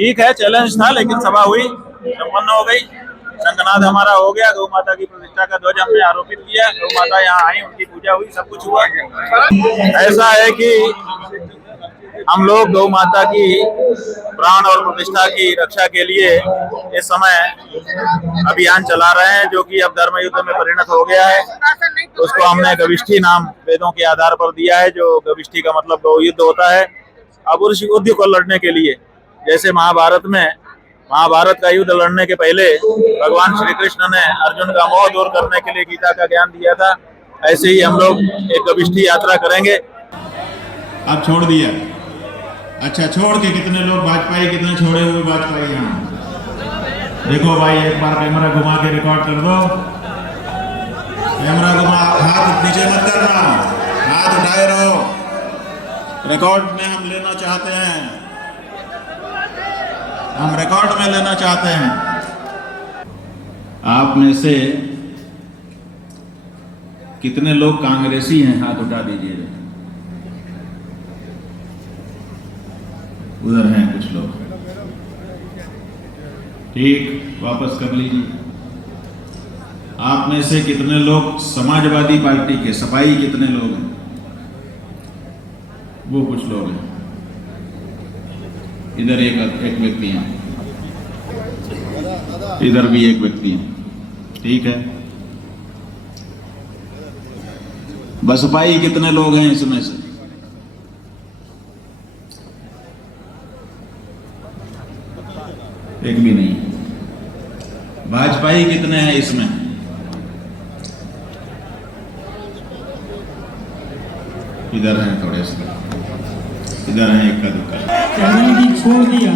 ठीक है, चैलेंज था लेकिन सभा हुई, संपन्न हो गई। शंखनाद हमारा हो गया। गौ माता की प्रतिष्ठा का ध्वज हमने आरोपित किया। गौ माता यहाँ आई, उनकी पूजा हुई, सब कुछ हुआ। ऐसा है कि हम लोग गौ माता की प्राण और प्रतिष्ठा की रक्षा के लिए इस समय अभियान चला रहे हैं, जो कि अब धर्म युद्ध में परिणत हो गया है। उसको हमने गविष्ठी नाम वेदों के आधार पर दिया है, जो गविष्ठी का मतलब गौ युद्ध होता है। अब उस युद्ध को लड़ने के लिए, जैसे महाभारत का युद्ध लड़ने के पहले भगवान श्री कृष्ण ने अर्जुन का मोह दूर करने के लिए गीता का ज्ञान दिया था, ऐसे ही हम लोग एक गविष्ठी यात्रा करेंगे। अब छोड़ दिया। अच्छा, छोड़ के कितने लोग भाजपाई, कितने छोड़े हुए भाजपाई यहाँ देखो भाई, एक बार कैमरा घुमा के रिकॉर्ड कर दो। कैमरा घुमा, हाथ नीचे मत करना, हाथ उठाए रहो। रिकॉर्ड में हम लेना चाहते हैं, हम रिकॉर्ड में लेना चाहते हैं। आप में से कितने लोग कांग्रेसी हैं, हाथ उठा दीजिए। उधर हैं कुछ लोग, ठीक, वापस कर लीजिए। आप में से कितने लोग समाजवादी पार्टी के, सपाई कितने लोग हैं, वो कुछ लोग हैं। इधर एक व्यक्ति है, इधर भी एक व्यक्ति है, ठीक है। बसपाई कितने लोग हैं इसमें से? एक भी नहीं। भाजपाई कितने हैं इसमें? इधर हैं थोड़े से, इधर हैं एक का दुक्का। छोड़ दिया।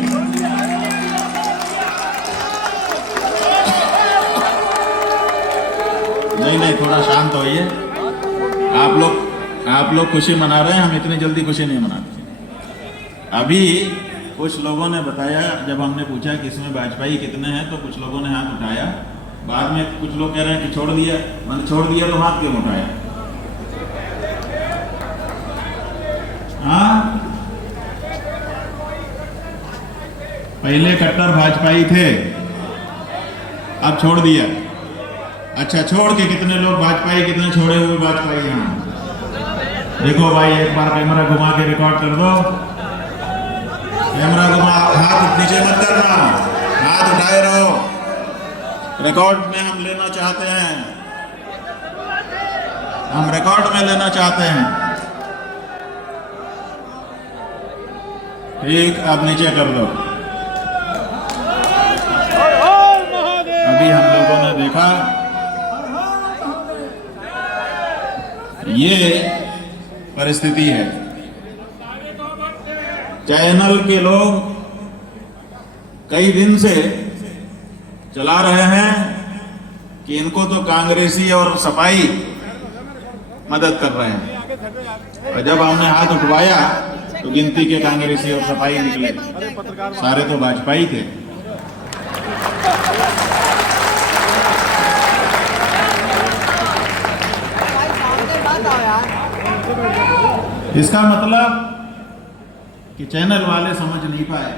नहीं, थोड़ा शांत होइए। आप लोग खुशी मना रहे हैं, हम इतनी जल्दी खुशी नहीं मनाते। अभी कुछ लोगों ने बताया, जब हमने पूछा कि इसमें भाजपाई कितने हैं, तो कुछ लोगों ने हाथ उठाया। बाद में कुछ लोग कह रहे हैं कि छोड़ दिया। मैंने छोड़ दिया तो हाथ क्यों उठाया? हाँ, पहले कट्टर भाजपाई थे, अब छोड़ दिया। अच्छा, छोड़ के कितने लोग भाजपाई, कितने छोड़े हुए भाजपाई यहाँ देखो भाई, एक बार कैमरा घुमा के रिकॉर्ड कर दो। कैमरा घुमा, हाथ नीचे मत करना, हाथ उठाए रहो। रिकॉर्ड में हम लेना चाहते हैं, हम रिकॉर्ड में लेना चाहते हैं, ठीक। अब नीचे कर दो। अभी हम लोगों ने देखा, ये परिस्थिति है। चैनल के लोग कई दिन से चला रहे हैं कि इनको तो कांग्रेसी और सपाई मदद कर रहे हैं, और जब हमने हाथ उठवाया तो गिनती के कांग्रेसी और सपाई निकले, सारे तो भाजपाई थे। इसका मतलब कि चैनल वाले समझ नहीं पाए,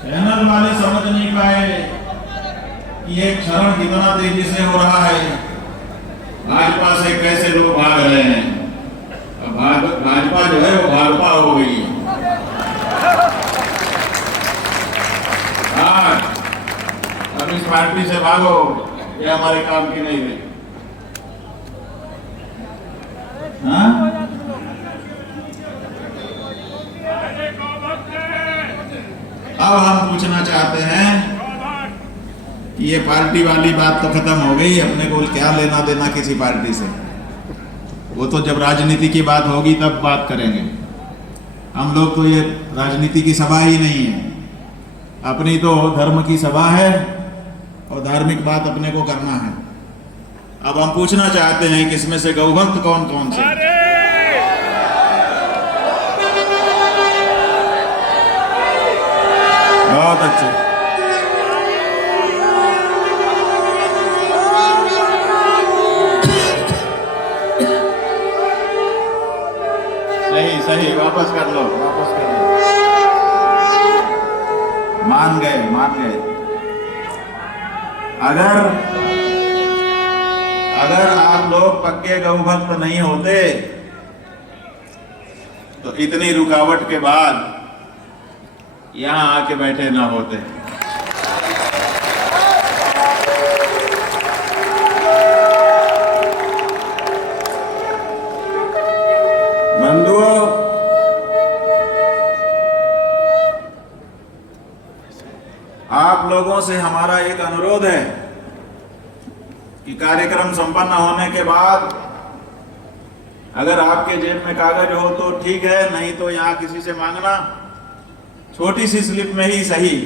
चैनल वाले समझ नहीं पाए कि ये क्षरण कितना तेजी से हो रहा है। भाजपा से कैसे लोग भाग रहे हैं। अब भाजपा जो है वो भाजपा हो गई है। अब इस पार्टी से भागो, ये हमारे काम की नहीं है। हाँ? अब हम पूछना चाहते हैं कि ये पार्टी वाली बात तो खत्म हो गई, अपने को क्या लेना देना किसी पार्टी से। वो तो जब राजनीति की बात होगी तब बात करेंगे। हम लोग तो ये राजनीति की सभा ही नहीं है, अपनी तो धर्म की सभा है और धार्मिक बात अपने को करना है। अब हम पूछना चाहते हैं कि इसमें से गौभक्त कौन कौन से? बहुत अच्छे। सही, वापस कर लो, वापस कर लो। मान गए। अगर आप लोग पक्के गौ भक्त नहीं होते तो इतनी रुकावट के बाद यहां आके बैठे ना होते। बंधुओं, आप लोगों से हमारा एक अनुरोध है कि कार्यक्रम संपन्न होने के बाद अगर आपके जेब में कागज हो तो ठीक है, नहीं तो यहाँ किसी से मांगना, छोटी सी स्लिप में ही सही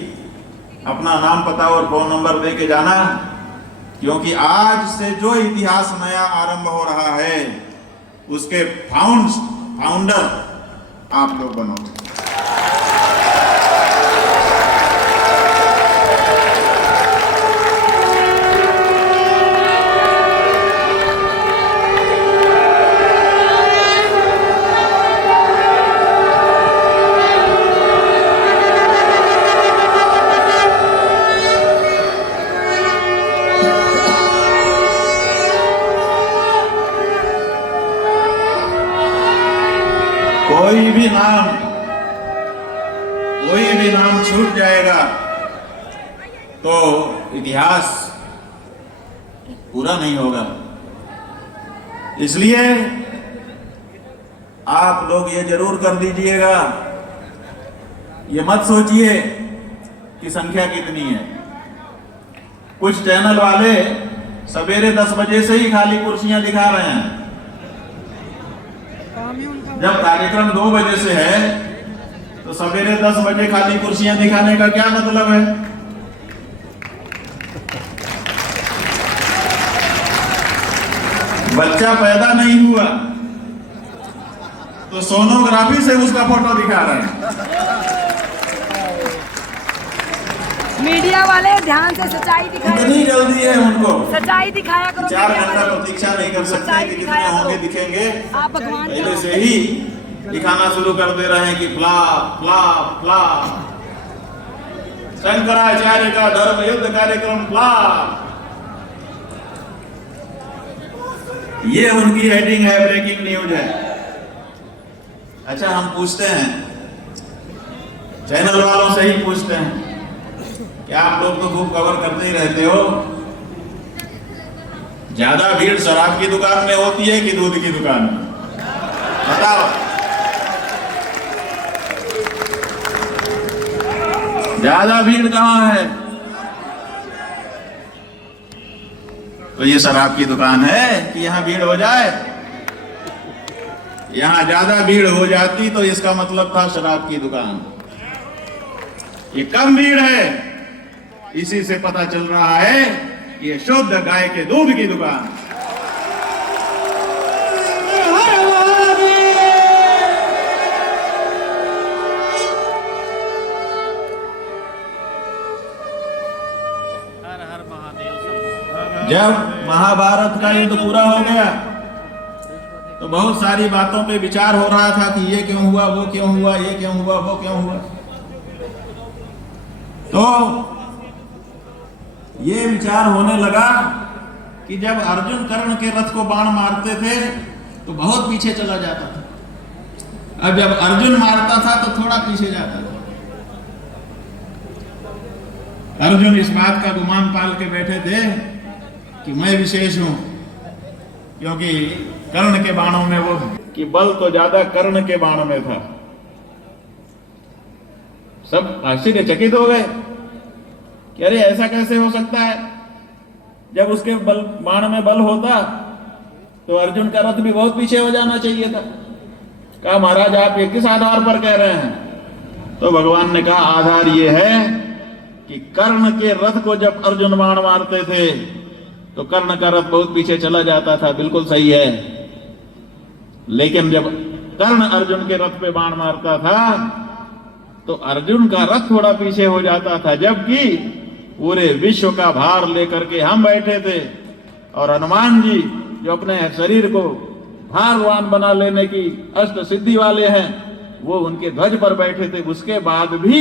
अपना नाम, पता और फोन नंबर दे के जाना, क्योंकि आज से जो इतिहास नया आरंभ हो रहा है उसके फाउंडर आप लोग बनोगे। कोई भी नाम छूट जाएगा तो इतिहास पूरा नहीं होगा। इसलिए आप लोग ये जरूर कर दीजिएगा, ये मत सोचिए कि संख्या कितनी है। कुछ चैनल वाले सवेरे 10 बजे से ही खाली कुर्सियां दिखा रहे हैं, जब कार्यक्रम 2 बजे से है तो सवेरे 10 बजे खाली कुर्सियां दिखाने का क्या मतलब है? बच्चा पैदा नहीं हुआ तो सोनोग्राफी से उसका फोटो दिखा रहे हैं। मीडिया वाले ध्यान से सच्चाई दिखाया, कितनी जल्दी है उनको, सच्चाई दिखाया करो। 4 घंटा प्रतीक्षा नहीं कर सकते कि कितने होंगे दिखेंगे। आप भगवान पहले से ही दिखाना शुरू कर दे रहे हैं कि फ्ला फ्ला फ्ला, शंकराचार्य का धर्म युद्ध कार्यक्रम फ्ला, ये उनकी हेडिंग है, ब्रेकिंग न्यूज है। अच्छा, हम पूछते हैं, चैनल वालों से ही पूछते हैं, क्या आप लोग तो खूब कवर करते ही रहते हो, ज्यादा भीड़ शराब की दुकान में होती है कि दूध की दुकान में? बताओ। ज्यादा भीड़ कहां है? तो ये शराब की दुकान है कि यहां भीड़ हो जाए? यहां ज्यादा भीड़ हो जाती तो इसका मतलब था शराब की दुकान। ये कम भीड़ है, इसी से पता चल रहा है कि ये शुद्ध गाय के दूध की दुकान। जब महाभारत का युद्ध पूरा हो गया तो बहुत सारी बातों पे विचार हो रहा था कि ये क्यों हुआ, वो क्यों हुआ, ये क्यों हुआ, वो क्यों हुआ। तो ये विचार होने लगा कि जब अर्जुन कर्ण के रथ को बाण मारते थे तो बहुत पीछे चला जाता था, अब जब अर्जुन मारता था तो थोड़ा पीछे जाता था। अर्जुन इस बात का गुमान पाल के बैठे थे कि मैं विशेष हूं, क्योंकि कर्ण के बाणों में वो कि बल तो ज्यादा कर्ण के बाण में था। सब आश्चर्यचकित हो गए कि अरे ऐसा कैसे हो सकता है, जब उसके बाण में बल होता तो अर्जुन का रथ भी बहुत पीछे हो जाना चाहिए था। कहा महाराज आप ये किस आधार पर कह रहे हैं? तो भगवान ने कहा आधार ये है कि कर्ण के रथ को जब अर्जुन बाण मारते थे तो कर्ण का रथ बहुत पीछे चला जाता था, बिल्कुल सही है। लेकिन जब कर्ण अर्जुन के रथ पे बाण मारता था तो अर्जुन का रथ थोड़ा पीछे हो जाता था, जबकि पूरे विश्व का भार लेकर के हम बैठे थे और हनुमान जी जो अपने शरीर को भारवान बना लेने की अष्ट सिद्धि वाले हैं वो उनके ध्वज पर बैठे थे। उसके बाद भी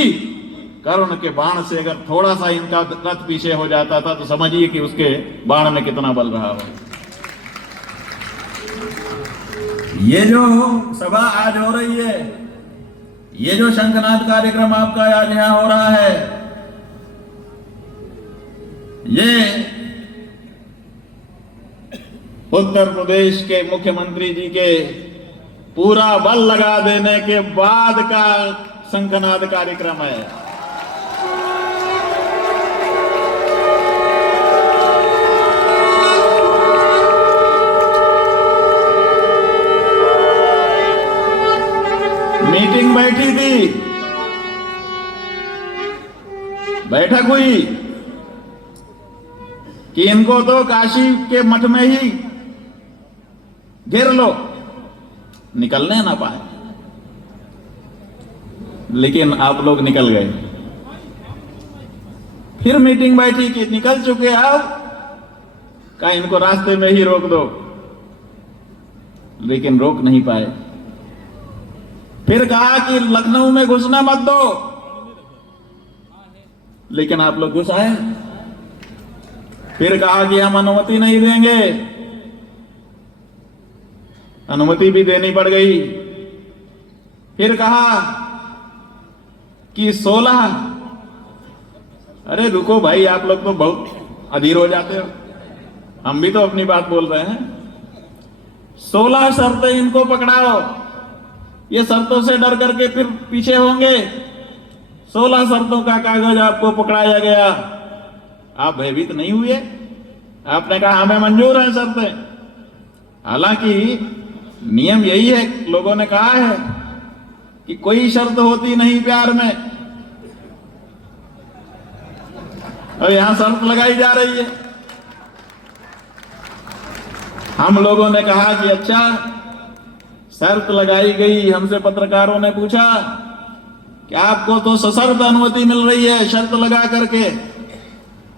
कर्ण के बाण से अगर थोड़ा सा इनका रथ पीछे हो जाता था तो समझिए कि उसके बाण में कितना बल रहा हो। ये जो सभा आज हो रही है, ये जो शंखनाद कार्यक्रम आपका आज यहां हो रहा है, ये उत्तर प्रदेश के मुख्यमंत्री जी के पूरा बल लगा देने के बाद का शंखनाद कार्यक्रम है। मीटिंग बैठी थी, बैठक हुई कि इनको तो काशी के मठ में ही घेर लो, निकलने ना पाए, लेकिन आप लोग निकल गए। फिर मीटिंग बैठी कि निकल चुके अब, कहा इनको रास्ते में ही रोक दो, लेकिन रोक नहीं पाए। फिर कहा कि लखनऊ में घुसना मत दो, लेकिन आप लोग घुस आए। फिर कहा कि हम अनुमति नहीं देंगे, अनुमति भी देनी पड़ गई। फिर कहा कि 16, अरे रुको भाई, आप लोग तो बहुत अधीर हो जाते हो, हम भी तो अपनी बात बोल रहे हैं। 16 शर्तें इनको पकड़ाओ, ये शर्तों से डर करके फिर पीछे होंगे। 16 शर्तों का कागज आपको पकड़ाया गया, आप भयभीत नहीं हुए, आपने कहा हमें मंजूर है शर्तें। हालांकि नियम यही है, लोगों ने कहा है कि कोई शर्त होती नहीं प्यार में, और यहां शर्त लगाई जा रही है। हम लोगों ने कहा कि अच्छा, शर्त लगाई गई। हमसे पत्रकारों ने पूछा कि आपको तो सशर्त अनुमति मिल रही है शर्त लगा करके।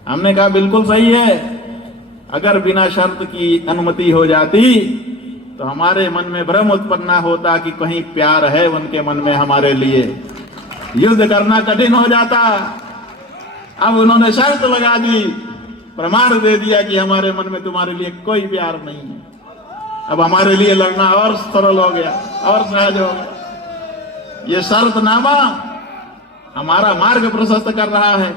हमने कहा बिल्कुल सही है, अगर बिना शर्त की अनुमति हो जाती तो हमारे मन में भ्रम उत्पन्न होता कि कहीं प्यार है उनके मन में हमारे लिए, युद्ध करना कठिन हो जाता। अब उन्होंने शर्त लगा दी, प्रमाण दे दिया कि हमारे मन में तुम्हारे लिए कोई प्यार नहीं है। अब हमारे लिए लड़ना और सरल हो गया और सहज हो गया। ये शर्तनामा हमारा मार्ग प्रशस्त कर रहा है।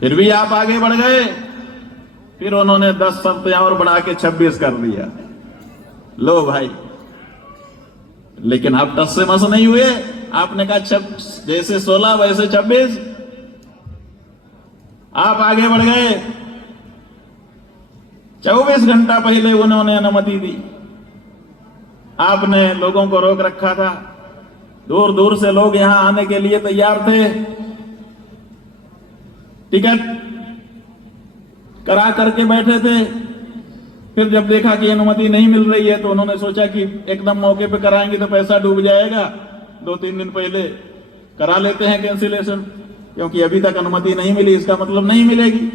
फिर भी आप आगे बढ़ गए। फिर उन्होंने 10 शर्तें और बढ़ा के 26 कर दिया। लो भाई, लेकिन आप टस से मस नहीं हुए। आपने कहा जैसे 16 वैसे 26, आप आगे बढ़ गए। 24 घंटा पहले उन्होंने अनुमति दी। आपने लोगों को रोक रखा था, दूर दूर से लोग यहां आने के लिए तैयार थे, टिकट करा करके बैठे थे। फिर जब देखा कि अनुमति नहीं मिल रही है तो उन्होंने सोचा कि एकदम मौके पे कराएंगे तो पैसा डूब जाएगा, 2-3 दिन पहले करा लेते हैं कैंसिलेशन, क्योंकि अभी तक अनुमति नहीं मिली, इसका मतलब नहीं मिलेगी।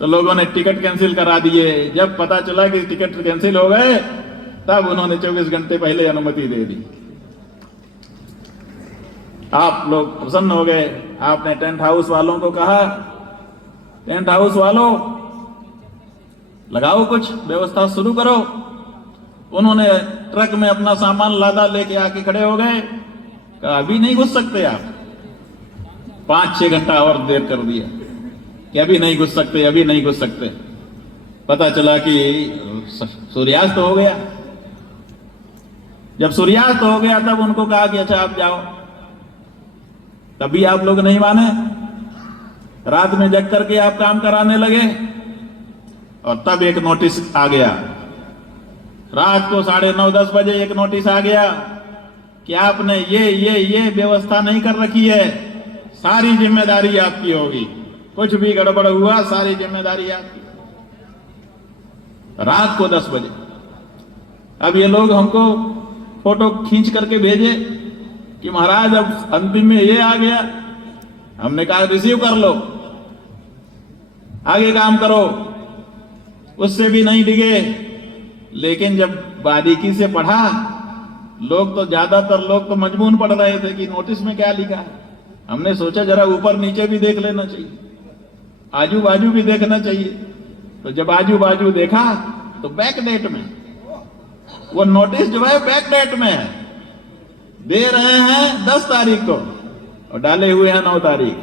तो लोगों ने टिकट कैंसिल करा दिए। जब पता चला कि टिकट कैंसिल हो गए, तब उन्होंने 24 घंटे पहले अनुमति दे दी। आप लोग प्रसन्न हो गए। आपने टेंट हाउस वालों को कहा, टेंट हाउस वालों लगाओ, कुछ व्यवस्था शुरू करो। उन्होंने ट्रक में अपना सामान लादा लेके आके खड़े हो गए। कहा अभी नहीं घुस सकते आप। 5-6 घंटा और देर कर दिया कि अभी नहीं घुस सकते, अभी नहीं घुस सकते। पता चला कि सूर्यास्त हो गया। जब सूर्यास्त हो गया तब उनको कहा कि अच्छा आप जाओ। तभी आप लोग नहीं माने, रात में जग करके आप काम कराने लगे। और तब एक नोटिस आ गया, रात को 9:30-10 बजे एक नोटिस आ गया कि आपने ये व्यवस्था नहीं कर रखी है, सारी जिम्मेदारी आपकी होगी, कुछ भी गड़बड़ हुआ सारी जिम्मेदारी आपकी। रात को 10 बजे। अब ये लोग हमको फोटो खींच करके भेजे कि महाराज अब अंतिम में ये आ गया। हमने कहा रिसीव कर लो, आगे काम करो। उससे भी नहीं डिगे। लेकिन जब बारीकी से पढ़ा, लोग तो ज्यादातर लोग तो मजबून पढ़ रहे थे कि नोटिस में क्या लिखा है। हमने सोचा जरा ऊपर नीचे भी देख लेना चाहिए, आजू बाजू भी देखना चाहिए। तो जब आजू बाजू देखा तो बैक डेट में वो नोटिस जो है बैक डेट में है, दे रहे हैं 10 तारीख को और डाले हुए हैं 9 तारीख,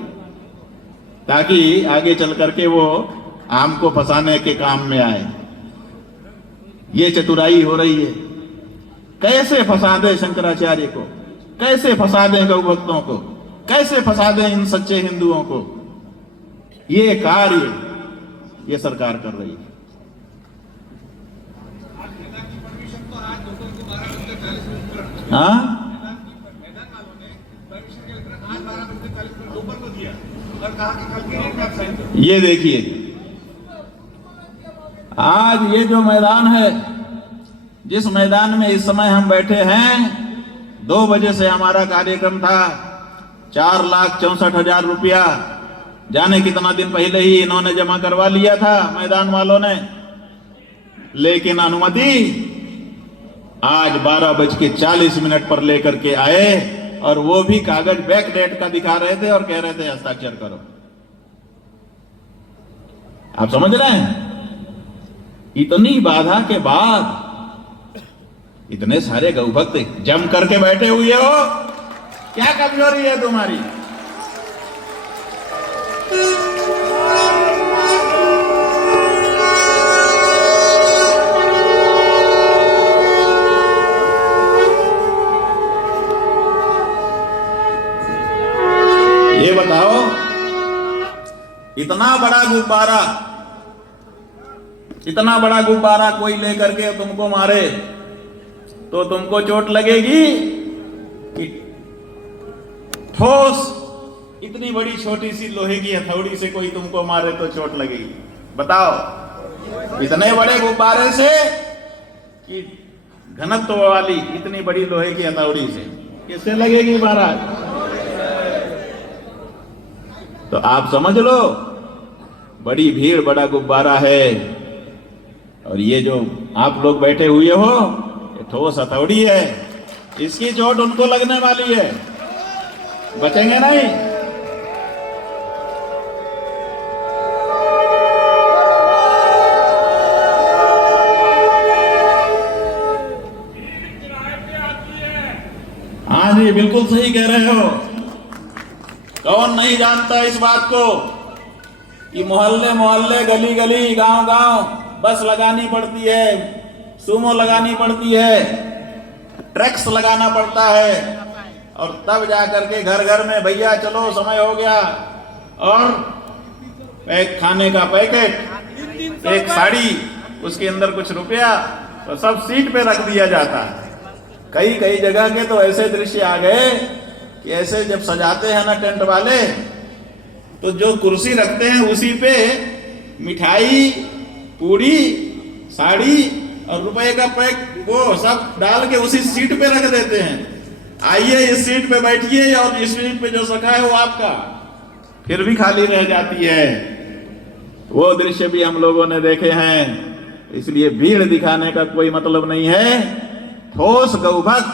ताकि आगे चल करके वो आम को फंसाने के काम में आए। ये चतुराई हो रही है। कैसे फंसा दे शंकराचार्य को, कैसे फंसा दे गौ भक्तों को, कैसे फंसा दे इन सच्चे हिंदुओं को। ये कार्य ये सरकार कर रही है। हाँ, ये देखिए आज ये जो मैदान है, जिस मैदान में इस समय हम बैठे हैं, 2 बजे से हमारा कार्यक्रम था। 4,64,000 रुपया जाने कितना दिन पहले ही इन्होंने जमा करवा लिया था मैदान वालों ने, लेकिन अनुमति आज 12:40 पर लेकर के आए और वो भी कागज बैक डेट का दिखा रहे थे और कह रहे थे हस्ताक्षर करो। आप समझ रहे हैं? इतनी बाधा के बाद इतने सारे गौभक्त जम करके बैठे हुए हो, क्या कमजोरी है तुम्हारी? ये बताओ, इतना बड़ा गुब्बारा कोई लेकर के तुमको मारे तो तुमको चोट लगेगी कि ठोस इतनी बड़ी छोटी सी लोहे की हथौड़ी से कोई तुमको मारे तो चोट लगेगी? बताओ, इतने बड़े गुब्बारे से कि घनत्व वाली इतनी बड़ी लोहे की हथौड़ी से किससे लगेगी महाराज? तो आप समझ लो, बड़ी भीड़, बड़ा गुब्बारा है। और ये जो आप लोग बैठे हुए हो, ये ठोस हथौड़ी है, इसकी चोट उनको लगने वाली है, बचेंगे नहीं। हाँ जी, बिल्कुल सही कह रहे हो। कौन नहीं जानता इस बात को कि मोहल्ले मोहल्ले, गली गली, गांव गांव बस लगानी पड़ती है, सूमो लगानी पड़ती है, ट्रैक्स लगाना पड़ता है, और तब जा करके घर घर में भैया चलो समय हो गया, और एक खाने का पैकेट, एक साड़ी, उसके अंदर कुछ रुपया, तो सब सीट पे रख दिया जाता है। कई कई जगह के तो ऐसे दृश्य आ गए कि ऐसे जब सजाते हैं ना टेंट वाले, तो जो कुर्सी रखते हैं उसी पे मिठाई, पूड़ी, साड़ी और रुपए का पैक वो सब डाल के उसी सीट पे रख देते हैं। आइए इस सीट पे बैठिए और इस सीट पे जो सखा है वो आपका, फिर भी खाली रह जाती है। वो दृश्य भी हम लोगों ने देखे हैं। इसलिए भीड़ दिखाने का कोई मतलब नहीं है। ठोस गौभक्त,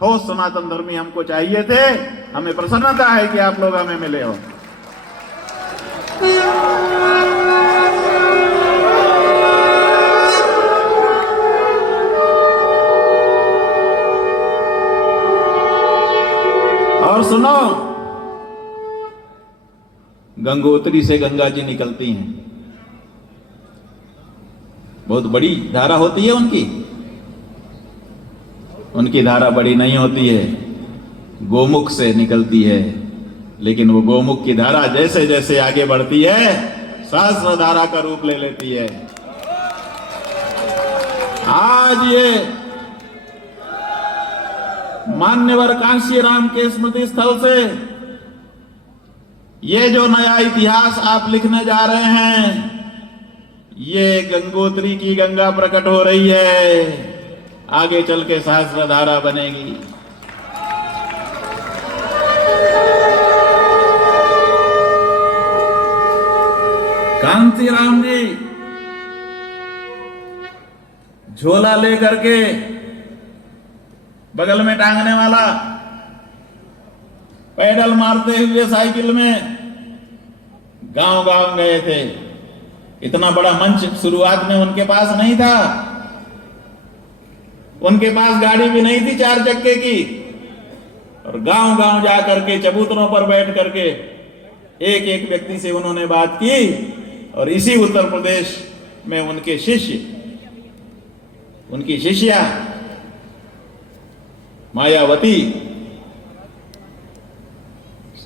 ठोस सनातन धर्मी हमको चाहिए थे। हमें प्रसन्नता है कि आप लोग हमें मिले हो। और सुनो, गंगोत्री से गंगा जी निकलती हैं, बहुत बड़ी धारा होती है उनकी धारा बड़ी नहीं होती है, गोमुख से निकलती है। लेकिन वो गोमुख की धारा जैसे जैसे आगे बढ़ती है, सहस्र धारा का रूप ले लेती है। आज ये मान्यवर कांशीराम के स्मृति स्थल से ये जो नया इतिहास आप लिखने जा रहे हैं, ये गंगोत्री की गंगा प्रकट हो रही है। आगे चल के सहस्र धारा बनेगी। कांशीराम जी झोला लेकर के बगल में टांगने वाला, पैडल मारते हुए साइकिल में गांव गांव गए थे। इतना बड़ा मंच शुरुआत में उनके पास नहीं था, उनके पास गाड़ी भी नहीं थी 4 चक्के की, और गांव गांव जा करके चबूतरों पर बैठ करके एक एक व्यक्ति से उन्होंने बात की। और इसी उत्तर प्रदेश में उनके शिष्य, उनकी शिष्या मायावती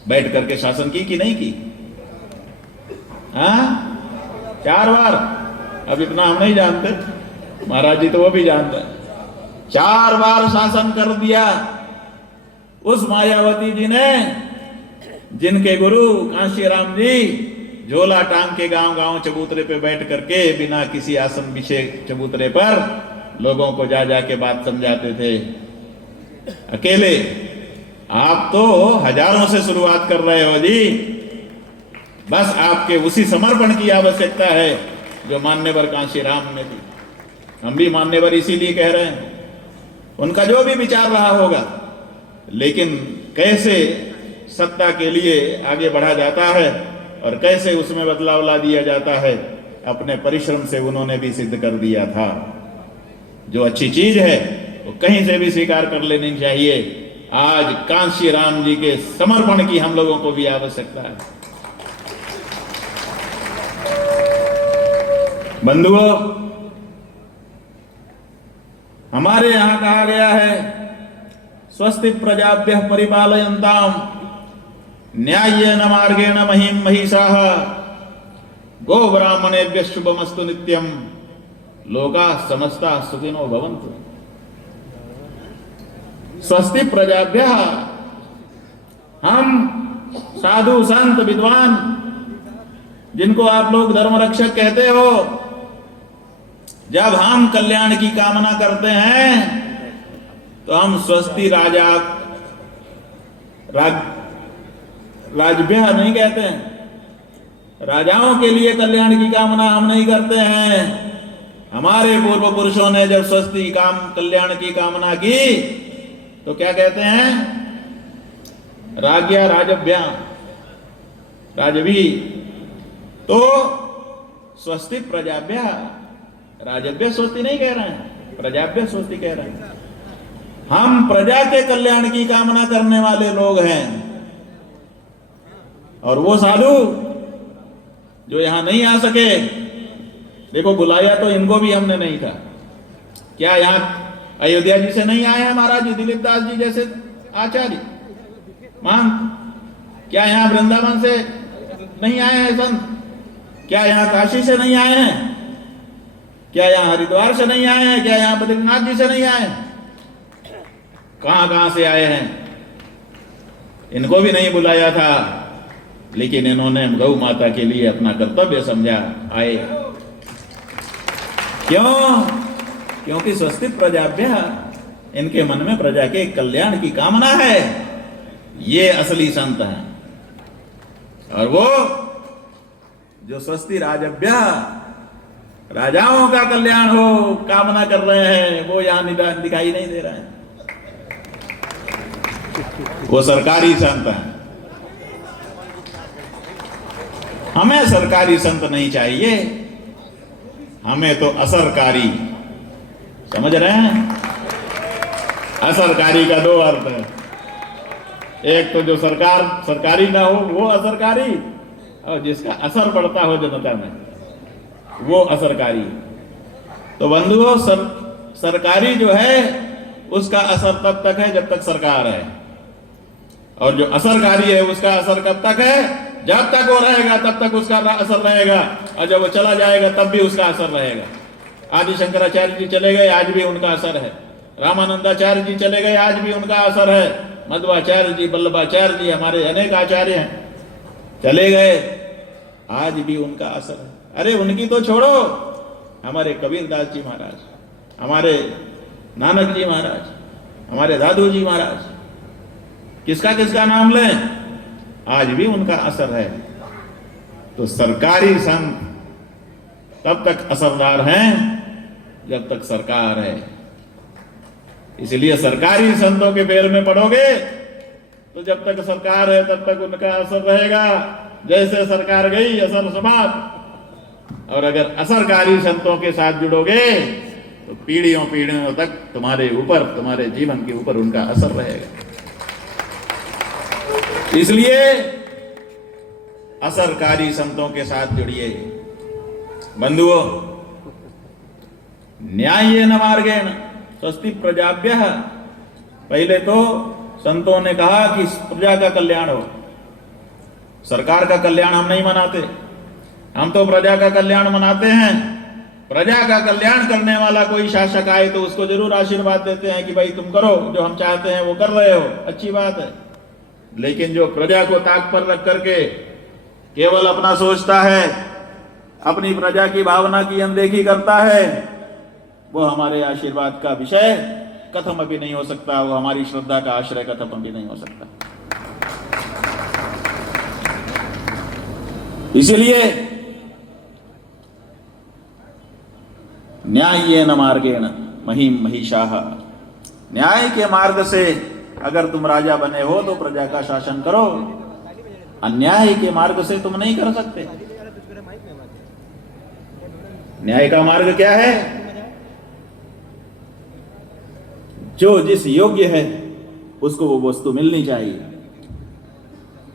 बैठ करके शासन की कि नहीं की? हाँ, 4 बार। अब इतना हम नहीं जानते, महाराज जी तो वो भी जानते हैं। 4 बार शासन कर दिया उस मायावती जी ने, जिनके गुरु कांशीराम जी झोला टांग के गांव गांव चबूतरे पे बैठ करके बिना किसी आसन बिछे चबूतरे पर लोगों को जा जा के बात समझाते थे अकेले। आप तो हजारों से शुरुआत कर रहे हो जी, बस आपके उसी समर्पण की आवश्यकता है जो मान्यवर कांशीराम ने दी। हम भी मान्यवर इसीलिए कह रहे हैं, उनका जो भी विचार रहा होगा, लेकिन कैसे सत्ता के लिए आगे बढ़ा जाता है और कैसे उसमें बदलाव ला दिया जाता है, अपने परिश्रम से उन्होंने भी सिद्ध कर दिया था। जो अच्छी चीज है वो कहीं से भी स्वीकार कर लेनी चाहिए। आज कांशीराम जी के समर्पण की हम लोगों को भी आवश्यकता है। बंधुओं, हमारे यहां कहा गया है, स्वस्ति प्रजाभ्यः परिपालयन्ताम् न्याय्येन मार्गेण महीं महिषाः गो ब्राह्मणेभ्यः शुभमस्तु नित्यम् लोकाः समस्ताः सुखिनो भवन्तु। स्वस्ति प्रजाभ्यः, हम साधु संत विद्वान जिनको आप लोग धर्म रक्षक कहते हो, जब हम कल्याण की कामना करते हैं तो हम स्वस्ति राजभ्य नहीं कहते हैं। राजाओं के लिए कल्याण की कामना हम नहीं करते हैं। हमारे पूर्व पुरुषों ने जब स्वस्ति कल्याण की कामना की तो क्या कहते हैं? राज्ञा राजभ्या राजवी। तो स्वस्ति प्रजाभ्या, राजभ्य स्वस्ति नहीं कह रहे हैं, प्रजाभ्य स्वस्ति कह रहे हैं। हम प्रजा के कल्याण की कामना करने वाले लोग हैं। और वो साधु जो यहां नहीं आ सके, देखो बुलाया तो इनको भी हमने नहीं था। क्या यहां अयोध्या जी से नहीं आए हैं महाराज जी, दिलीप दास जी जैसे आचार्य मान? क्या यहां वृंदावन से नहीं आए हैं संत? क्या यहां काशी से नहीं आए हैं? क्या यहां हरिद्वार से नहीं आए हैं? क्या यहां बद्रीनाथ जी से नहीं आए हैं? कहां कहां से आए हैं? इनको भी नहीं बुलाया था, लेकिन इन्होंने गौ माता के लिए अपना कर्तव्य समझा, आए। क्यों? क्योंकि स्वस्ति प्रजाभ्यः, इनके मन में प्रजा के कल्याण की कामना है। ये असली संत हैं। और वो जो स्वस्ति राजभ्यः, राजाओं का कल्याण हो कामना कर रहे हैं, वो यहां दिखाई नहीं दे रहे हैं। वो सरकारी संत हैं। हमें सरकारी संत नहीं चाहिए, हमें तो असरकारी। समझ रहे हैं? असरकारी का 2 अर्थ है। एक तो जो सरकारी ना हो वो असरकारी, और जिसका असर पड़ता हो जनता में वो असरकारी। तो बंधुओं, सरकारी जो है उसका असर तब तक है जब तक सरकार है, और जो असरकारी है उसका असर कब तक है? जब तक वो रहेगा तब तक उसका असर रहेगा, और जब वो चला जाएगा तब भी उसका असर रहेगा। आदि शंकराचार्य जी चले गए, आज भी उनका असर है। रामानंदाचार्य जी चले गए, आज भी उनका असर है। मध्वाचार्य जी, वल्लभाचार्य जी, हमारे अनेक आचार्य हैं, चले गए, आज भी उनका असर है। अरे उनकी तो छोड़ो, हमारे कबीरदास जी महाराज, हमारे नानक जी महाराज, हमारे दादू जी महाराज, किसका किसका नाम लें, आज भी उनका असर है। तो सरकारी संत तब तक असरदार हैं जब तक सरकार है। इसलिए सरकारी संतों के पैर में पड़ोगे तो जब तक सरकार है तब तक उनका असर रहेगा। जैसे सरकार गई असर समाप्त। और अगर असरकारी संतों के साथ जुड़ोगे तो पीढ़ियों पीढ़ियों तक तुम्हारे ऊपर, तुम्हारे जीवन के ऊपर उनका असर रहेगा। इसलिए असरकारी संतों के साथ जुड़िए। बंधुओं, न्यायेन मार्गेण स्वस्ति प्रजाभ्यः। पहले तो संतों ने कहा कि प्रजा का कल्याण हो। सरकार का कल्याण हम नहीं मनाते, हम तो प्रजा का कल्याण मनाते हैं। प्रजा का कल्याण करने वाला कोई शासक आए तो उसको जरूर आशीर्वाद देते हैं कि भाई तुम करो जो हम चाहते हैं वो कर रहे हो, अच्छी बात है। लेकिन जो प्रजा को ताक पर रख करके केवल अपना सोचता है, अपनी प्रजा की भावना की अनदेखी करता है, वो हमारे आशीर्वाद का विषय कथम भी नहीं हो सकता, वो हमारी श्रद्धा का आश्रय कथम भी नहीं हो सकता। इसलिए न्यायेन मार्गेण महीम महिषाः। न्याय के मार्ग से अगर तुम राजा बने हो तो प्रजा का शासन करो, अन्याय के मार्ग से तुम नहीं कर सकते। न्याय का मार्ग क्या है? जो जिस योग्य है उसको वो वस्तु मिलनी चाहिए,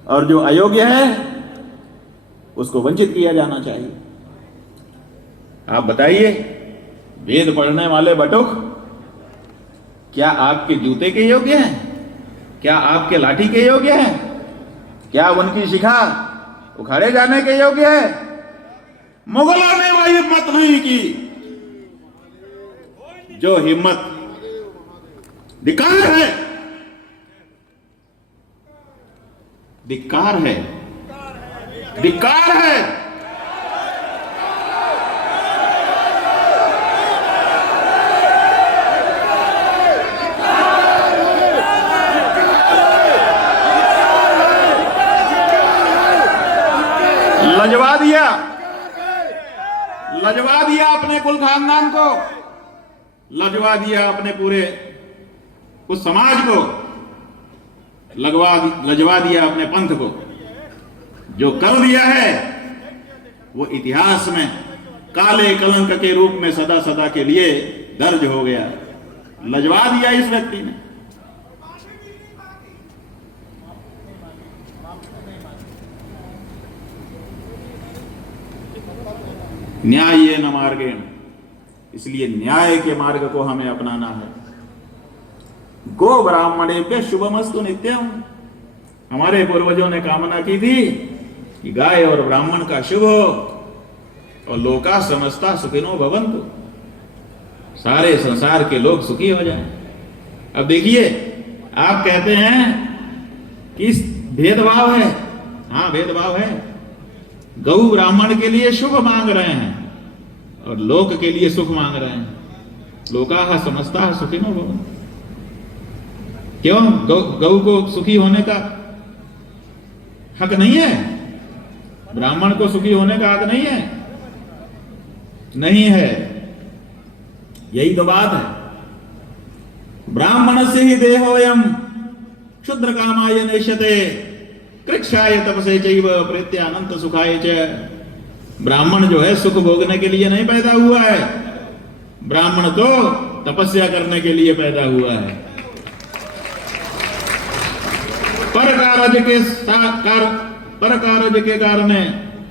और जो अयोग्य है उसको वंचित किया जाना चाहिए। आप बताइए, वेद पढ़ने वाले बटुक क्या आपके जूते के योग्य हैं? क्या आपके लाठी के योग्य हैं? क्या उनकी शिखा उखाड़े जाने के योग्य है? मुगलों ने वह हिम्मत नहीं की। जो हिम्मत धिक्कार है, धिक्कार है, धिक्कार है। लजवा दिया, लजवा दिया अपने कुल खानदान को, लजवा दिया अपने पूरे उस समाज को, लजवा दिया अपने पंथ को। जो कर दिया है वो इतिहास में काले कलंक के रूप में सदा सदा के लिए दर्ज हो गया। लजवा दिया इस व्यक्ति ने। न्यायेन मार्गेण, इसलिए न्याय के मार्ग को हमें अपनाना है। गो ब्राह्मणेभ्यः शुभमस्तु नित्यम। हमारे पूर्वजों ने कामना की थी कि गाय और ब्राह्मण का शुभ हो और लोका समस्ता सुखिनो भवन्तु, सारे संसार के लोग सुखी हो जाएं। अब देखिए, आप कहते हैं कि भेदभाव है। हाँ, भेदभाव है। गौ ब्राह्मण के लिए शुभ मांग रहे हैं और लोक के लिए सुख मांग रहे हैं। लोका समस्ता सुखिनो भवन्तु। क्यों? गौ को सुखी होने का हक नहीं है? ब्राह्मण को सुखी होने का हक नहीं है? नहीं है। यही तो बात है। ब्राह्मण से ही देहोयम क्षुद्र कामाय नेष्यते कृक्षाय तपसे चैव प्रेत्यानंत सुखाय च। ब्राह्मण जो है सुख भोगने के लिए नहीं पैदा हुआ है, ब्राह्मण तो तपस्या करने के लिए पैदा हुआ है। पर कारज के कारण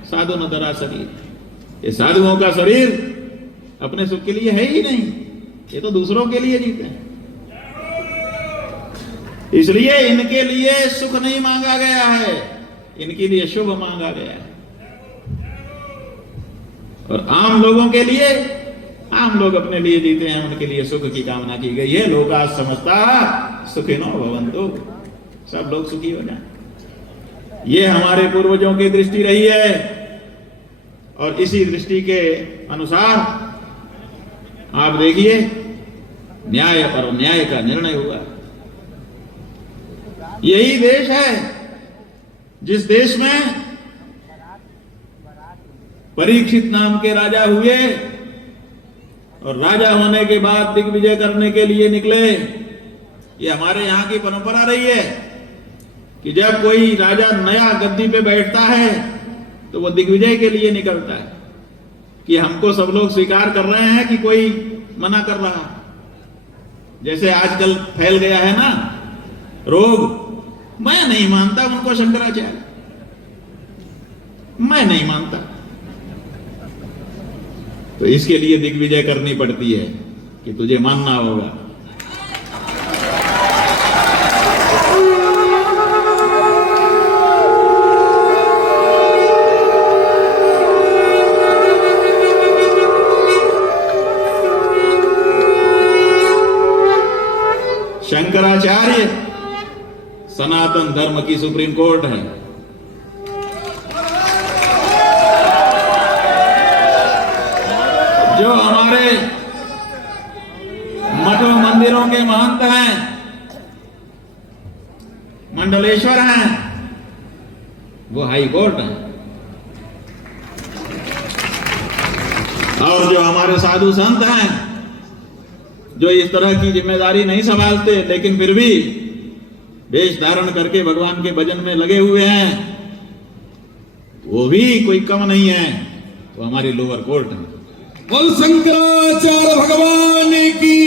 साधु न दरा सकी। ये साधुओं का शरीर अपने सुख के लिए है ही नहीं, ये तो दूसरों के लिए जीते हैं। इसलिए इनके लिए सुख नहीं मांगा गया है, इनके लिए शुभ मांगा गया है। और आम लोगों के लिए, आम लोग अपने लिए जीते हैं, उनके लिए सुख की कामना की गई है। लोका समस्ता सुखिनो भवन्तु, सब लोग सुखी हो जाएं। ये हमारे पूर्वजों की दृष्टि रही है और इसी दृष्टि के अनुसार आप देखिए न्याय और अन्याय का निर्णय हुआ। यही देश है जिस देश में परीक्षित नाम के राजा हुए और राजा होने के बाद दिग्विजय करने के लिए निकले। ये हमारे यहाँ की परंपरा रही है कि जब कोई राजा नया गद्दी पे बैठता है तो वो दिग्विजय के लिए निकलता है कि हमको सब लोग स्वीकार कर रहे हैं कि कोई मना कर रहा है। जैसे आजकल फैल गया है ना रोग, मैं नहीं मानता उनको शंकराचार्य, मैं नहीं मानता। तो इसके लिए दिग्विजय करनी पड़ती है कि तुझे मानना होगा। शंकराचार्य सनातन धर्म की सुप्रीम कोर्ट है। जो हमारे मठों मंदिरों के महंत हैं, मंडलेश्वर हैं, वो हाई कोर्ट है। और जो हमारे साधु संत हैं, जो इस तरह की जिम्मेदारी नहीं संभालते लेकिन फिर भी वेश धारण करके भगवान के भजन में लगे हुए हैं, वो भी कोई कम नहीं है। तो हमारी लोअर कोर्ट है। बोल शंकराचार्य भगवान की।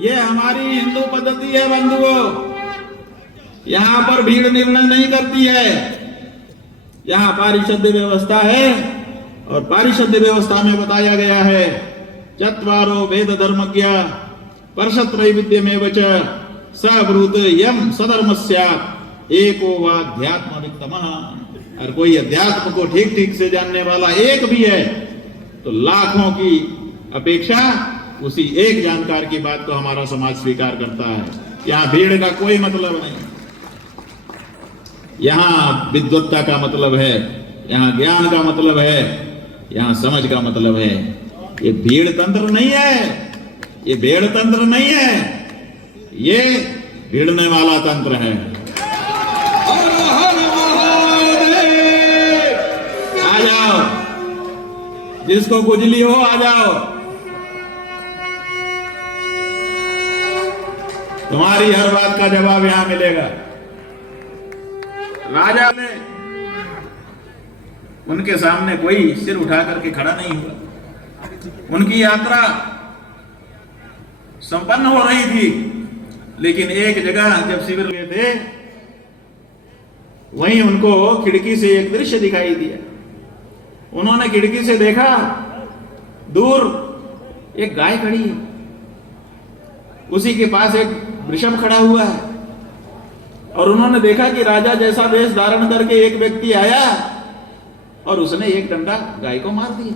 ये हमारी हिंदू पद्धति है बंधुओं। यहां पर भीड़ निर्णय नहीं करती है। यहां पारिषद व्यवस्था है और पारिषद व्यवस्था में बताया गया है चत्वारो वेद धर्मज्ञ परशत्रैविध्यमेव च सब्रूत यम सधर्मस्यात् एको वाध्यात्म वित्तमः। और कोई अध्यात्म को ठीक ठीक से जानने वाला एक भी है तो लाखों की अपेक्षा उसी एक जानकार की बात को हमारा समाज स्वीकार करता है। यहाँ भीड़ का कोई मतलब नहीं, यहाँ विद्वत्ता का मतलब है, यहाँ ज्ञान का मतलब है, यहाँ समझ का मतलब है। ये भीड़ तंत्र नहीं है, ये भेड़ तंत्र नहीं है, ये भिड़ने वाला तंत्र है। हर हर महादेव। आ जाओ, जिसको खुजली हो आ जाओ। तुम्हारी हर बात का जवाब यहां मिलेगा। राजा ने उनके सामने कोई सिर उठा करके खड़ा नहीं हुआ। उनकी यात्रा संपन्न हो रही थी, लेकिन एक जगह जब शिविर गए थे वहीं उनको खिड़की से एक दृश्य दिखाई दिया। उन्होंने खिड़की से देखा दूर एक गाय खड़ी है, उसी के पास एक वृषभ खड़ा हुआ है। और उन्होंने देखा कि राजा जैसा वेश धारण करके एक व्यक्ति आया और उसने एक डंडा गाय को मार दिया।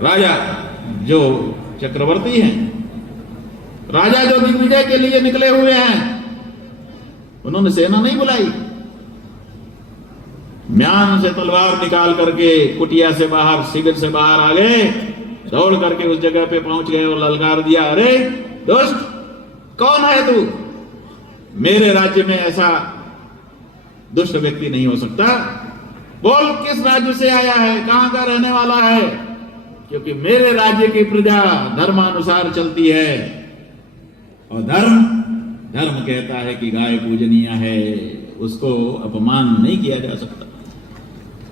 राजा जो चक्रवर्ती हैं, राजा जो दिग्विजय के लिए निकले हुए हैं, उन्होंने सेना नहीं बुलाई। म्यान से तलवार निकाल करके कुटिया से बाहर, शिविर से बाहर आ गए, दौड़ करके उस जगह पे पहुंच गए और ललकार दिया, अरे दोस्त कौन है तू? मेरे राज्य में ऐसा दुष्ट व्यक्ति नहीं हो सकता। बोल किस राज्य से आया है, कहां का रहने वाला है? क्योंकि मेरे राज्य की प्रजा धर्मानुसार चलती है और धर्म कहता है कि गाय पूजनीय है, उसको अपमान नहीं किया जा सकता।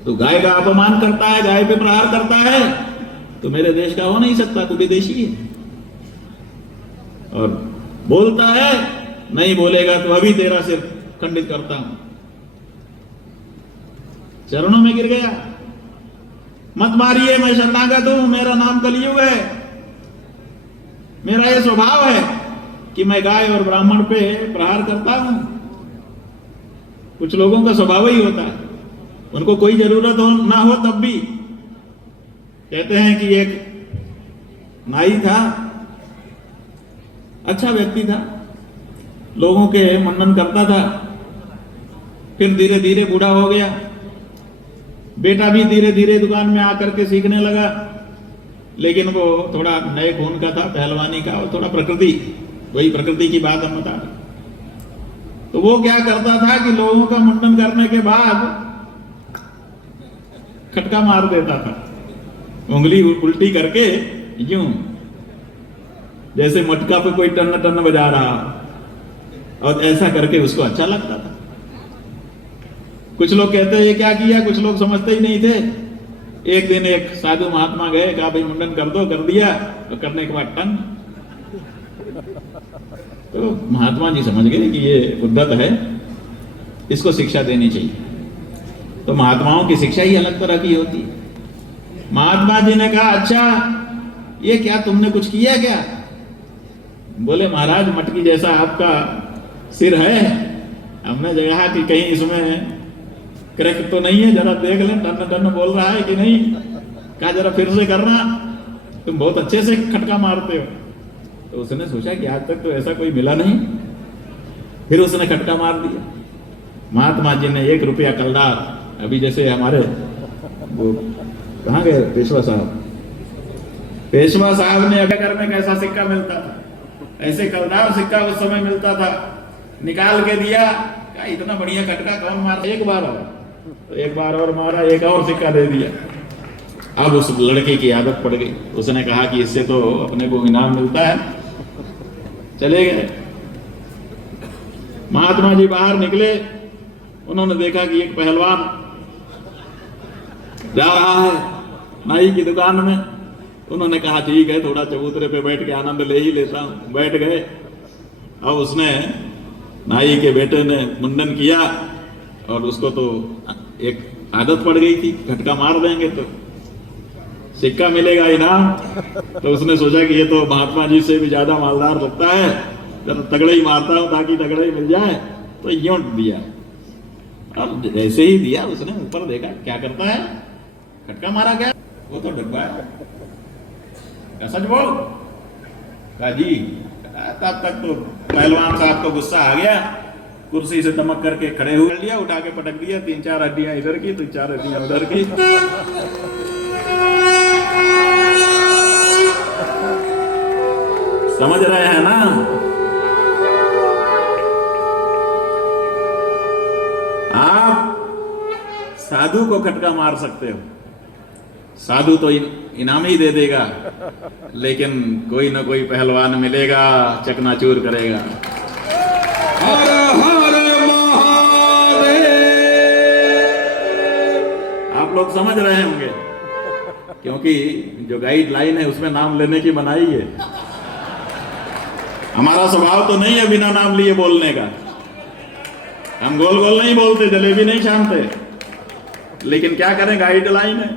तो गाय का अपमान करता है, गाय पे प्रहार करता है, तो मेरे देश का हो नहीं सकता, तो विदेशी है। और बोलता है नहीं बोलेगा तो अभी तेरा सिर खंडित करता हूं। चरणों में गिर गया, मत मारिए, मैं शरणागत हूं, मेरा नाम कलियुग है। मेरा यह स्वभाव है कि मैं गाय और ब्राह्मण पे प्रहार करता हूं। कुछ लोगों का स्वभाव ही होता है, उनको कोई जरूरत हो ना हो तब भी कहते हैं कि एक नाई था, अच्छा व्यक्ति था, लोगों के मनन करता था, फिर धीरे धीरे बूढ़ा हो गया। बेटा भी धीरे धीरे दुकान में आकर के सीखने लगा, लेकिन वो थोड़ा नए खून का था, पहलवानी का, और थोड़ा वही प्रकृति की बात हम बता रहे। तो वो क्या करता था कि लोगों का मुंडन करने के बाद खटका मार देता था, उंगली उल्टी करके यूं, जैसे मटका पे कोई टन टन बजा रहा, और ऐसा करके उसको अच्छा लगता था। कुछ लोग कहते हैं ये क्या किया, कुछ लोग समझते ही नहीं थे। एक दिन एक साधु महात्मा गए, कहा भाई मुंडन कर दो, कर दिया, तो करने के बाद टन। तो महात्मा जी समझ गए कि ये उद्धत है, इसको शिक्षा देनी चाहिए। तो महात्माओं की शिक्षा ही अलग तरह की होती है। महात्मा जी ने कहा अच्छा ये क्या तुमने कुछ किया क्या? बोले महाराज मटकी जैसा आपका सिर है, हमने कहा कि कहीं इसमें क्रैक तो नहीं है, जरा देख लें, टन टन बोल रहा है कि नहीं। कहा जरा फिर से करना, तुम बहुत अच्छे से खटका मारते हो। तो उसने सोचा कि आज तक तो ऐसा कोई मिला नहीं, फिर उसने खटका मार दिया। महात्मा जी ने 1 रुपया कलदार, अभी जैसे हमारे वो कहाँ गए पेशवा साहब, पेशवा साहब ने अगर में कैसा सिक्का मिलता था, ऐसे कलदार सिक्का उस समय मिलता था, निकाल के दिया। क्या इतना बढ़िया खटका कौन मार, एक बार और, तो एक बार और मारा, एक और सिक्का दे दिया। अब उस लड़के की आदत पड़ गई, उसने कहा कि इससे तो अपने को इनाम मिलता है, चले गए। महात्मा जी बाहर निकले, उन्होंने देखा कि एक पहलवान जा रहा है नाई की दुकान में। उन्होंने कहा ठीक है, थोड़ा चबूतरे पे बैठ के आनंद ले ही लेता हूं। बैठ गए, अब उसने नाई के बेटे ने मुंडन किया, और उसको तो एक आदत पड़ गई थी, खटका मार देंगे तो सिक्का मिलेगा इनाम। तो उसने सोचा कि ये तो महात्मा जी से भी ज्यादा मालदार लगता है, जब तगड़े ही मारता हूं ताकि तगड़े ही मिल जाए। तो यूं दिया, अब जैसे ही दिया उसने ऊपर देखा, क्या करता है, खटका मारा गया, वो तो डब्बा है। सच बोल, कहा जी। तब तक तो पहलवान साहब को गुस्सा आ गया, कुर्सी से दमक करके खड़े हुए लिया, उठा के पटक दिया, 3-4 हड्डियां इधर की, 3-4 हड्डियां उधर की। समझ रहे हैं ना? आप साधु को खटका मार सकते हो, साधु तो इनाम ही दे देगा, लेकिन कोई ना कोई पहलवान मिलेगा, चकनाचूर करेगा। हर हर महादेव। आप लोग समझ रहे होंगे, क्योंकि जो गाइडलाइन है उसमें नाम लेने की मनाही है। हमारा स्वभाव तो नहीं है बिना नाम लिए बोलने का, हम गोल गोल नहीं बोलते, जलेबी नहीं छानते, लेकिन क्या करें, गाइडलाइन है,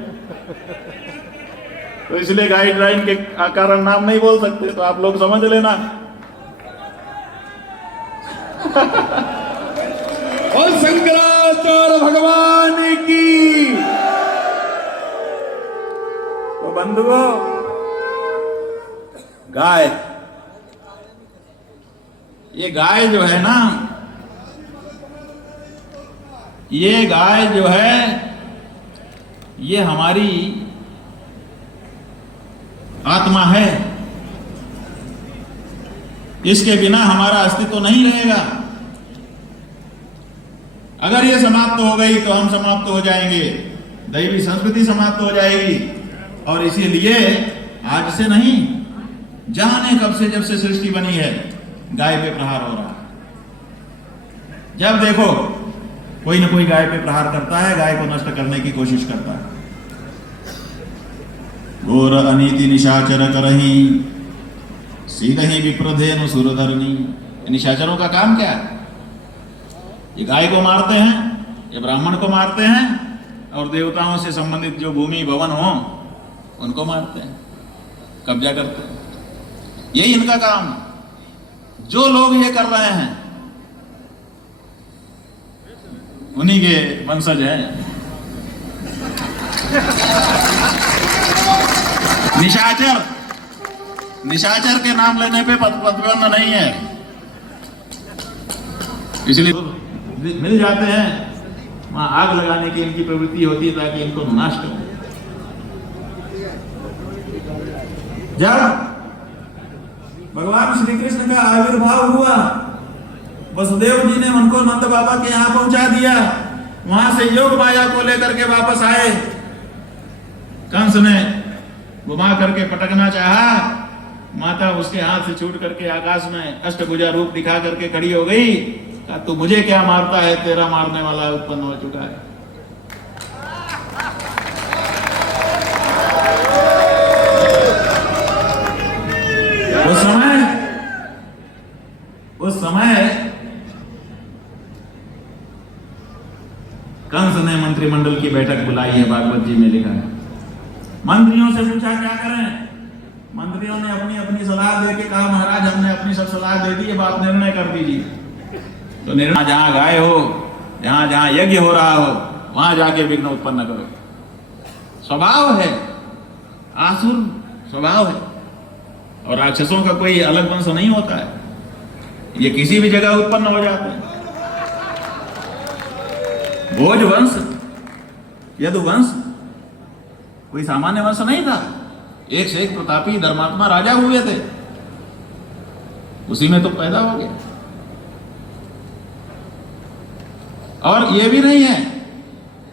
तो इसलिए गाइडलाइन के कारण नाम नहीं बोल सकते। तो आप लोग समझ लेना। और शंकराचार्य भगवान की। तो बंधुओं, गाय, ये गाय जो है ना, ये गाय जो है, ये हमारी आत्मा है, इसके बिना हमारा अस्तित्व नहीं रहेगा। अगर ये समाप्त हो गई तो हम समाप्त हो जाएंगे, दैवी संस्कृति समाप्त हो जाएगी। और इसीलिए आज से नहीं, जाने कब से, जब से सृष्टि बनी है, गाय पे प्रहार हो रहा है। जब देखो कोई ना कोई गाय पे प्रहार करता है, गाय को नष्ट करने की कोशिश करता है। घोर अनीति निशाचर करही, सीधहि विप्रधेनु सुरधरनी। निशाचरों का काम क्या है? ये गाय को मारते हैं, ये ब्राह्मण को मारते हैं, और देवताओं से संबंधित जो भूमि भवन हो उनको मारते हैं, कब्जा करते हैं। यही इनका काम। जो लोग ये कर रहे हैं उन्हीं के वंशज हैं। निशाचर, निशाचर के नाम लेने पे प्रतिबंध नहीं है, इसलिए मिल जाते हैं, वहां आग लगाने की इनकी प्रवृत्ति होती है ताकि इनको नाश करें। जब भगवान श्री कृष्ण का आविर्भाव हुआ, वसुदेव जी ने उनको नंद बाबा के यहाँ पहुंचा दिया, वहां से योग माया को लेकर के वापस आए, कंस ने घुमा करके पटकना चाहा, माता उसके हाथ से छूट करके आकाश में अष्टभुजा रूप दिखा करके खड़ी हो गई। कहा तू मुझे क्या मारता है, तेरा मारने वाला उत्पन्न हो चुका है। उस समय कंस ने मंत्रिमंडल की बैठक बुलाई है, भागवत जी में लिखा है। मंत्रियों से पूछा क्या करें। मंत्रियों ने अपनी अपनी सलाह देके कहा महाराज हमने अपनी सब सलाह दे दी, अब आप निर्णय कर दीजिए। तो निर्णय जहां गाय हो, जहां जहां यज्ञ हो रहा हो, वहां जाके विघ्न उत्पन्न करो। स्वभाव है, आसुर स्वभाव है, और राक्षसों का कोई अलग वंश नहीं होता है, ये किसी भी जगह उत्पन्न हो जाते हैं। भोज वंश, यदु वंश कोई सामान्य वंश नहीं था, एक से एक प्रतापी धर्मात्मा राजा हुए थे, उसी में तो पैदा हो गया। और ये भी नहीं है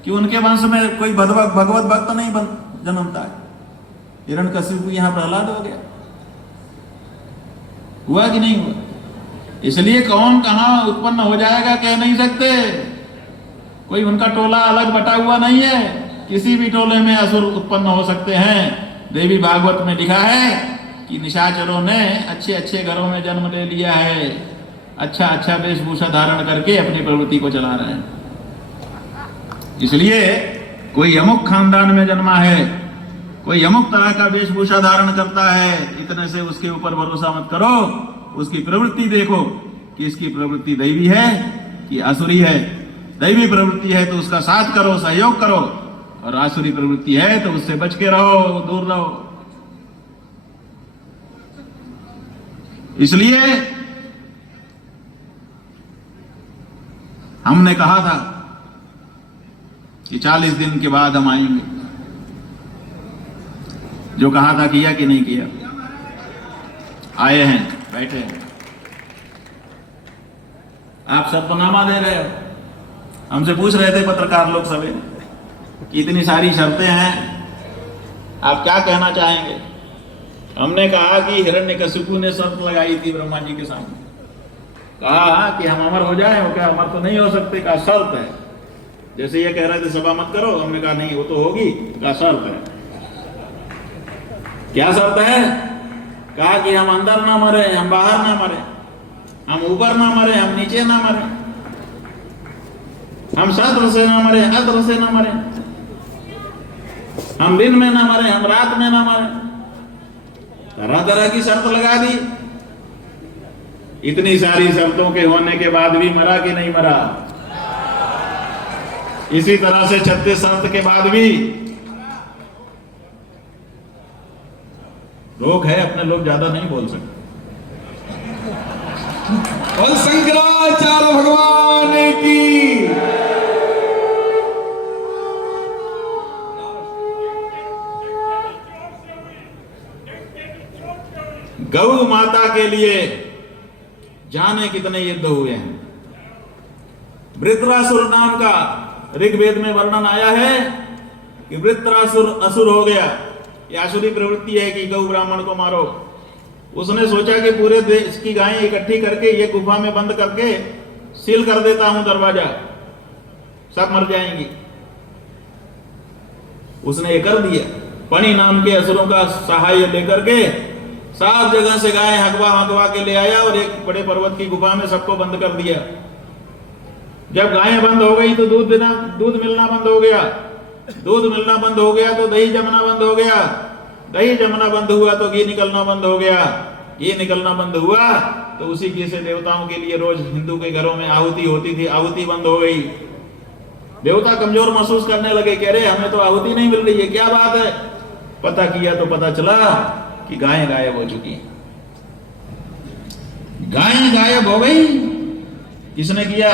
कि उनके वंश में कोई भगवत भक्त नहीं जन्मता है। हिरण्यकशिपु यहां प्रहलाद हो गया, हुआ कि नहीं हुआ? इसलिए कौन कहां उत्पन्न हो जाएगा कह नहीं सकते। कोई उनका टोला अलग बटा हुआ नहीं है, किसी भी टोले में असुर उत्पन्न हो सकते हैं। देवी भागवत में लिखा है कि निशाचरों ने अच्छे अच्छे घरों में जन्म ले लिया है, अच्छा अच्छा वेशभूषा धारण करके अपनी प्रवृत्ति को चला रहे हैं। इसलिए कोई अमुक खानदान में जन्मा है, कोई अमुक तरह का वेशभूषा धारण करता है, इतने से उसके ऊपर भरोसा मत करो। उसकी प्रवृत्ति देखो कि इसकी प्रवृत्ति दैवी है कि आसुरी है। दैवी प्रवृत्ति है तो उसका साथ करो, सहयोग करो, और आसुरी प्रवृत्ति है तो उससे बच के रहो, दूर रहो। इसलिए हमने कहा था कि 40 दिन के बाद हम आएंगे। जो कहा था किया कि नहीं किया? आए हैं, बैठे हैं। आप शर्तनामा दे रहे हो। हमसे पूछ रहे थे पत्रकार लोग सभी कि इतनी सारी शर्तें हैं, आप क्या कहना चाहेंगे? हमने कहा कि हिरण्यकशिपु ने शर्त लगाई थी ब्रह्मा जी के सामने, कहा कि हम अमर हो जाएं। वो क्या अमर तो नहीं हो सकते, कहा शर्त है। जैसे ये कह रहे थे सभा मत करो, हमने कहा नहीं वो तो होगी, कहा शर्त है। क्या शर्त है? कहा कि हम अंदर ना मरे, हम बाहर ना मरे, हम ऊपर ना मरे, हम नीचे ना मरे, हम शस्त्र से ना मरे, अस्त्र से ना मरे, हम दिन में ना मरे, हम रात में ना मरे। तरह तरह की शर्त लगा दी। इतनी सारी शर्तों के होने के बाद भी मरा कि नहीं मरा? इसी तरह से 36 शर्त के बाद भी रोक है, अपने लोग ज्यादा नहीं बोल सकते। और शंकराचार्य भगवान की गौ माता के लिए जाने कितने युद्ध हुए हैं। वृत्रासुर नाम का ऋग्वेद में वर्णन आया है कि वृत्रासुर असुर हो गया। यह आसुरी प्रवृत्ति है कि गौ ब्राह्मण को मारो। उसने सोचा कि पूरे देश की गायें इकट्ठी करके ये गुफा में बंद करके सील कर देता हूं दरवाजा, सब मर जाएंगी। उसने ये कर दिया। पणि नाम के असुरों का सहाय लेकर के सब जगह से गायें हकवा के ले आया और एक बड़े पर्वत की गुफा में सबको बंद कर दिया। जब गायें बंद हो गई तो दूध मिलना बंद हो गया। दूध मिलना बंद हो गया तो दही जमना बंद हो गया। दही जमना बंद हुआ तो घी निकलना बंद हो गया। घी निकलना बंद हुआ तो उसी घी से देवताओं के लिए रोज हिंदू के घरों में आहुति होती थी। आहुति बंद हो गई। देवता कमजोर महसूस करने लगे, कह रहे हमें तो आहुति नहीं मिल रही है, क्या बात है? पता किया तो पता चला कि गायें गायब हो चुकी हैं। गायें गायब हो गई। किसने किया?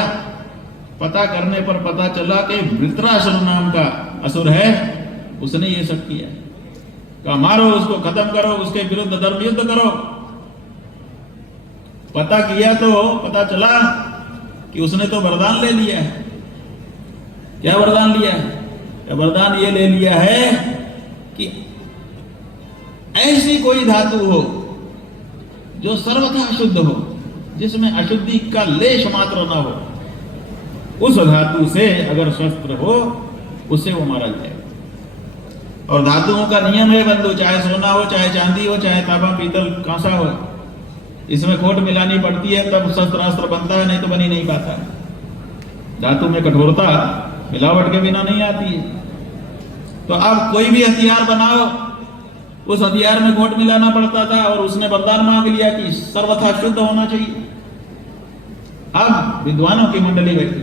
पता करने पर पता चला कि वृत्रासुर नाम का असुर है, उसने ये सब किया। कहा मारो उसको, खत्म करो, उसके विरुद्ध धर्म युद्ध करो। पता किया तो पता चला कि उसने तो वरदान ले लिया है। क्या वरदान लिया है? वरदान ये ले लिया है कि ऐसी कोई धातु हो जो सर्वथा शुद्ध हो, जिसमें अशुद्धि का लेश मात्र न हो, उस धातु से अगर शस्त्र हो उससे वो मारा जाए। और धातुओं का नियम है बंधु, चाहे सोना हो, चाहे चांदी हो, चाहे तांबा पीतल कांसा हो, इसमें खोट मिलानी पड़ती है तब शस्त्रास्त्र बनता है, नहीं तो बनी नहीं पाता। धातु में कठोरता मिलावट के बिना नहीं आती है। तो अब कोई भी हथियार बनाओ, उस हथियार में खोट मिलाना पड़ता था और उसने वरदान मांग लिया कि सर्वथा शुद्ध होना चाहिए। अब विद्वानों की मंडली बैठी,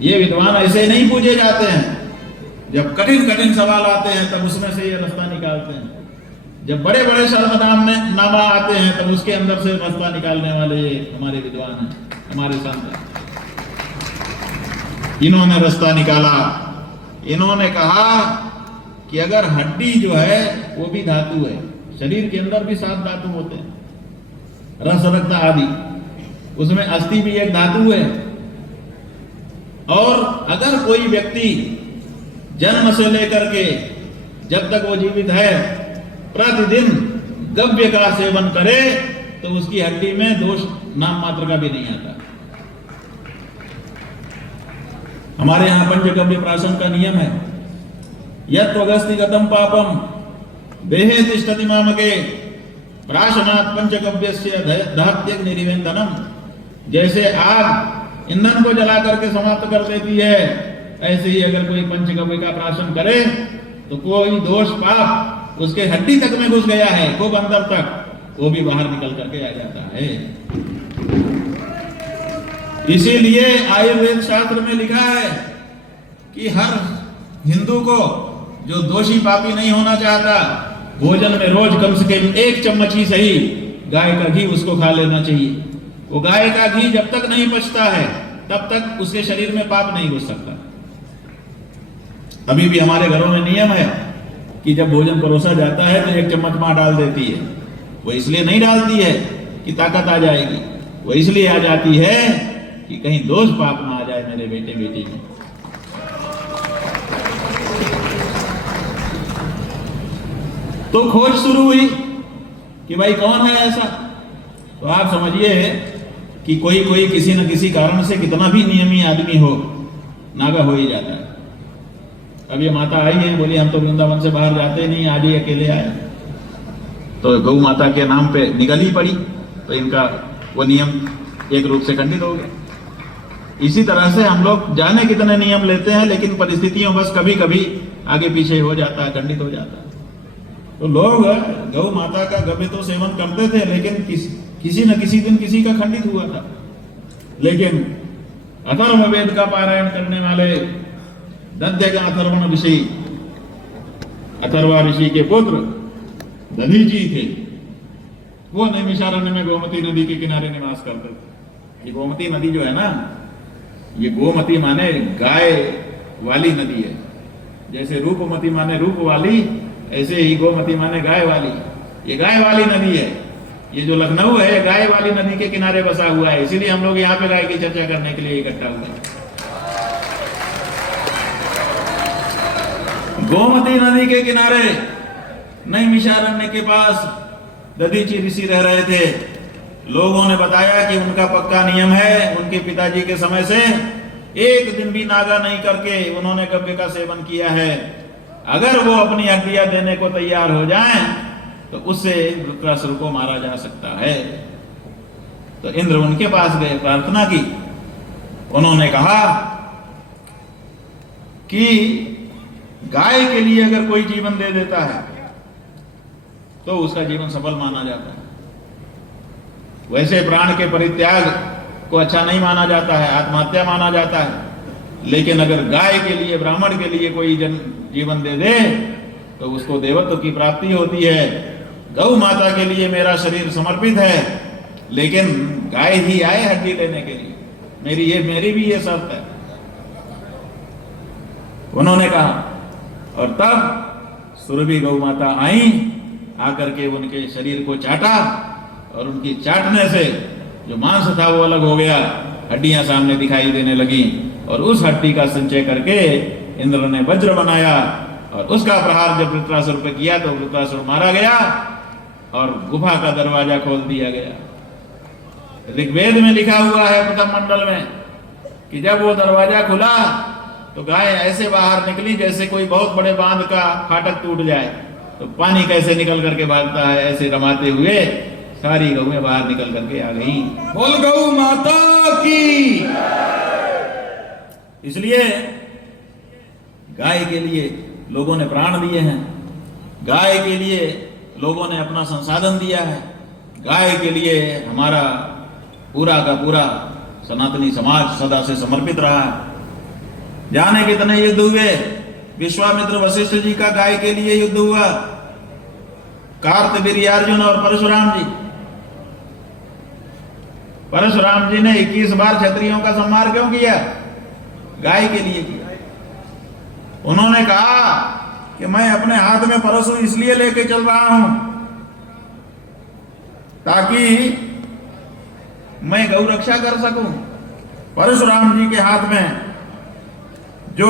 ये विद्वान ऐसे नहीं पूजे जाते हैं। जब कठिन कठिन सवाल आते हैं तब उसमें से ये रास्ता निकालते हैं। जब बड़े बड़े शर्मनाम में नामा आते हैं तब उसके अंदर से रास्ता निकालने वाले ये हमारे विद्वान हैं, हमारे संत हैं। इन्होंने रास्ता निकाला। इन्होंने कहा कि अगर हड्डी जो है वो भी धातु है, शरीर के अंदर भी 7 धातु होते हैं, रस रक्त आदि, उसमें अस्थि भी एक धातु है। और अगर कोई व्यक्ति जन्म से लेकर के जब तक वो जीवित है प्रतिदिन गव्य का सेवन करे तो उसकी हड्डी में दोष नाम मात्र का भी नहीं आता। हमारे यहां पंचगव्य प्राशन का नियम है, यत्वगस्तिगतम पापम देहे तिष्ठति मामके प्राशनात् पंचगव्यस्य दहत्यग्निरिवेन्दनम। जैसे आग ईंधन को जला करके समाप्त कर देती है, ऐसे ही अगर कोई पंचगव्य का प्राशन करे तो कोई दोष पाप उसके हड्डी तक में घुस गया है, खूब अंदर तक, वो भी बाहर निकल करके आ जाता है। इसीलिए आयुर्वेद शास्त्र में लिखा है कि हर हिंदू को जो दोषी पापी नहीं होना चाहता, भोजन में रोज कम से कम 1 चम्मच ही सही गाय का घी उसको खा लेना चाहिए। वो गाय का घी जब तक नहीं पचता है तब तक उसके शरीर में पाप नहीं घुस सकता। अभी भी हमारे घरों में नियम है कि जब भोजन परोसा जाता है तो 1 चम्मच मां डाल देती है। वो इसलिए नहीं डालती है कि ताकत आ जाएगी, वो इसलिए आ जाती है कि कहीं दोष पाप ना आ जाए मेरे बेटे बेटी में। तो खोज शुरू हुई कि भाई कौन है ऐसा। तो आप समझिए कि कोई कोई किसी न किसी कारण से कितना भी नियमी आदमी हो, नागा हो ही जाता है। अब ये माता आई है, बोली हम तो वृंदावन से बाहर जाते नहीं, आज ही अकेले आए। तो गौ माता के नाम पे निकल ही पड़ी, तो इनका वो नियम एक रूप से खंडित हो गया। इसी तरह से हम लोग जाने कितने नियम लेते हैं, लेकिन परिस्थितियों बस कभी कभी आगे पीछे हो जाता है, खंडित हो जाता है। तो लोग गौ माता का गव्य तो सेवन करते थे, लेकिन किसी न किसी दिन किसी का खंडित हुआ था। लेकिन अथर्व वेद का पारायण करने वाले दध्य का अथर्वण ऋषि, अथर्वा ऋषि के पुत्र दधीची थे। वो नैमिषारण्य में गोमती नदी के किनारे निवास करते थे। ये गोमती नदी जो है ना, ये गोमती माने गाय वाली नदी है। जैसे रूपमती माने रूप वाली, ऐसे ही गोमती माने गाय वाली। ये गाय वाली नदी है। ये जो लखनऊ है गाय वाली नदी के किनारे बसा हुआ है, इसीलिए हम लोग यहाँ पे गाय की चर्चा करने के लिए इकट्ठा हुए। गोमती नदी के किनारे नैमिषारण्य के पास दधीची ऋषि रह रहे थे। लोगों ने बताया कि उनका पक्का नियम है, उनके पिताजी के समय से एक दिन भी नागा नहीं करके उन्होंने गव्य का सेवन किया है। अगर वो अपनी हड्डियां देने को तैयार हो जाएं तो उससे वृत्रासुर को मारा जा सकता है। तो इंद्र उनके पास गए, प्रार्थना की। उन्होंने कहा कि गाय के लिए अगर कोई जीवन दे देता है तो उसका जीवन सफल माना जाता है। वैसे प्राण के परित्याग को अच्छा नहीं माना जाता है, आत्महत्या माना जाता है। लेकिन अगर गाय के लिए, ब्राह्मण के लिए कोई जीवन दे दे तो उसको देवत्व की प्राप्ति होती है। गौ माता के लिए मेरा शरीर समर्पित है, लेकिन गाय ही आए हड्डी लेने के लिए, मेरी भी ये शर्त है, उन्होंने कहा। और तब सुरभि गौ माता आई, आकर के उनके शरीर को चाटा, और उनकी चाटने से जो मांस था वो अलग हो गया, हड्डियां सामने दिखाई देने लगी। और उस हड्डी का संचय करके इंद्र ने वज्र बनाया, और उसका प्रहार जब वृत्रासुर पे किया तो वृत्रासुर मारा गया। और गुफा का दरवाजा खोल दिया गया। ऋग्वेद में लिखा हुआ है प्रथम मंडल में कि जब वो दरवाजा खुला तो गाय ऐसे बाहर निकली जैसे कोई बहुत बड़े बांध का फाटक टूट जाए तो पानी कैसे निकल करके भागता है, ऐसे रमाते हुए सारी गौएं बाहर निकल करके आ गई। बोल गौ माता की। इसलिए गाय के लिए लोगों ने प्राण दिए हैं, गाय के लिए लोगों ने अपना संसाधन दिया है, गाय के लिए हमारा पूरा का पूरा सनातनी समाज सदा से समर्पित रहा है। जाने कितने युद्ध हुए, विश्वामित्र वशिष्ठ जी का गाय के लिए युद्ध हुआ, कार्तवीर्यार्जुन और परशुराम जी। परशुराम जी ने 21 बार क्षत्रियों का संहार क्यों किया? गाय के लिए किया। उन्होंने कहा कि मैं अपने हाथ में परशु इसलिए लेके चल रहा हूं ताकि मैं गौ रक्षा कर सकूं। परशुराम जी के हाथ में जो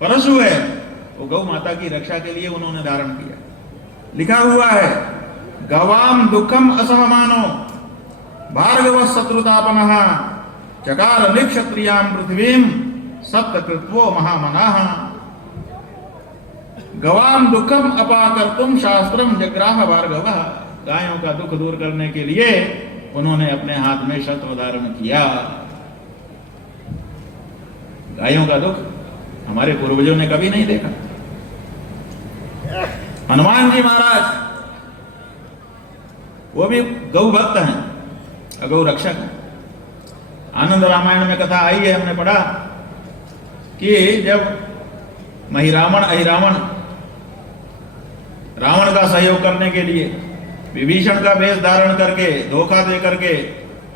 परशु है वो गौ माता की रक्षा के लिए उन्होंने धारण किया। लिखा हुआ है गवाम दुखम असहमानो भार्गव शत्रुतापनः चकार निक्षत्रियाम पृथ्वीम सप्तकृत्वो महामनाः। गवाम दुखम अपाकर्तुम शास्त्रम जग्राह भार्गव। गायों का दुख दूर करने के लिए उन्होंने अपने हाथ में शस्त्र धारण किया। गायों का दुख हमारे पूर्वजों ने कभी नहीं देखा। हनुमान जी महाराज वो भी गौ भक्त हैं, गौ रक्षक हैं। आनंद रामायण में कथा आई है, हमने पढ़ा कि जब महिरावण अहिरावण रावण का सहयोग करने के लिए विभीषण का वेश धारण करके धोखा दे करके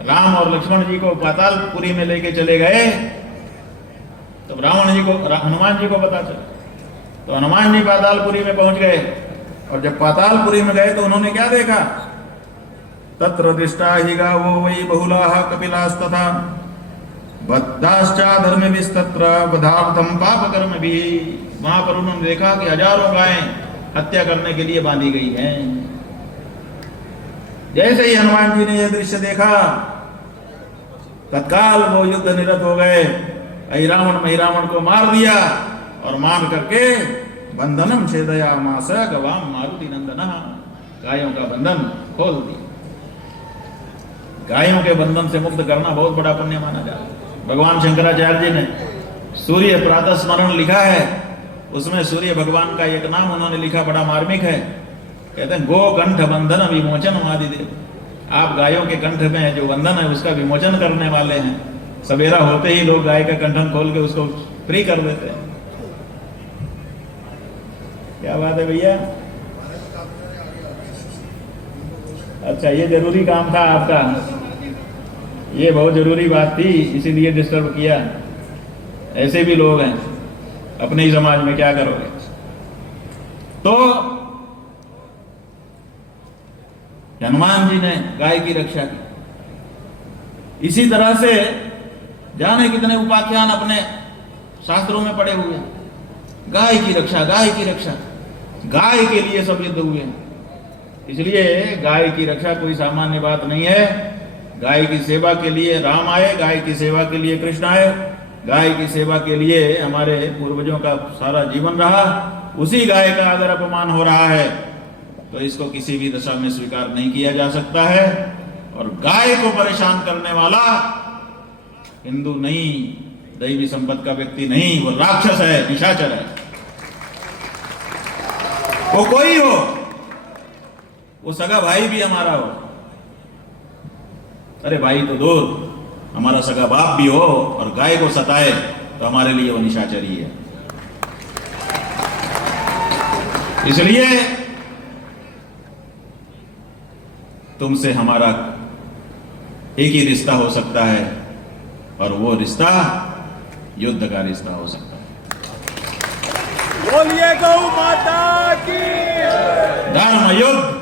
राम और लक्ष्मण जी को पातालपुरी में लेके चले गए, तो रावण जी को हनुमान जी को पता चला। तो हनुमान जी पातालपुरी में पहुंच गए और जब पातालपुरी में गए तो उन्होंने क्या देखा? तत्र दृष्टा ही गावो वै बहुलाः कपिलास्तथा बद्धाश्चा धर्म विस्तत्र बधार्थम पाप कर्म भी। वहां पर उन्होंने देखा कि हजारों गायें हत्या करने के लिए बांधी गई हैं। जैसे ही हनुमान जी ने यह दृश्य देखा तत्काल वो युद्ध निरत हो गए। अहिरावण महिरावण को मार दिया और मार करके बंधनम छेदयामास गवाम मारुति नंदनः। गायों का बंधन खोल दिया। गायों के बंधन से मुक्त करना बहुत बड़ा पुण्य माना जाता है। भगवान शंकराचार्य जी ने सूर्य प्रातः स्मरण लिखा है, उसमें सूर्य भगवान का एक नाम उन्होंने लिखा, बड़ा मार्मिक है। कहते हैं गो कंठ बंधन विमोचन आदिदेव। आप गायों के कंठ में जो बंधन है उसका विमोचन करने वाले हैं। सवेरा होते ही लोग गाय का कंठन खोल के उसको फ्री कर देते हैं। क्या बात है भैया? अच्छा, ये जरूरी काम था आपका, ये बहुत जरूरी बात थी, इसीलिए डिस्टर्ब किया। ऐसे भी लोग हैं अपने ही समाज में, क्या करोगे? तो हनुमान जी ने गाय की रक्षा की। इसी तरह से जाने कितने उपाख्यान अपने शास्त्रों में पड़े हुए हैं। गाय की रक्षा, गाय की रक्षा, गाय के लिए सब युद्ध हुए हैं। इसलिए गाय की रक्षा कोई सामान्य बात नहीं है। गाय की सेवा के लिए राम आए, गाय की सेवा के लिए कृष्ण आए, गाय की सेवा के लिए हमारे पूर्वजों का सारा जीवन रहा। उसी गाय का अगर अपमान हो रहा है तो इसको किसी भी दशा में स्वीकार नहीं किया जा सकता है। और गाय को परेशान करने वाला हिंदू नहीं, दैवी संपत्ति का व्यक्ति नहीं, वो राक्षस है, निशाचर है। वो कोई हो, वो सगा भाई भी हमारा हो, अरे भाई तो दूर, हमारा सगा बाप भी हो और गाय को सताए तो हमारे लिए वो निशाचरी है। इसलिए तुमसे हमारा एक ही रिश्ता हो सकता है और वो रिश्ता युद्ध का रिश्ता हो सकता है। बोलिए गौ माता की। धर्म युद्ध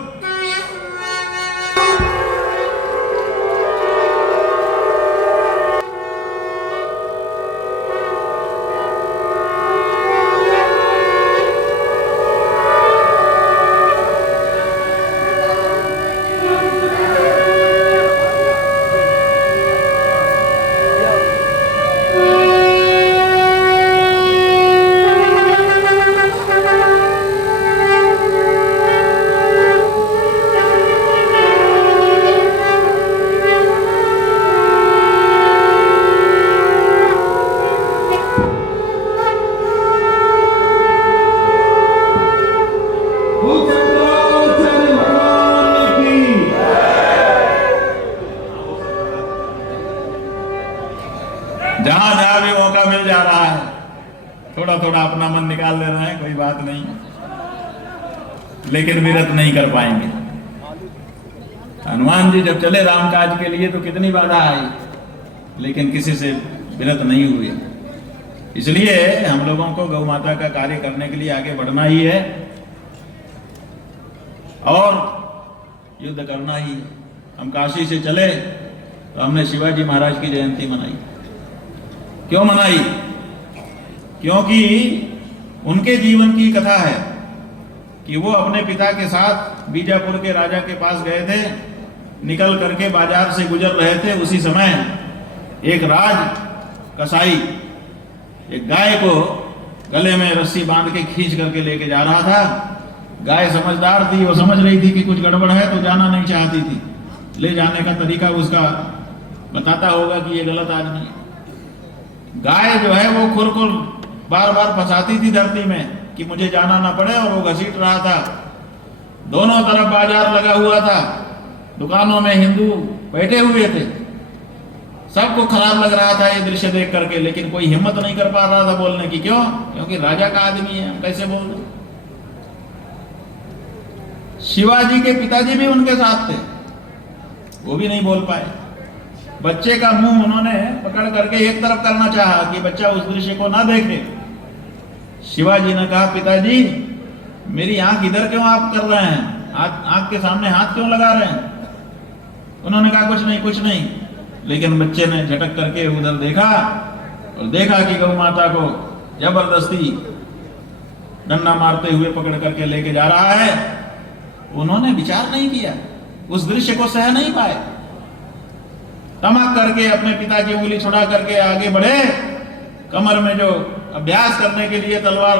थोड़ा थोड़ा अपना मन निकाल ले रहे हैं, कोई बात नहीं, लेकिन विरत नहीं कर पाएंगे। हनुमान जी जब चले रामकाज के लिए तो कितनी बाधा आई, लेकिन किसी से विरत नहीं हुए। इसलिए हम लोगों को गौ माता का कार्य करने के लिए आगे बढ़ना ही है और युद्ध करना ही है। हम काशी से चले तो हमने शिवाजी महाराज की जयंती मनाई। क्यों मनाई? क्योंकि उनके जीवन की कथा है कि वो अपने पिता के साथ बीजापुर के राजा के पास गए थे, निकल करके बाजार से गुजर रहे थे। उसी समय एक राज कसाई एक गाय को गले में रस्सी बांध के खींच करके लेके जा रहा था। गाय समझदार थी, वो समझ रही थी कि कुछ गड़बड़ है, तो जाना नहीं चाहती थी। ले जाने का तरीका उसका बताता होगा कि ये गलत आदमी है। गाय जो है वो खुर को बार बार फंसाती थी धरती में कि मुझे जाना ना पड़े, और वो घसीट रहा था। दोनों तरफ बाजार लगा हुआ था, दुकानों में हिंदू बैठे हुए थे। सबको खराब लग रहा था ये दृश्य देख करके, लेकिन कोई हिम्मत नहीं कर पा रहा था बोलने की। क्यों? क्योंकि राजा का आदमी है, हम कैसे बोल रहे। शिवाजी के पिताजी भी उनके साथ थे, वो भी नहीं बोल पाए। बच्चे का मुंह उन्होंने पकड़ करके एक तरफ करना चाहा कि बच्चा उस दृश्य को ना देखे। शिवाजी ने कहा, पिताजी मेरी आंख इधर क्यों आप कर रहे हैं, आंख के सामने हाथ क्यों लगा रहे हैं? उन्होंने कहा कुछ नहीं कुछ नहीं। लेकिन बच्चे ने झटक करके उधर देखा और देखा कि गौ माता को जबरदस्ती डंडा मारते हुए पकड़ करके लेके जा रहा है। उन्होंने विचार नहीं किया, उस दृश्य को सह नहीं पाए। तमक करके अपने पिता की उंगली छुड़ा करके आगे बढ़े। कमर में जो अभ्यास करने के लिए तलवार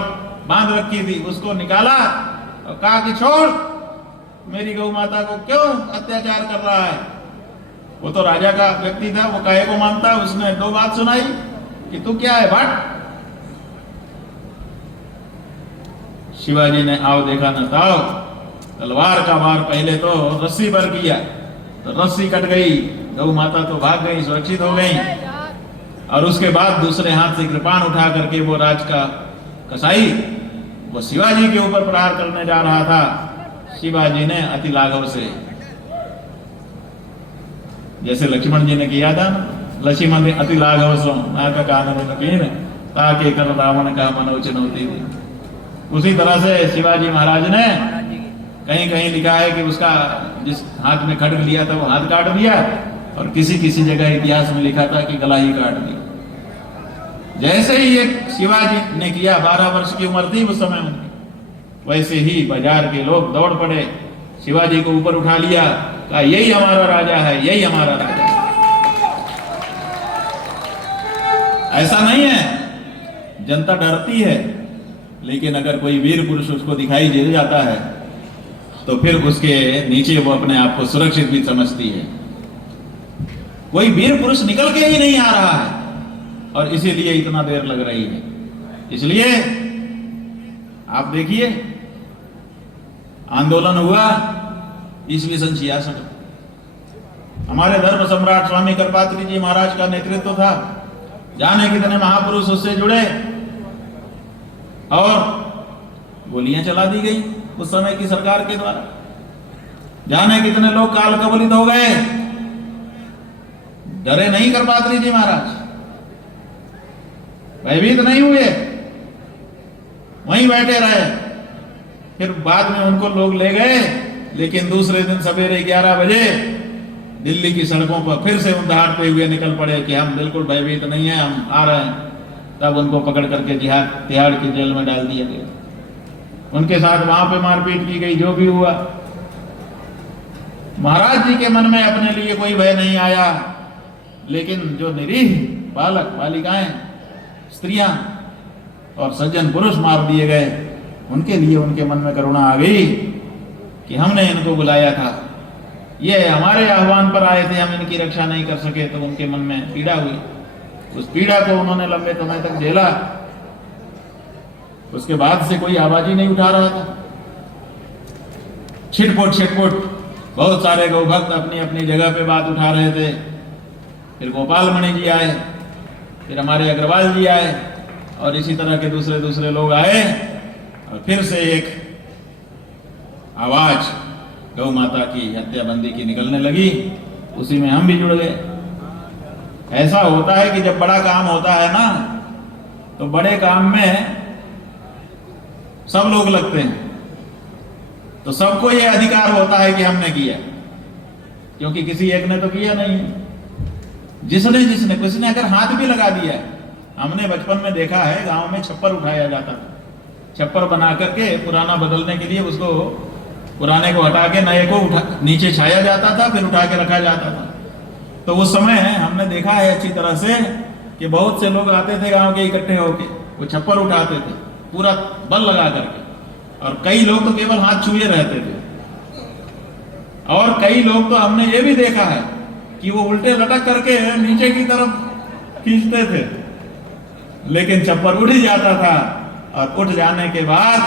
बांध रखी थी उसको निकाला और कहा कि छोड़, मेरी गौ माता को क्यों अत्याचार कर रहा है। वो तो राजा का व्यक्ति था, वो काहे को मानता। उसने दो बात सुनाई कि तू क्या है भट। शिवाजी ने आओ देखा न ताओ, तलवार का वार पहले तो रस्सी पर किया तो रस्सी कट गई, गौ माता तो भाग गई, सुरक्षित हो गई। और उसके बाद दूसरे हाथ से कृपाण उठा करके वो राज का कसाई वो शिवाजी के ऊपर प्रहार करने जा रहा था। शिवाजी ने अति लाघव से, जैसे लक्ष्मण जी ने किया था ना, लक्ष्मण ने अति लाघव सो का कानून पीन ताकि कर रावण का मनोचनौती थी। उसी तरह से शिवाजी महाराज ने कहीं कहीं लिखा है कि उसका जिस हाथ में खड्ग लिया था वो हाथ काट दिया, और किसी किसी जगह इतिहास में लिखा था कि गला ही काट दिया। जैसे ही ये शिवाजी ने किया, 12 वर्ष की उम्र थी उस समय उनकी, वैसे ही बाजार के लोग दौड़ पड़े, शिवाजी को ऊपर उठा लिया, कहा यही हमारा राजा है, यही हमारा राजा है। ऐसा नहीं है, जनता डरती है, लेकिन अगर कोई वीर पुरुष उसको दिखाई दे जाता है तो फिर उसके नीचे वो अपने आप को सुरक्षित भी समझती है। कोई वीर पुरुष निकल के ही नहीं आ रहा है और इसीलिए इतना देर लग रही है। इसलिए आप देखिए, आंदोलन हुआ ईस्वी सन 66, हमारे धर्म सम्राट स्वामी करपात्री जी महाराज का नेतृत्व था। जाने कितने महापुरुष उससे जुड़े और गोलियां चला दी गई उस समय की सरकार के द्वारा। जाने कितने लोग काल कवलित हो गए, डरे नहीं करपात्री जी महाराज, भयभीत नहीं हुए, वहीं बैठे रहे। फिर बाद में उनको लोग ले गए, लेकिन दूसरे दिन सवेरे 11 बजे दिल्ली की सड़कों पर फिर से दहाड़ते हुए निकल पड़े कि हम बिल्कुल भयभीत नहीं है, हम आ रहे हैं। तब उनको पकड़ करके तिहाड़ की जेल में डाल दिया गया। उनके साथ वहां पे मारपीट की गई, जो भी हुआ। महाराज जी के मन में अपने लिए कोई भय नहीं आया, लेकिन जो निरीह बालक बालिकाएं, स्त्रियां और सज्जन पुरुष मार दिए गए, उनके लिए उनके मन में करुणा आ गई कि हमने इनको बुलाया था, ये हमारे आह्वान पर आए थे, हम इनकी रक्षा नहीं कर सके, तो उनके मन में पीड़ा हुई। उस पीड़ा को उन्होंने लंबे समय तक झेला। उसके बाद से कोई आवाज ही नहीं उठा रहा था। छिटपुट बहुत सारे गौ भक्त अपनी अपनी जगह पे बात उठा रहे थे। फिर गोपाल मणि जी आए, फिर हमारे अग्रवाल जी आए, और इसी तरह के दूसरे दूसरे लोग आए और फिर से एक आवाज गौ माता की हत्याबंदी की निकलने लगी। उसी में हम भी जुड़ गए। ऐसा होता है कि जब बड़ा काम होता है ना, तो बड़े काम में सब लोग लगते हैं, तो सबको ये अधिकार होता है कि हमने किया, क्योंकि किसी एक ने तो किया नहीं। जिसने जिसने किसी ने अगर हाथ भी लगा दिया। हमने बचपन में देखा है, गांव में छप्पर उठाया जाता था। छप्पर बना करके पुराना बदलने के लिए उसको, पुराने को हटा के नए को उठा नीचे छाया जाता था, फिर उठा के रखा जाता था। तो उस समय हमने देखा है अच्छी तरह से कि बहुत से लोग आते थे गांव के इकट्ठे होके, वो छप्पर उठाते थे पूरा बल लगा करके, और कई लोग तो केवल हाथ छुए रहते थे, और कई लोग तो हमने ये भी देखा है कि वो उल्टे लटक करके नीचे की तरफ खींचते थे, लेकिन छप्पर उठ ही जाता था, और उठ जाने के बाद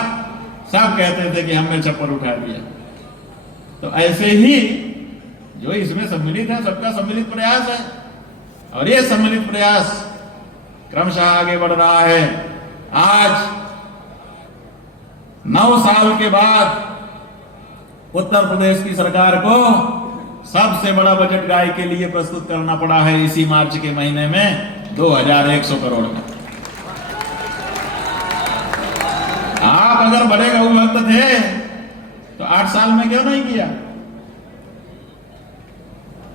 सब कहते थे कि हमने छप्पर उठा दिया। तो ऐसे ही जो इसमें सम्मिलित है, सबका सम्मिलित प्रयास है, और ये सम्मिलित प्रयास क्रमशः आगे बढ़ रहा है। आज 9 साल के बाद उत्तर प्रदेश की सरकार को सबसे बड़ा बजट गाय के लिए प्रस्तुत करना पड़ा है इसी मार्च के महीने में 2100 करोड़ का। आप अगर बड़े गौ भक्त थे तो 8 साल में क्यों नहीं किया?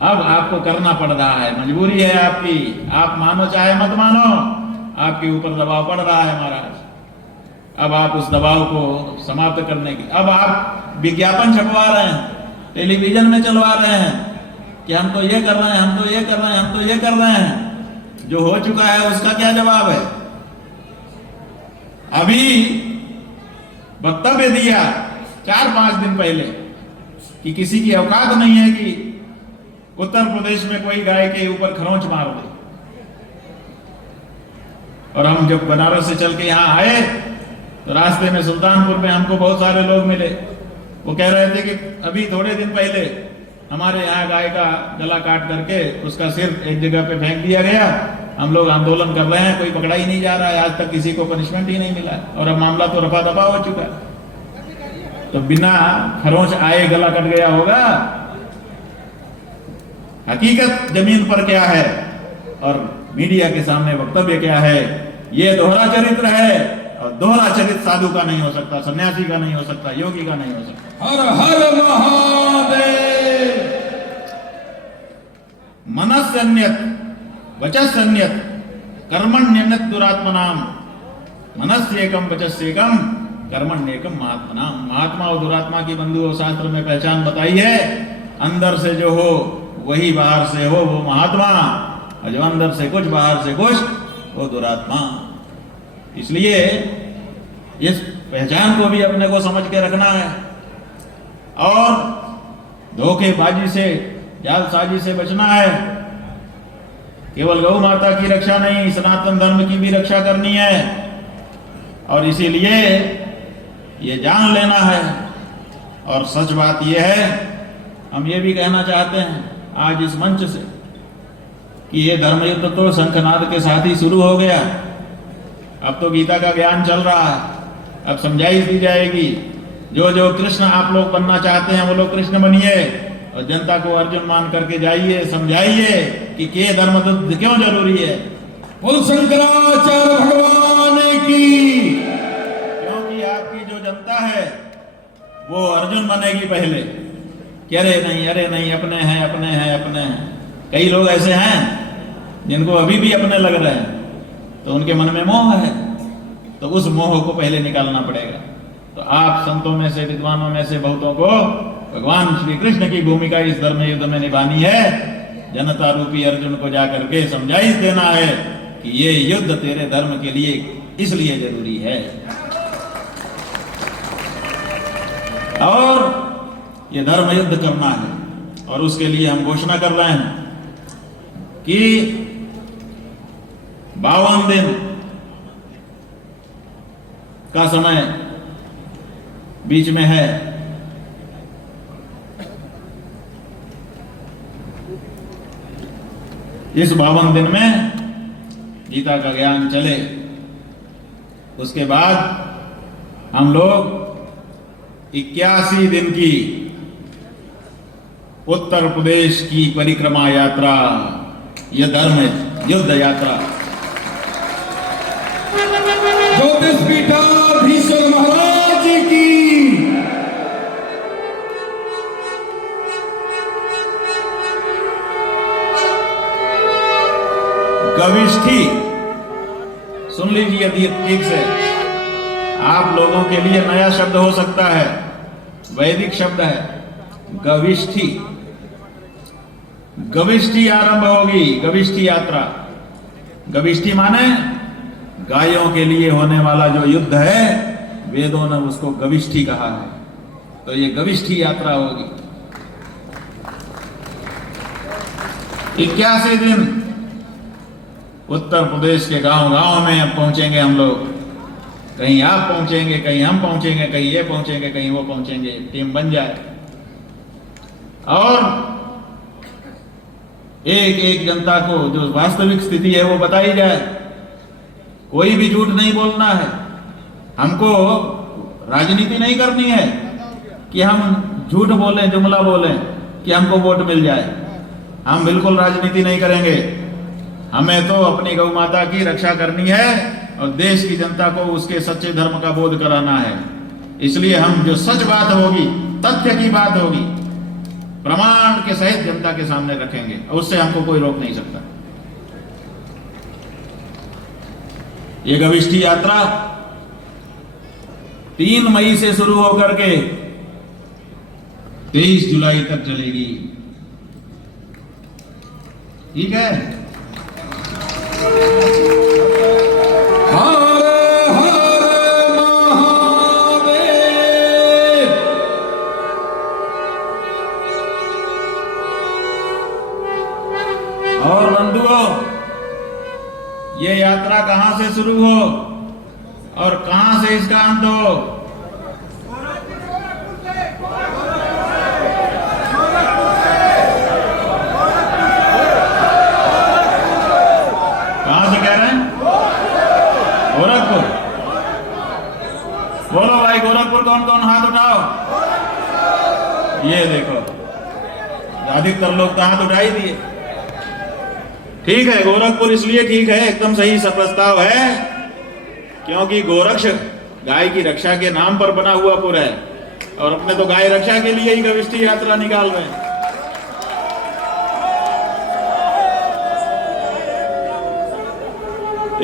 अब आपको करना पड़ रहा है, मजबूरी है आपकी। आप मानो चाहे मत मानो, आपके ऊपर दबाव पड़ रहा है महाराज। अब आप उस दबाव को समाप्त करने की, अब आप विज्ञापन छपवा रहे हैं, टेलीविजन में चलवा रहे हैं कि हम तो ये कर रहे हैं, हम तो ये कर रहे हैं, हम तो ये कर रहे हैं। जो हो चुका है उसका क्या जवाब है? अभी वक्तव्य दिया 4-5 दिन पहले कि किसी की औकात नहीं है कि उत्तर प्रदेश में कोई गाय के ऊपर खरोंच मार दे। और हम जब बनारस से चल के यहाँ आए तो रास्ते में सुल्तानपुर में हमको बहुत सारे लोग मिले। वो कह रहे थे कि अभी थोड़े दिन पहले हमारे यहाँ गाय का गला काट करके उसका सिर एक जगह पे फेंक दिया गया, हम लोग आंदोलन कर रहे हैं, कोई पकड़ा ही नहीं जा रहा है, आज तक किसी को पनिशमेंट ही नहीं मिला, और अब मामला तो रफा दफा हो चुका है। तो बिना खरोंच आए गला कट गया होगा? हकीकत जमीन पर क्या है और मीडिया के सामने वक्तव्य क्या है, ये दोहरा चरित्र है, और दोहरा चरित्र साधु का नहीं हो सकता, सन्यासी का नहीं हो सकता, योगी का नहीं हो सकता। हर हर महादेव। मनस्यन्यत वचस्यन्यत कर्मण्यन्यत दुरात्मनाम मनस्येकम वचस्येकम कर्मण्येकम महात्मनाम। महात्मा और दुरात्मा की बंधु शास्त्र में पहचान बताई है। अंदर से जो हो वही बाहर से हो, वो महात्मा, और जो अंदर से कुछ बाहर से कुछ, वो दुरात्मा। इसलिए इस पहचान को भी अपने को समझ के रखना है, और धोखेबाजी से, जालसाजी से बचना है। केवल गौ माता की रक्षा नहीं, सनातन धर्म की भी रक्षा करनी है, और इसीलिए ये जान लेना है। और सच बात यह है, हम ये भी कहना चाहते हैं आज इस मंच से कि ये धर्म युद्ध तो शंखनाद के साथ ही शुरू हो गया। अब तो गीता का ज्ञान चल रहा है, अब समझाई दी जाएगी। जो जो कृष्ण आप लोग बनना चाहते हैं वो लोग कृष्ण बनिए, और जनता को अर्जुन मान करके जाइए, समझाइए कि के धर्म युद्ध क्यों जरूरी है। बोल शंकराचार्य भगवान की। क्योंकि आपकी जो जनता है वो अर्जुन बनेगी पहले कि अरे नहीं, अपने हैं, अपने हैं, अपने हैं। कई लोग ऐसे हैं जिनको अभी भी अपने लग रहे हैं, तो उनके मन में मोह है, तो उस मोह को पहले निकालना पड़ेगा। तो आप संतों में से, विद्वानों में से बहुतों को भगवान श्री कृष्ण की भूमिका इस धर्म युद्ध में निभानी है। जनता रूपी अर्जुन को जाकर के समझाइश देना है कि ये युद्ध तेरे धर्म के लिए इसलिए जरूरी है, और ये धर्म युद्ध करना है। और उसके लिए हम घोषणा कर रहे हैं कि 52 दिन का समय बीच में है। इस 52 दिन में गीता का ज्ञान चले, उसके बाद हम लोग 81 दिन की उत्तर प्रदेश की परिक्रमा यात्रा, यह धर्म युद्ध यात्रा, ज्योतिषपीठाधीश्वर महाराज की, गविष्ठी, सुन लीजिए ठीक से, आप लोगों के लिए नया शब्द हो सकता है, वैदिक शब्द है गविष्ठी। गविष्ठी आरंभ होगी, गविष्ठी यात्रा। गविष्ठी माने गायों के लिए होने वाला जो युद्ध है, वेदों ने उसको गविष्ठी कहा है। तो ये गविष्ठी यात्रा होगी। 81 दिन उत्तर प्रदेश के गांव गांव में अब पहुंचेंगे हम लोग। कहीं आप पहुंचेंगे, कहीं हम पहुंचेंगे, कहीं ये पहुंचेंगे, कहीं वो पहुंचेंगे। टीम बन जाए और एक एक जनता को जो वास्तविक स्थिति है वो बताई जाए। कोई भी झूठ नहीं बोलना है। हमको राजनीति नहीं करनी है कि हम झूठ बोलें, जुमला बोलें कि हमको वोट मिल जाए। हम बिल्कुल राजनीति नहीं करेंगे। हमें तो अपनी गौ माता की रक्षा करनी है और देश की जनता को उसके सच्चे धर्म का बोध कराना है। इसलिए हम जो सच बात होगी, तथ्य की बात होगी, प्रमाण के सहित जनता के सामने रखेंगे और उससे हमको कोई रोक नहीं सकता। ये गविष्ठी यात्रा 3 मई से शुरू होकर के 23 जुलाई तक चलेगी। ठीक है। हर हर महादेव। और बंधुओं, ये यात्रा कहां से शुरू हो और कहां से इसका अंत हो? कहां से कह रहे हैं? गोरखपुर। बोलो भाई, गोरखपुर कौन कौन हाथ उठाओ। ये देखो, अधिकतर लोग तो हाथ उठा ही दिए। ठीक है, गोरखपुर इसलिए ठीक है, एकदम सही सा प्रस्ताव है, क्योंकि गोरक्ष गाय की रक्षा के नाम पर बना हुआ पुर है और अपने तो गाय रक्षा के लिए ही गविष्ठी यात्रा निकाल रहे हैं।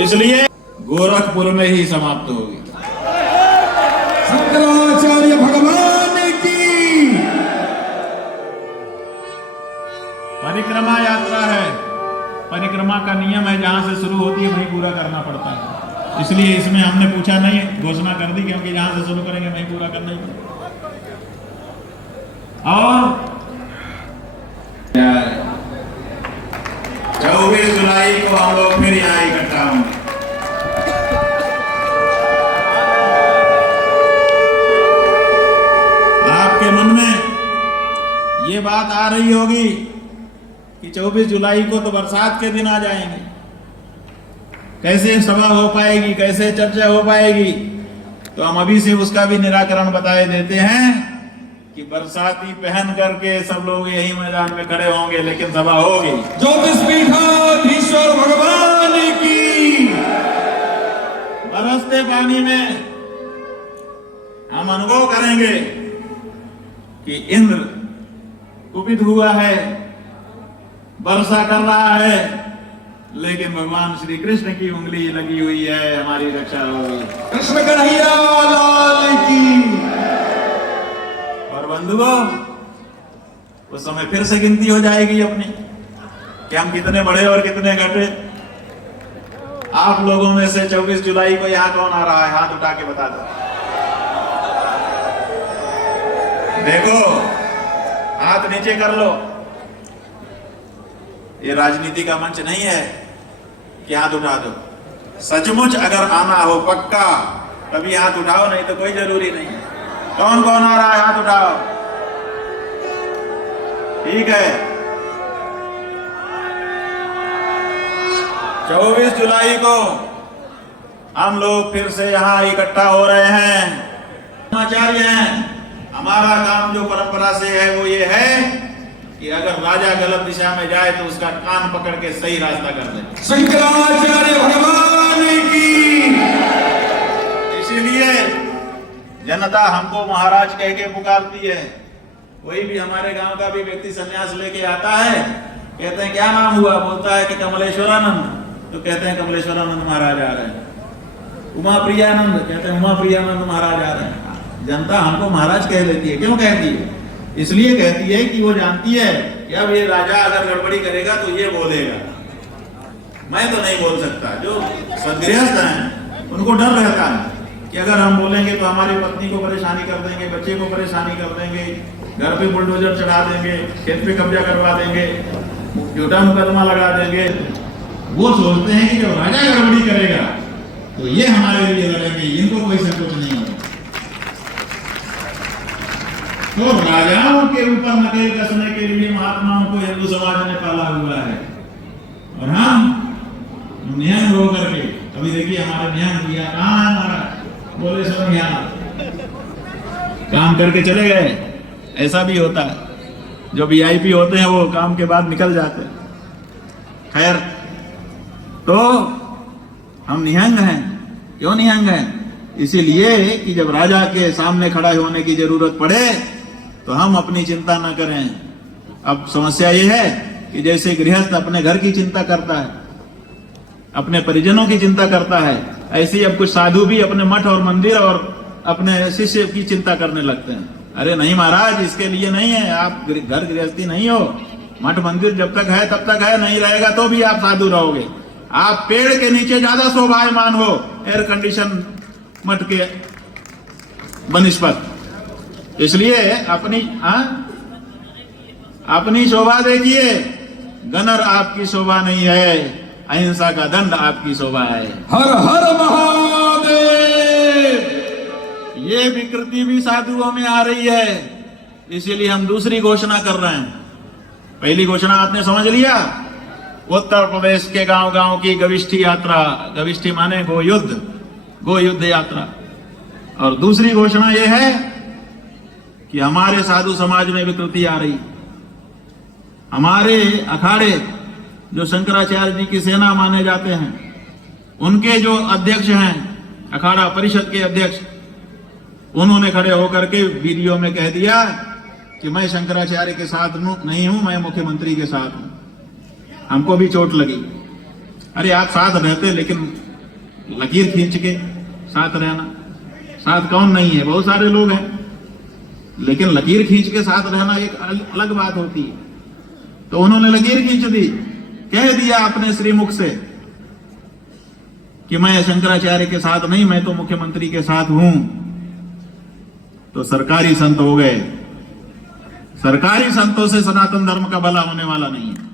इसलिए गोरखपुर में ही समाप्त होगी। शंकराचार्य भगवान की परिक्रमा यात्रा है। परिक्रमा का नियम है, जहां से शुरू होती है वहीं पूरा करना पड़ता है। इसलिए इसमें हमने पूछा नहीं, घोषणा कर दी, क्योंकि जहां से शुरू करेंगे वहीं पूरा करना ही पड़ेगा। और 24 जुलाई को हम लोग फिर यहाँ इकट्ठा होंगे। आपके मन में ये बात आ रही होगी कि 24 जुलाई को तो बरसात के दिन आ जाएंगे, कैसे सभा हो पाएगी, कैसे चर्चा हो पाएगी? तो हम अभी से उसका भी निराकरण बताए देते हैं कि बरसाती पहन करके सब लोग यही मैदान में खड़े होंगे, लेकिन सभा होगी। ज्योतिषपीठाधीश्वर भगवान की। बरसते पानी में हम अनुभव करेंगे कि इंद्र कुपित हुआ है, वर्षा कर रहा है, लेकिन भगवान श्री कृष्ण की उंगली लगी हुई है, हमारी रक्षा होगी। कृष्ण कन्हैया लाल की। और बंधुओं, उस समय फिर से गिनती हो जाएगी अपनी कि हम कितने बढ़े और कितने घटे। आप लोगों में से 24 जुलाई को यहां कौन आ रहा है? हाथ उठा के बता दो। देखो, हाथ नीचे कर लो। ये राजनीति का मंच नहीं है कि हाथ उठा दो। सचमुच अगर आना हो पक्का, तभी हाथ उठाओ, नहीं तो कोई जरूरी नहीं है। कौन कौन आ रहा है? हाथ उठाओ। ठीक है, 24 जुलाई को हम लोग फिर से यहाँ इकट्ठा हो रहे हैं। आचार्य हैं, हमारा काम जो परंपरा से है वो ये है कि अगर राजा गलत दिशा में जाए तो उसका कान पकड़ के सही रास्ता कर दे। शंकराचार्य भगवान की। इसीलिए जनता हमको महाराज कह के पुकारती है। कोई भी हमारे गांव का भी व्यक्ति संन्यास लेके आता है, कहते हैं क्या नाम हुआ, बोलता है कि कमलेश्वरानंद, तो कहते हैं कमलेश्वरानंद महाराज आ रहे हैं। उमा प्रियानंद, कहते हैं उमा प्रियानंद महाराज आ रहे हैं। जनता हमको महाराज कह लेती है। क्यों कहती है? इसलिए कहती है कि वो जानती है कि अब ये राजा अगर गड़बड़ी करेगा तो ये बोलेगा, मैं तो नहीं बोल सकता। जो सदगृहस्थ हैं उनको डर रहता है कि अगर हम बोलेंगे तो हमारी पत्नी को परेशानी कर देंगे, बच्चे को परेशानी कर देंगे, घर पे बुलडोजर चढ़ा देंगे, खेत पे कब्जा करवा देंगे, झूठा मुकदमा लगा देंगे। वो सोचते हैं कि जब राजा गड़बड़ी करेगा तो ये हमारे लिए लड़ेंगे, इनको कोई संकोच नहीं होगा। तो राजाओं के ऊपर नकेल कसने के लिए महात्माओं को हिंदू समाज ने पाला हुआ है। और हम निहंग हो करके, अभी देखिए हमारे निहंग भैया कहाँ है हमारा, बोले सो काम करके चले गए। ऐसा भी होता है, जो वीआईपी होते हैं वो काम के बाद निकल जाते हैं। खैर, तो हम निहंग हैं। क्यों निहंग हैं? इसीलिए कि जब राजा के सामने खड़ा होने की जरूरत पड़े तो हम अपनी चिंता न करें। अब समस्या ये है कि जैसे गृहस्थ अपने घर की चिंता करता है, अपने परिजनों की चिंता करता है, ऐसे ही अब कुछ साधु भी अपने मठ और मंदिर और अपने शिष्य की चिंता करने लगते हैं। अरे नहीं महाराज, इसके लिए नहीं है, आप घर गृहस्थी नहीं हो। मठ मंदिर जब तक है तब तक है, नहीं रहेगा तो भी आप साधु रहोगे। आप पेड़ के नीचे ज्यादा शोभायमान हो एयर कंडीशन मठ के बनिस्पत। इसलिए अपनी शोभा देखिए, गनर आपकी शोभा नहीं है, अहिंसा का दंड आपकी शोभा है। हर हर महादेव। ये विकृति भी साधुओं में आ रही है, इसीलिए हम दूसरी घोषणा कर रहे हैं। पहली घोषणा आपने समझ लिया, उत्तर प्रदेश के गांव गांव की गविष्ठी यात्रा, गविष्ठी माने गो युद्ध यात्रा। और दूसरी घोषणा यह है कि हमारे साधु समाज में विकृति आ रही। हमारे अखाड़े जो शंकराचार्य जी की सेना माने जाते हैं, उनके जो अध्यक्ष हैं, अखाड़ा परिषद के अध्यक्ष, उन्होंने खड़े होकर के वीडियो में कह दिया कि मैं शंकराचार्य के साथ नहीं हूं, मैं मुख्यमंत्री के साथ हूं। हमको भी चोट लगी। अरे आप साथ रहते, लेकिन लकीर खींच के साथ रहना, साथ कौन नहीं है, बहुत सारे लोग हैं, लेकिन लकीर खींच के साथ रहना एक अलग बात होती है। तो उन्होंने लकीर खींच दी, कह दिया अपने श्रीमुख से कि मैं शंकराचार्य के साथ नहीं, मैं तो मुख्यमंत्री के साथ हूं। तो सरकारी संत हो गए। सरकारी संतों से सनातन धर्म का भला होने वाला नहीं है।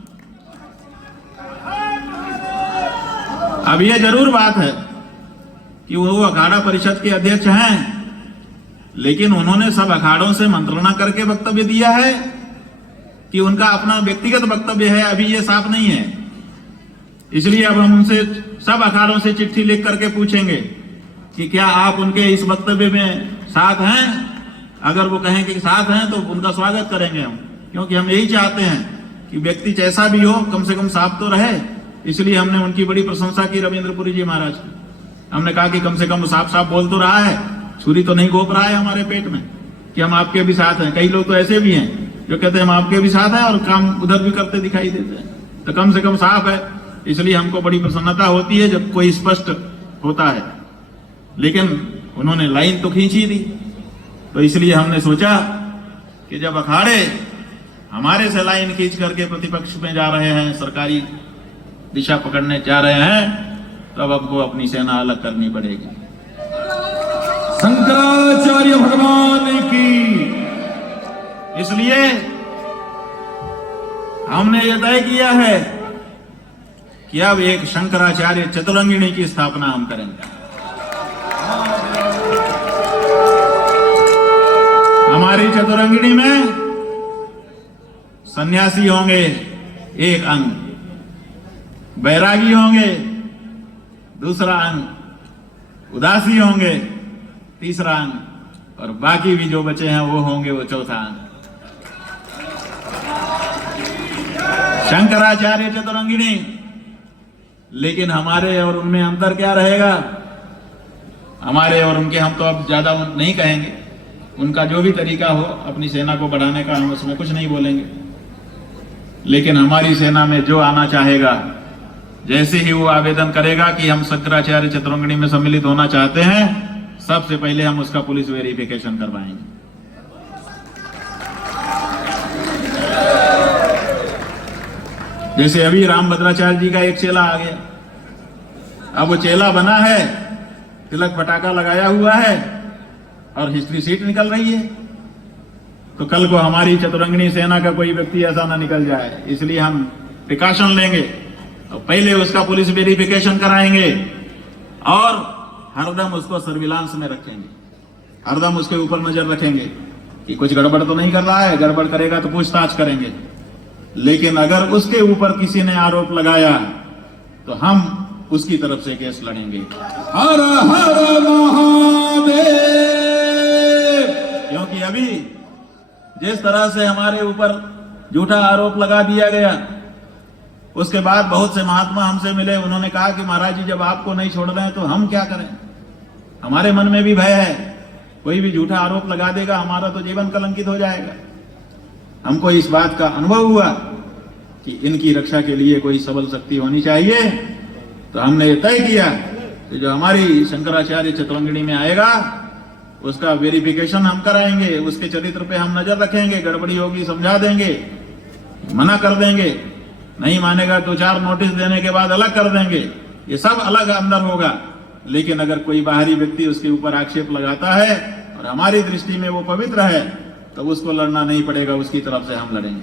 अब यह जरूर बात है कि वो अखाड़ा परिषद के अध्यक्ष हैं, लेकिन उन्होंने सब अखाड़ों से मंत्रणा करके वक्तव्य दिया है कि उनका अपना व्यक्तिगत वक्तव्य है, अभी ये साफ नहीं है। इसलिए अब हम उनसे सब अखाड़ों से चिट्ठी लिख करके पूछेंगे कि क्या आप उनके इस वक्तव्य में साथ हैं। अगर वो कहें कि साथ हैं तो उनका स्वागत करेंगे हम, क्योंकि हम यही चाहते हैं कि व्यक्ति जैसा भी हो कम से कम साफ तो रहे। इसलिए हमने उनकी बड़ी प्रशंसा की, रविंद्रपुरी जी महाराज की। हमने कहा कि कम से कम साफ साफ बोल तो रहा है, छुरी तो नहीं घोप रहा है हमारे पेट में कि हम आपके भी साथ हैं। कई लोग तो ऐसे भी हैं जो कहते हैं हम आपके भी साथ हैं और काम उधर भी करते दिखाई देते हैं। तो कम से कम साफ है, इसलिए हमको बड़ी प्रसन्नता होती है जब कोई स्पष्ट होता है। लेकिन उन्होंने लाइन तो खींची थी, तो इसलिए हमने सोचा कि जब अखाड़े हमारे से लाइन खींच करके प्रतिपक्ष में जा रहे हैं, सरकारी दिशा पकड़ने जा रहे हैं, तब हमको अपनी सेना अलग करनी पड़ेगी। शंकराचार्य भगवान की। इसलिए हमने यह तय किया है कि अब एक शंकराचार्य चतुरंगिणी की स्थापना हम करेंगे। हमारी चतुरंगिणी में सन्यासी होंगे एक अंग, बैरागी होंगे दूसरा अंग, उदासी होंगे तीसरा अंग, और बाकी भी जो बचे हैं वो होंगे वो चौथा अंग। शंकराचार्य चतुरंगिणी, लेकिन हमारे और उनमें अंतर क्या रहेगा? हमारे और उनके हम तो अब ज्यादा नहीं कहेंगे, उनका जो भी तरीका हो अपनी सेना को बढ़ाने का, हम उसमें कुछ नहीं बोलेंगे। लेकिन हमारी सेना में जो आना चाहेगा, जैसे ही वो आवेदन करेगा कि हम शंकराचार्य चतुरंगिणी में सम्मिलित होना चाहते हैं, सबसे पहले हम उसका पुलिस वेरिफिकेशन करवाएंगे। जैसे अभी रामभद्राचार्य जी का एक चेला आ गया, अब वो चेला बना है, तिलक पटाखा लगाया हुआ है और हिस्ट्री सीट निकल रही है, तो कल को हमारी चतुरंगिणी सेना का कोई व्यक्ति ऐसा ना निकल जाए, इसलिए हम प्रिकॉशन लेंगे और पहले उसका पुलिस वेरिफिकेशन कराएंगे और हरदम उसको सर्विलांस में रखेंगे, हरदम उसके ऊपर नजर रखेंगे कि कुछ गड़बड़ तो नहीं कर रहा है। गड़बड़ करेगा तो पूछताछ करेंगे, लेकिन अगर उसके ऊपर किसी ने आरोप लगाया तो हम उसकी तरफ से केस लड़ेंगे। हर हर महादेव। क्योंकि अभी जिस तरह से हमारे ऊपर झूठा आरोप लगा दिया गया, उसके बाद बहुत से महात्मा हमसे मिले, उन्होंने कहा कि महाराज जी जब आपको नहीं छोड़ रहे हैं तो हम क्या करें। हमारे मन में भी भय है, कोई भी झूठा आरोप लगा देगा, हमारा तो जीवन कलंकित हो जाएगा। हमको इस बात का अनुभव हुआ कि इनकी रक्षा के लिए कोई सबल शक्ति होनी चाहिए, तो हमने ये तय किया कि जो हमारी शंकराचार्य चतुरंगिणी में आएगा उसका वेरिफिकेशन हम कराएंगे, उसके चरित्र पे हम नजर रखेंगे, गड़बड़ी होगी समझा देंगे, मना कर देंगे, नहीं मानेगा तो 4 नोटिस देने के बाद अलग कर देंगे। ये सब अलग अंदर होगा, लेकिन अगर कोई बाहरी व्यक्ति उसके ऊपर आक्षेप लगाता है और हमारी दृष्टि में वो पवित्र है, तो उसको लड़ना नहीं पड़ेगा, उसकी तरफ से हम लड़ेंगे।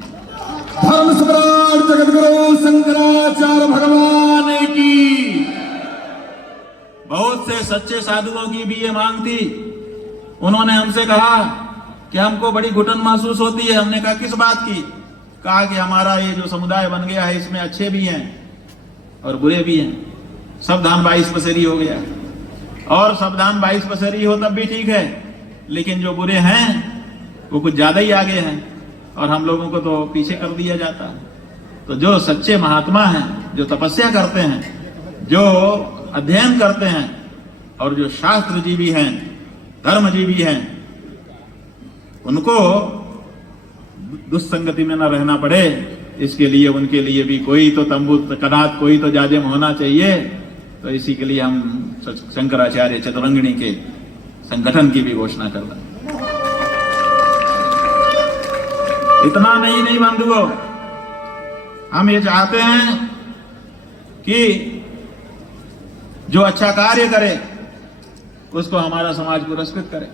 धर्म सम्राट जगतगुरु शंकराचार्य भगवान की। बहुत से सच्चे साधुओं की भी ये मांग थी, उन्होंने हमसे कहा कि हमको बड़ी घुटन महसूस होती है। हमने कहा किस बात की? कहा कि हमारा ये जो समुदाय बन गया है इसमें अच्छे भी हैं और बुरे भी हैं, सब धान 22 पसेरी हो गया। और सब धान 22 पसेरी हो तब भी ठीक है, लेकिन जो बुरे हैं वो कुछ ज्यादा ही आगे हैं और हम लोगों को तो पीछे कर दिया जाता है। तो जो सच्चे महात्मा हैं, जो तपस्या करते हैं, जो अध्ययन करते हैं और जो शास्त्र जीवी हैं, धर्म जीवी हैं, उनको दुस्संगति में न रहना पड़े, इसके लिए उनके लिए भी कोई तो तंबू कनात, कोई तो जाजिम होना चाहिए। तो इसी के लिए हम शंकराचार्य चतुरंगिणी के संगठन की भी घोषणा कर रहे हैं। इतना नहीं बंधुओं, हम ये चाहते हैं कि जो अच्छा कार्य करे उसको हमारा समाज पुरस्कृत करे।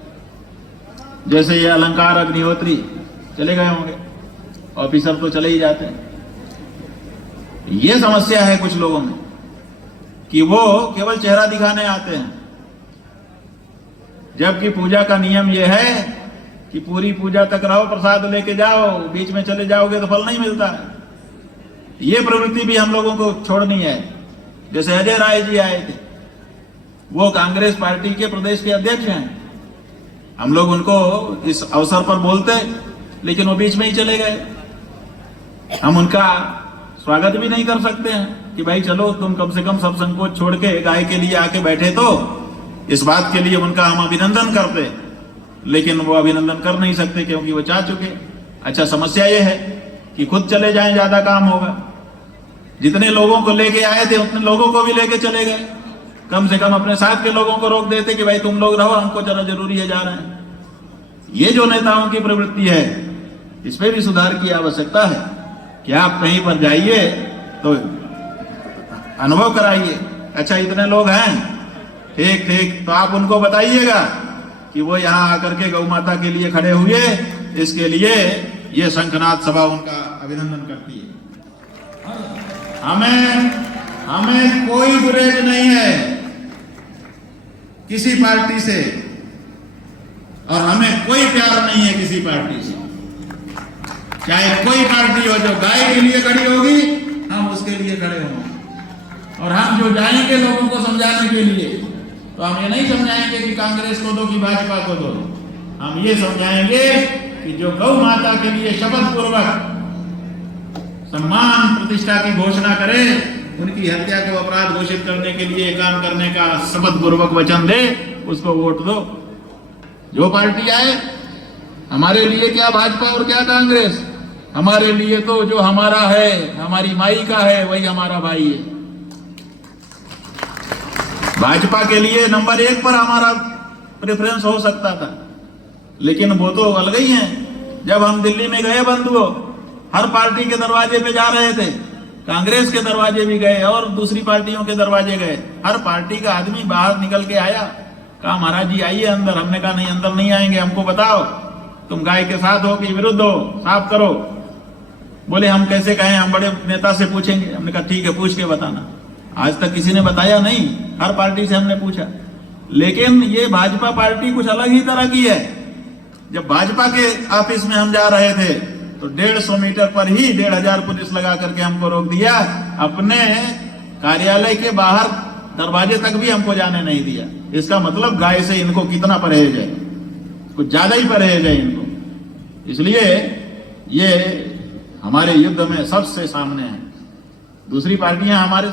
जैसे ये अलंकार अग्निहोत्री चले गए होंगे, ऑफिसर तो चले ही जाते हैं। ये समस्या है कुछ लोगों में कि वो केवल चेहरा दिखाने आते हैं, जबकि पूजा का नियम यह है कि पूरी पूजा तक रहो, प्रसाद लेके जाओ, बीच में चले जाओगे तो फल नहीं मिलता है। ये प्रवृत्ति भी हम लोगों को छोड़नी है। जैसे अजय राय जी आए थे, वो कांग्रेस पार्टी के प्रदेश के अध्यक्ष हैं, हम लोग उनको इस अवसर पर बोलते, लेकिन वो बीच में ही चले गए। हम उनका स्वागत भी नहीं कर सकते हैं कि भाई चलो तुम कम से कम सब संकोच छोड़ के गाय के लिए आके बैठे, तो इस बात के लिए उनका हम अभिनंदन करते, लेकिन वो अभिनंदन कर नहीं सकते क्योंकि वो चाह चुके। अच्छा, समस्या ये है कि खुद चले जाएं, ज्यादा काम होगा। जितने लोगों को लेके आए थे उतने लोगों को भी लेके चले गए। कम से कम अपने साथ के लोगों को रोक देते कि भाई तुम लोग रहो, हमको जरा जरूरी है, जा रहे हैं। ये जो नेताओं की प्रवृत्ति है, इस पे भी सुधार की आवश्यकता है कि आप कहीं पर जाइए तो अनुभव कराइए। अच्छा, इतने लोग हैं, ठीक, तो आप उनको बताइएगा कि वो यहाँ आकर के गौ माता के लिए खड़े हुए, इसके लिए ये शंखनाद सभा उनका अभिनंदन करती है। हमें कोई गुरेज नहीं है किसी पार्टी से, और हमें कोई प्यार नहीं है किसी पार्टी से। चाहे कोई पार्टी हो जो गाय के लिए खड़ी होगी, हम उसके लिए खड़े होंगे, और हम जो जाएंगे लोगों को समझाने के लिए तो हम ये नहीं समझाएंगे कि कांग्रेस को दो कि भाजपा को दो, हम ये समझाएंगे कि जो गौ माता के लिए शपथ पूर्वक सम्मान प्रतिष्ठा की घोषणा करे, उनकी हत्या को अपराध घोषित करने के लिए काम करने का शपथ पूर्वक वचन दे, उसको वोट दो। जो पार्टी आए, हमारे लिए क्या भाजपा और क्या कांग्रेस, हमारे लिए तो जो हमारा है, हमारी माई का है, वही हमारा भाई है। भाजपा के लिए नंबर 1 पर हमारा प्रेफरेंस हो सकता था, लेकिन वो तो अलग ही हैं। जब हम दिल्ली में गए बंधुओं, हर पार्टी के दरवाजे पे जा रहे थे, कांग्रेस के दरवाजे भी गए और दूसरी पार्टियों के दरवाजे गए। हर पार्टी का आदमी बाहर निकल के आया, कहा महाराज जी आइए अंदर। हमने कहा नहीं, अंदर नहीं आएंगे, हमको बताओ तुम गाय के साथ हो कि विरुद्ध हो, साफ करो। बोले हम कैसे कहें, हम बड़े नेता से पूछेंगे। हमने कहा ठीक है, पूछ के बताना। आज तक किसी ने बताया नहीं, हर पार्टी से हमने पूछा। लेकिन ये भाजपा पार्टी कुछ अलग ही तरह की है। जब भाजपा के ऑफिस में हम जा रहे थे तो 150 मीटर पर ही 1500 पुलिस लगा करके हमको रोक दिया। अपने कार्यालय के बाहर दरवाजे तक भी हमको जाने नहीं दिया। इसका मतलब गाय से इनको कितना परहेज है, कुछ ज्यादा ही परहेज है इनको। इसलिए ये हमारे युद्ध में सबसे सामने है। दूसरी पार्टियां हमारे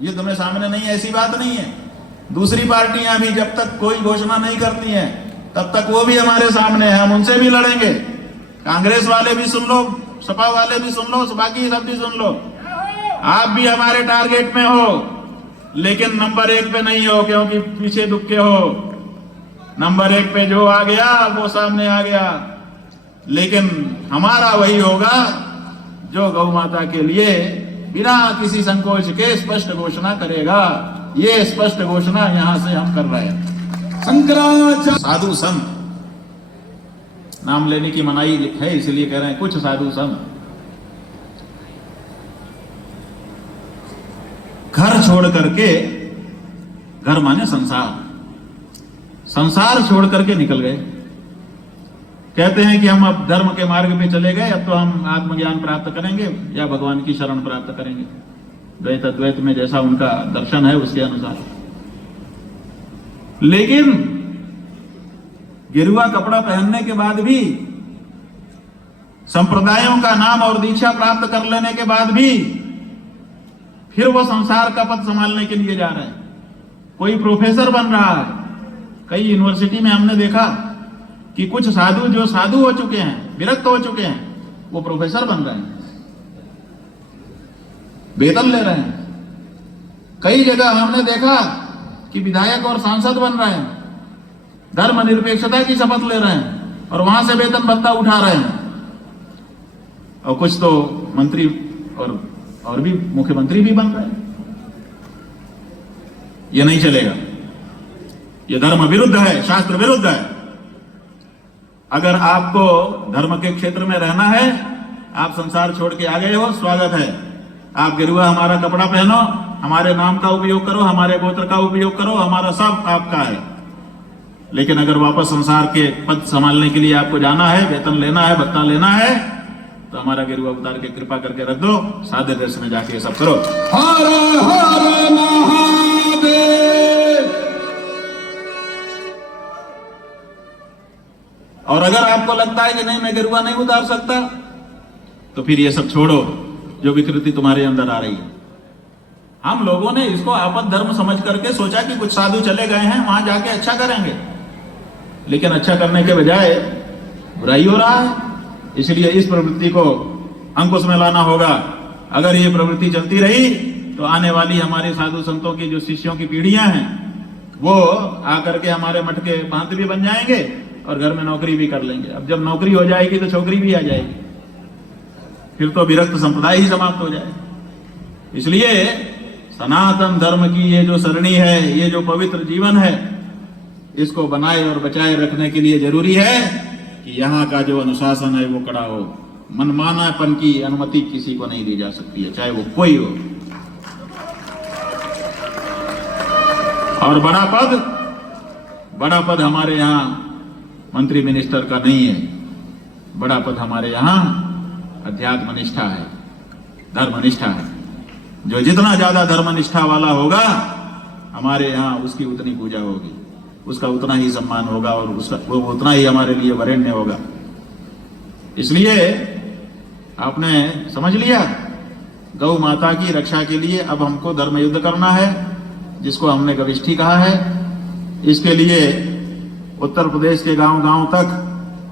युद्ध में सामने नहीं है, ऐसी बात नहीं है। दूसरी पार्टियां भी जब तक कोई घोषणा नहीं करती हैं, तब तक वो भी हमारे सामने है, हम उनसे भी लड़ेंगे। कांग्रेस वाले भी सुन लो, सपा वाले भी सुन लो, बाकी सब भी सुन लो। आप भी हमारे टारगेट में हो, लेकिन नंबर 1 पे नहीं हो, क्योंकि पीछे दुक्के हो। नंबर 1 पे जो आ गया वो सामने आ गया, लेकिन हमारा वही होगा जो गौ माता के लिए बिना किसी संकोच के स्पष्ट घोषणा करेगा। ये स्पष्ट घोषणा यहां से हम कर रहे हैं। शंकराचार्य साधु संत नाम लेने की मनाही है, इसलिए कह रहे हैं कुछ साधु संत घर छोड़ करके, घर माने संसार, संसार छोड़ करके निकल गए। कहते हैं कि हम अब धर्म के मार्ग पे चले गए, अब तो हम आत्मज्ञान प्राप्त करेंगे या भगवान की शरण प्राप्त करेंगे, द्वैत अद्वैत में जैसा उनका दर्शन है उसके अनुसार। लेकिन गेरुआ कपड़ा पहनने के बाद भी, संप्रदायों का नाम और दीक्षा प्राप्त कर लेने के बाद भी, फिर वो संसार का पद संभालने के लिए जा रहे हैं। कोई प्रोफेसर बन रहा है। कई यूनिवर्सिटी में हमने देखा कि कुछ साधु जो साधु हो चुके हैं, विरक्त हो चुके हैं, वो प्रोफेसर बन रहे हैं, वेतन ले रहे हैं। कई जगह हमने देखा कि विधायक और सांसद बन रहे हैं, धर्मनिरपेक्षता की शपथ ले रहे हैं और वहां से वेतन भत्ता उठा रहे हैं। और कुछ तो मंत्री और भी मुख्यमंत्री भी बन रहे हैं। ये नहीं चलेगा, ये धर्म विरुद्ध है, शास्त्र विरुद्ध है। अगर आपको धर्म के क्षेत्र में रहना है, आप संसार छोड़ के आ गए हो, स्वागत है। आप गेरुआ हमारा कपड़ा पहनो, हमारे नाम का उपयोग करो, हमारे गोत्र का उपयोग करो, हमारा सब आपका है। लेकिन अगर वापस संसार के पद संभालने के लिए आपको जाना है, वेतन लेना है, भत्ता लेना है, तो हमारा गेरुआ उतार के कृपा करके रख दो, सादे देश में जाके सब करो। हर हर महादेव। और अगर आपको लगता है कि नहीं मैं गेरुआ नहीं उतार सकता, तो फिर ये सब छोड़ो जो विकृति तुम्हारे अंदर आ रही है। हम लोगों ने इसको आपद धर्म समझ करके सोचा कि कुछ साधु चले गए हैं, वहां जाके अच्छा करेंगे, लेकिन अच्छा करने के बजाय बुराई हो रहा है। इसलिए इस प्रवृत्ति को अंकुश में लाना होगा। अगर ये प्रवृत्ति चलती रही तो आने वाली हमारे साधु संतों की जो शिष्यों की पीढ़ियां हैं, वो आकर के हमारे मठ के महंत भी बन जाएंगे और घर में नौकरी भी कर लेंगे। अब जब नौकरी हो जाएगी तो छोकरी भी आ जाएगी, फिर तो विरक्त संप्रदाय ही समाप्त हो जाए। इसलिए सनातन धर्म की ये जो सरणी है, ये जो पवित्र जीवन है, इसको बनाए और बचाए रखने के लिए जरूरी है कि यहाँ का जो अनुशासन है वो कड़ा हो। मनमानापन की अनुमति किसी को नहीं दी जा सकती है, चाहे वो कोई हो। और बड़ा पद हमारे यहाँ मंत्री मिनिस्टर का नहीं है। बड़ा पद हमारे यहाँ अध्यात्म निष्ठा है, धर्म निष्ठा है। जो जितना ज्यादा धर्म निष्ठा वाला होगा, हमारे यहाँ उसकी उतनी पूजा होगी, उसका उतना ही सम्मान होगा और उसका वो उतना ही हमारे लिए वरेण्य होगा। इसलिए आपने समझ लिया, गौ माता की रक्षा के लिए अब हमको धर्म युद्ध करना है, जिसको हमने गविष्ठी कहा है। इसके लिए उत्तर प्रदेश के गांव-गांव तक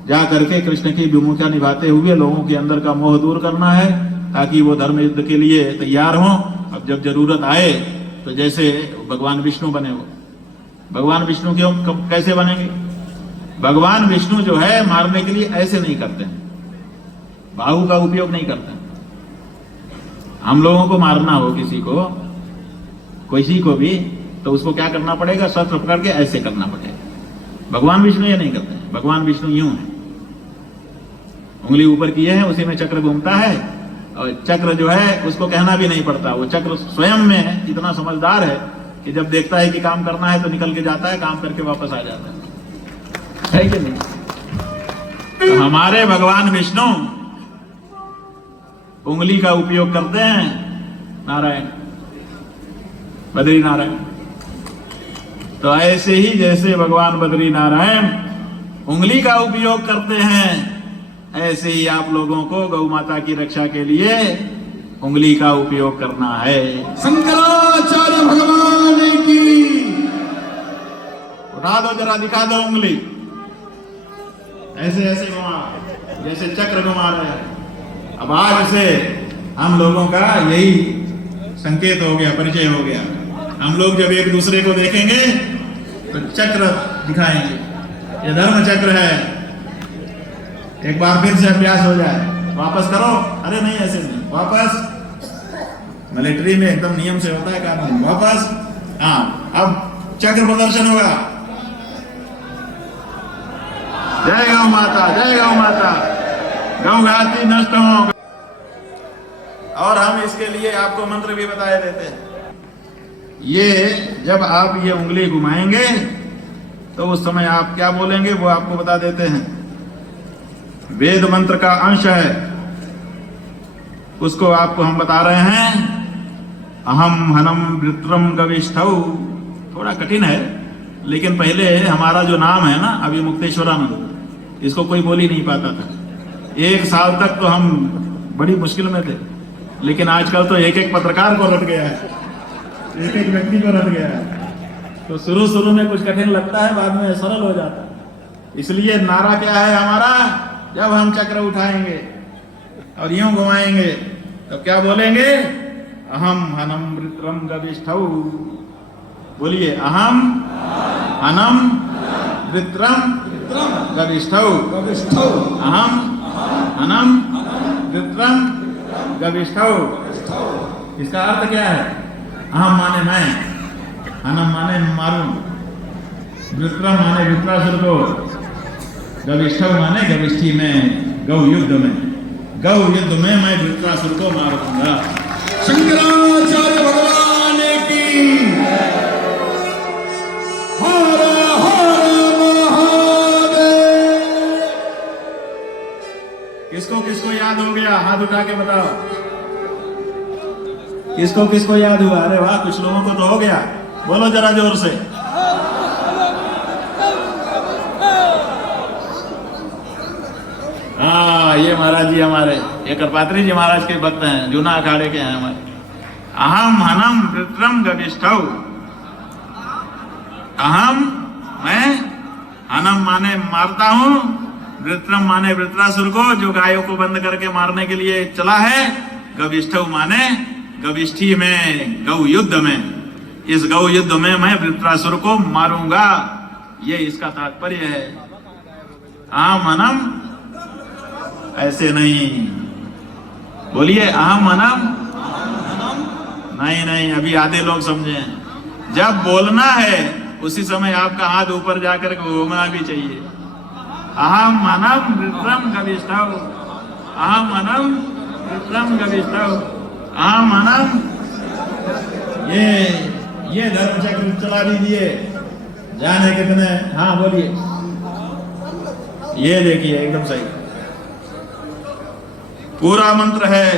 जा करके कृष्ण की भूमिका निभाते हुए लोगों के अंदर का मोह दूर करना है, ताकि वो धर्म युद्ध के लिए तैयार हों। अब जब जरूरत आए तो जैसे भगवान विष्णु बने, वो भगवान विष्णु क्यों कैसे बनेंगे? भगवान विष्णु जो है मारने के लिए ऐसे नहीं करते हैं, बाहु का उपयोग नहीं करते हैं। हम लोगों को मारना हो किसी को भी, तो उसको क्या करना पड़ेगा? शस्त्र पकड़ के ऐसे करना पड़ेगा। भगवान विष्णु ये नहीं करते हैं। भगवान विष्णु यूं है, उंगली ऊपर किए हैं, उसी में चक्र घूमता है, और चक्र जो है उसको कहना भी नहीं पड़ता। वो चक्र स्वयं में इतना समझदार है कि जब देखता है कि काम करना है तो निकल के जाता है, काम करके वापस आ जाता है कि नहीं? तो हमारे भगवान विष्णु उंगली का उपयोग करते हैं, नारायण, बद्री नारायण। तो ऐसे ही जैसे भगवान बद्री नारायण उंगली का उपयोग करते हैं, ऐसे ही आप लोगों को गौ माता की रक्षा के लिए उंगली का उपयोग करना है। शंकराचार्य भगवान की। उठा दो, जरा दिखा दो उंगली, ऐसे ऐसे घुमा, जैसे चक्र घुमा रहे हैं। अब आज से हम लोगों का यही संकेत हो गया, परिचय हो गया। हम लोग जब एक दूसरे को देखेंगे तो चक्र दिखाएंगे, ये धर्म चक्र है। एक बार फिर से अभ्यास हो जाए, वापस करो। अरे नहीं, ऐसे नहीं, वापस। मिलिट्री में एकदम नियम से होता है काम, वापस। हाँ, अब चक्र प्रदर्शन होगा। जय गौ माता, जय गौ माता, गौ घाती नष्ट हो। और हम इसके लिए आपको मंत्र भी बताए देते हैं। ये जब आप ये उंगली घुमाएंगे तो उस समय आप क्या बोलेंगे वो आपको बता देते हैं। वेद मंत्र का अंश है, उसको आपको हम बता रहे हैं। अहम हनम वृत्रम गविष्ठौ। थोड़ा कठिन है, लेकिन पहले हमारा जो नाम है ना, अभी मुक्तेश्वरानंद, इसको कोई बोल ही नहीं पाता था। 1 साल तक तो हम बड़ी मुश्किल में थे, लेकिन आजकल तो एक एक पत्रकार को रट गया है, एक एक व्यक्ति को रट गया है। तो शुरू में कुछ कठिन लगता है, बाद में सरल हो जाता है। इसलिए नारा क्या है हमारा? जब हम चक्र उठाएंगे और यूं घुमाएंगे तो क्या बोलेंगे? अहम हनम वृत्रम गविष्ठौ। बोलिए, अहम हनम वृत्रम गविष्ठौ। अहम हनम वृत्रम गविष्ठौ। इसका अर्थ क्या है? अहम माने मैं, हनम माने मारूं, वृत्रम माने वृत्रासुर को, गविष्ठौ माने गविष्ठी में, गौ युद्ध में। गौ युद्ध में मैं वृत्रासुर को मारूंगा। शंकराचार्य भगवान की। हर हर महादेव। किसको किसको याद हो गया? हाथ उठा के बताओ, किसको किसको याद हुआ? अरे वाह, कुछ लोगों को तो हो गया। बोलो जरा जोर से। हाँ, ये महाराज जी हमारे, ये करपात्री जी महाराज के भक्त हैं, जूना अखाड़े के हैं हमारे। अहम हनम वृत्रम गविष्ठौ। अहम मैं, हनम माने मारता हूं, वृत्रम माने वृत्रासुर को जो गायों को बंद करके मारने के लिए चला है, गविष्ठौ माने गविष्ठी में, गौ युद्ध में। इस गौ युद्ध में मैं वृत्रासुर को मारूंगा, ये इसका तात्पर्य है। अहम हनम ऐसे नहीं, बोलिए अहम हनम। नहीं नहीं, अभी आधे लोग समझे। जब बोलना है उसी समय आपका हाथ ऊपर जाकर घूमना भी चाहिए। अहम हनम वृत्रम गविष्ठौ। अहम हनम वृत्रम गविष्ठौ। अहम हनम। ये धर्म चक्र चला दीजिए, जाने कितने। हाँ बोलिए, ये देखिए एकदम सही पूरा मंत्र है।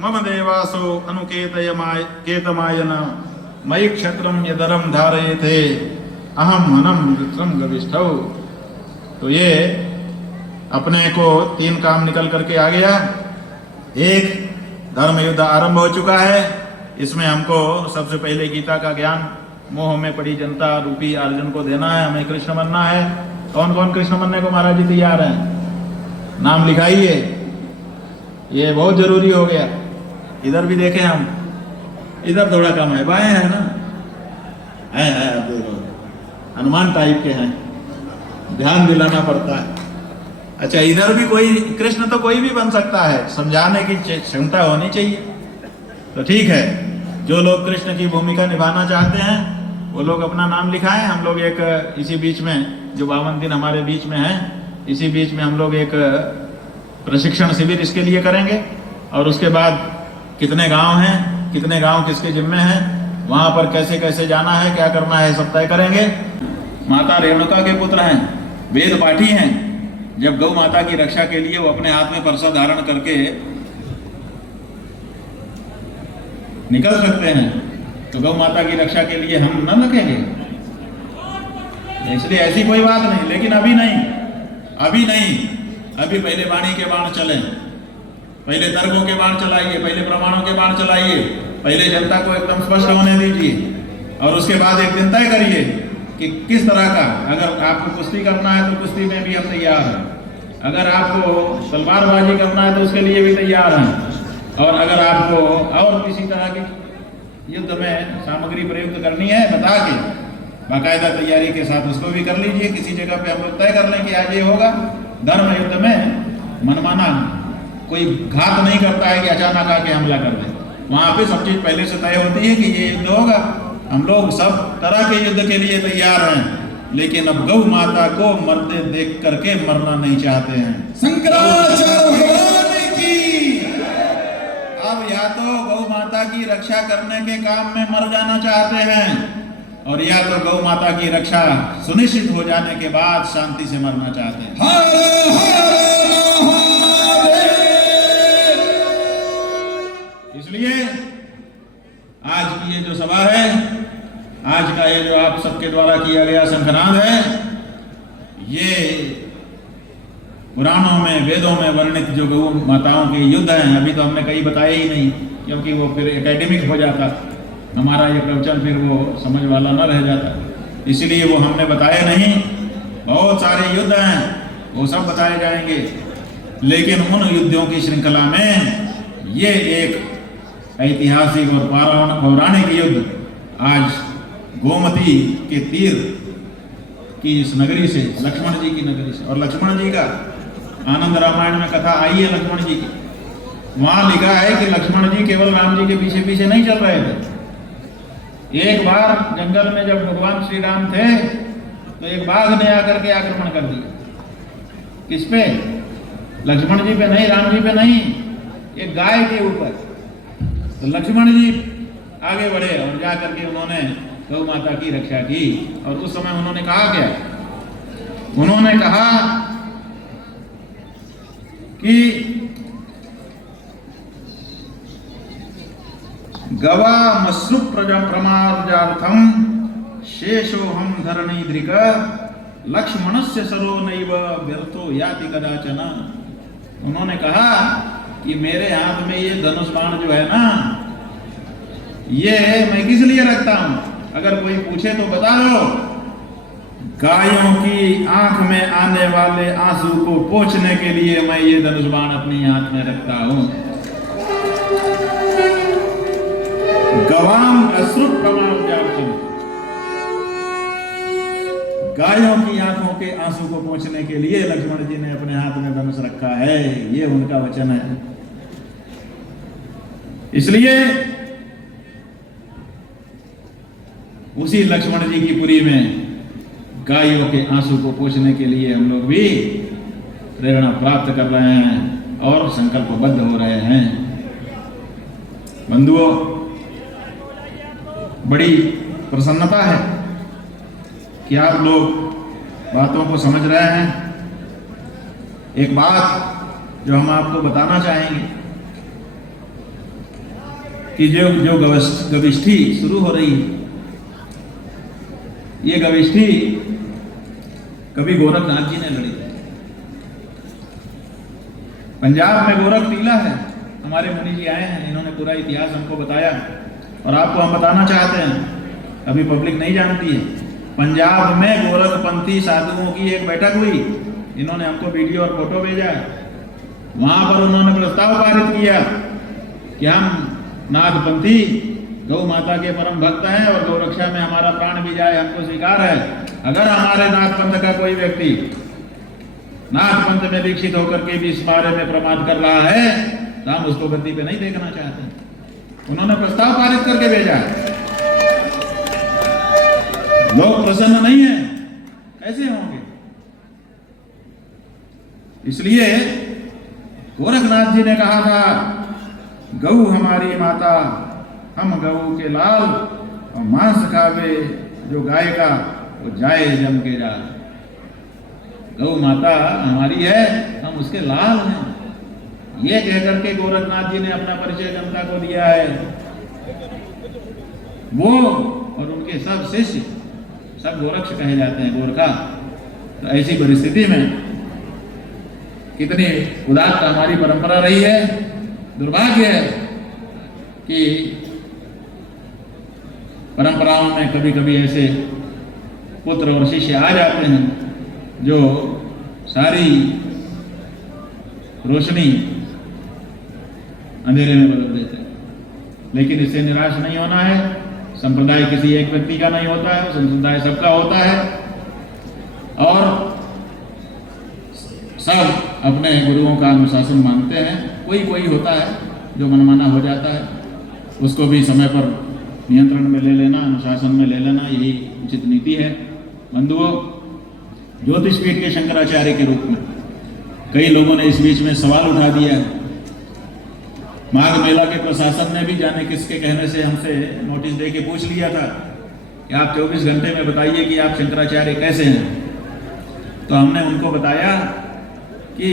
मम देवासो अनुकेतयमाय केतमायन मयि क्षत्रम यदरम धारयते अहम मनम वृत्रम गविष्ठौ। तो ये अपने को 3 काम निकल करके आ गया। एक, धर्म युद्ध आरंभ हो चुका है। इसमें हमको सबसे पहले गीता का ज्ञान मोह में पड़ी जनता रूपी अर्जुन को देना है। हमें कृष्ण बनना है। कौन कौन कृष्ण बनने को महाराज जी तैयार हैं? नाम लिखाइए, ये बहुत जरूरी हो गया। इधर भी देखें हम, इधर थोड़ा कम है, बाएं है ना, है आप देखो हनुमान टाइप के हैं, ध्यान दिलाना पड़ता है। अच्छा, इधर भी कोई कृष्ण तो कोई भी बन सकता है, समझाने की क्षमता होनी चाहिए। तो ठीक है, जो लोग कृष्ण की भूमिका निभाना चाहते हैं वो लोग अपना नाम लिखाएं। हम लोग एक इसी बीच में जो 52 दिन हमारे बीच में है, इसी बीच में हम लोग एक प्रशिक्षण शिविर इसके लिए करेंगे। और उसके बाद कितने गांव हैं, कितने गांव किसके जिम्मे हैं, वहां पर कैसे कैसे जाना है, क्या करना है, सब तय करेंगे। माता रेणुका के पुत्र हैं, वेद पाठी हैं। जब गौ माता की रक्षा के लिए वो अपने हाथ में परसा धारण करके निकल सकते हैं, तो गौ माता की रक्षा के लिए हम न रखेंगे? इसलिए ऐसी कोई बात नहीं। लेकिन अभी नहीं, अभी नहीं, अभी पहले वाणी के बाण चलें, पहले तर्कों के बाण चलाइए, पहले प्रमाणों के बाण चलाइए, पहले जनता को एकदम स्पष्ट होने दीजिए। और उसके बाद एक दिन तय करिए कि किस तरह का, अगर आपको कुश्ती करना है तो कुश्ती में भी हम तैयार हैं, अगर आपको तलवारबाजी करना है तो उसके लिए भी तैयार हैं, और अगर आपको और किसी तरह की युद्ध में सामग्री प्रयुक्त करनी है बता के बाकायदा तैयारी के साथ उसको भी कर लीजिए। किसी जगह पे हम लोग तय कर लें कि आज ये होगा। धर्म युद्ध में मनमाना कोई घात नहीं करता है कि अचानक आके हमला कर दे। वहां पे सब चीज पहले से तय होती है कि ये युद्ध होगा। हम लोग सब तरह के युद्ध के लिए तैयार हैं, लेकिन अब गौ माता को मरते देख करके मरना नहीं चाहते हैं। शंकराचार्य भगवान की। अब या तो गौ माता की रक्षा करने के काम में मर जाना चाहते हैं, और या तो गौ माता की रक्षा सुनिश्चित हो जाने के बाद शांति से मरना चाहते हैं। हर हर महादेव। इसलिए आज की ये जो सभा है, आज का ये जो आप सबके द्वारा किया गया शंखनाद है, ये पुराणों में वेदों में वर्णित जो गौ माताओं के युद्ध हैं, अभी तो हमने कहीं बताया ही नहीं, क्योंकि वो फिर एकेडमिक हो जाता, हमारा ये प्रवचन फिर वो समझ वाला न रह जाता, इसलिए वो हमने बताया नहीं। बहुत सारे युद्ध हैं, वो सब बताए जाएंगे, लेकिन उन युद्धों की श्रृंखला में ये एक ऐतिहासिक और पौराणिक युद्ध आज गोमती के तीर की इस नगरी से, लक्ष्मण जी की नगरी से, और लक्ष्मण जी का आनंद रामायण में कथा आई है लक्ष्मण जी की। वहां लिखा है कि लक्ष्मण जी केवल राम जी के पीछे पीछे नहीं चल रहे थे। एक बार जंगल में जब भगवान श्री राम थे तो एक बाघ ने आकर के आक्रमण कर दिया। किस पे? लक्ष्मण जी पे नहीं, राम जी पे नहीं, एक गाय के ऊपर। तो लक्ष्मण जी आगे बढ़े और जाकर के उन्होंने गौ माता की रक्षा की। और उस समय उन्होंने कहा क्या? उन्होंने कहा कि गवा मश्रु प्रमार्जार्थम शेषो हम धरणीदृक लक्ष्मणस्य सरो नैव व्यर्थो याति कदाचन। उन्होंने कहा कि मेरे हाथ में ये धनुष बाण जो है ना, ये मैं किस लिए रखता हूं? अगर कोई पूछे तो बता दो। गायों की आंख में आने वाले आंसू को पोंछने के लिए मैं ये धनुष बाण अपने हाथ में रखता हूं। गवाम अश्रु प्रमार्जार्थम, गायों की आंखों के आंसू को पोंछने के लिए लक्ष्मण जी ने अपने हाथ में धनुष रखा है। ये उनका वचन है। इसलिए उसी लक्ष्मण जी की पुरी में गायों के आंसू को पोंछने के लिए हम लोग भी प्रेरणा प्राप्त कर रहे हैं और संकल्पबद्ध हो रहे हैं। बंधुओं, बड़ी प्रसन्नता है कि आप लोग बातों को समझ रहे हैं। एक बात जो हम आपको बताना चाहेंगे कि जो गविष्ठी शुरू हो रही है, ये गविष्ठी कभी गोरखनाथ जी ने लड़ी। पंजाब में गोरख टीला है, हमारे मुनि जी आए हैं, इन्होंने पूरा इतिहास हमको बताया और आपको हम बताना चाहते हैं, अभी पब्लिक नहीं जानती है। पंजाब में गोरखपंथी साधुओं की एक बैठक हुई, इन्होंने हमको वीडियो और फोटो भेजा है। वहां पर उन्होंने प्रस्ताव पारित किया कि हम नाथपंथी गौ माता के परम भक्त हैं और गौरक्षा में हमारा प्राण भी जाए हमको स्वीकार है। अगर हमारे नाथ पंथ का कोई व्यक्ति नाथ पंथ में दीक्षित होकर के भी इस बारे में प्रमाद कर रहा है तो हम उसको गद्दी पे नहीं देखना चाहते। उन्होंने प्रस्ताव पारित करके भेजा है। लोग प्रसन्न नहीं है, कैसे होंगे? इसलिए गोरखनाथ जी ने कहा था, गौ हमारी माता, हम गौ के लाल, और मांस खावे जो गाय का वो जाए जम के जाल। गौ माता हमारी है, हम उसके लाल हैं। ये कहकर के गोरखनाथ जी ने अपना परिचय जनता को दिया है। वो और उनके सब शिष्य सब गोरक्ष कहे जाते हैं, गोरखा। तो ऐसी परिस्थिति में कितनी उदात्त हमारी परंपरा रही है। दुर्भाग्य है कि परंपराओं में कभी कभी ऐसे पुत्र और शिष्य आ जाते हैं जो सारी रोशनी अंधेरे में बदल देते हैं। लेकिन इससे निराश नहीं होना है। संप्रदाय किसी एक व्यक्ति का नहीं होता है, संप्रदाय सबका होता है और सब अपने गुरुओं का अनुशासन मानते हैं। कोई होता है जो मनमाना हो जाता है, उसको भी समय पर नियंत्रण में ले लेना, अनुशासन में ले लेना, यही उचित नीति है। बंधुओं, ज्योतिषपीठ के शंकराचार्य के रूप में कई लोगों ने इस बीच में सवाल उठा दिया है। माघ मेला के प्रशासन ने भी जाने किसके कहने से हमसे नोटिस दे के पूछ लिया था कि आप 24 घंटे में बताइए कि आप शंकराचार्य कैसे हैं। तो हमने उनको बताया कि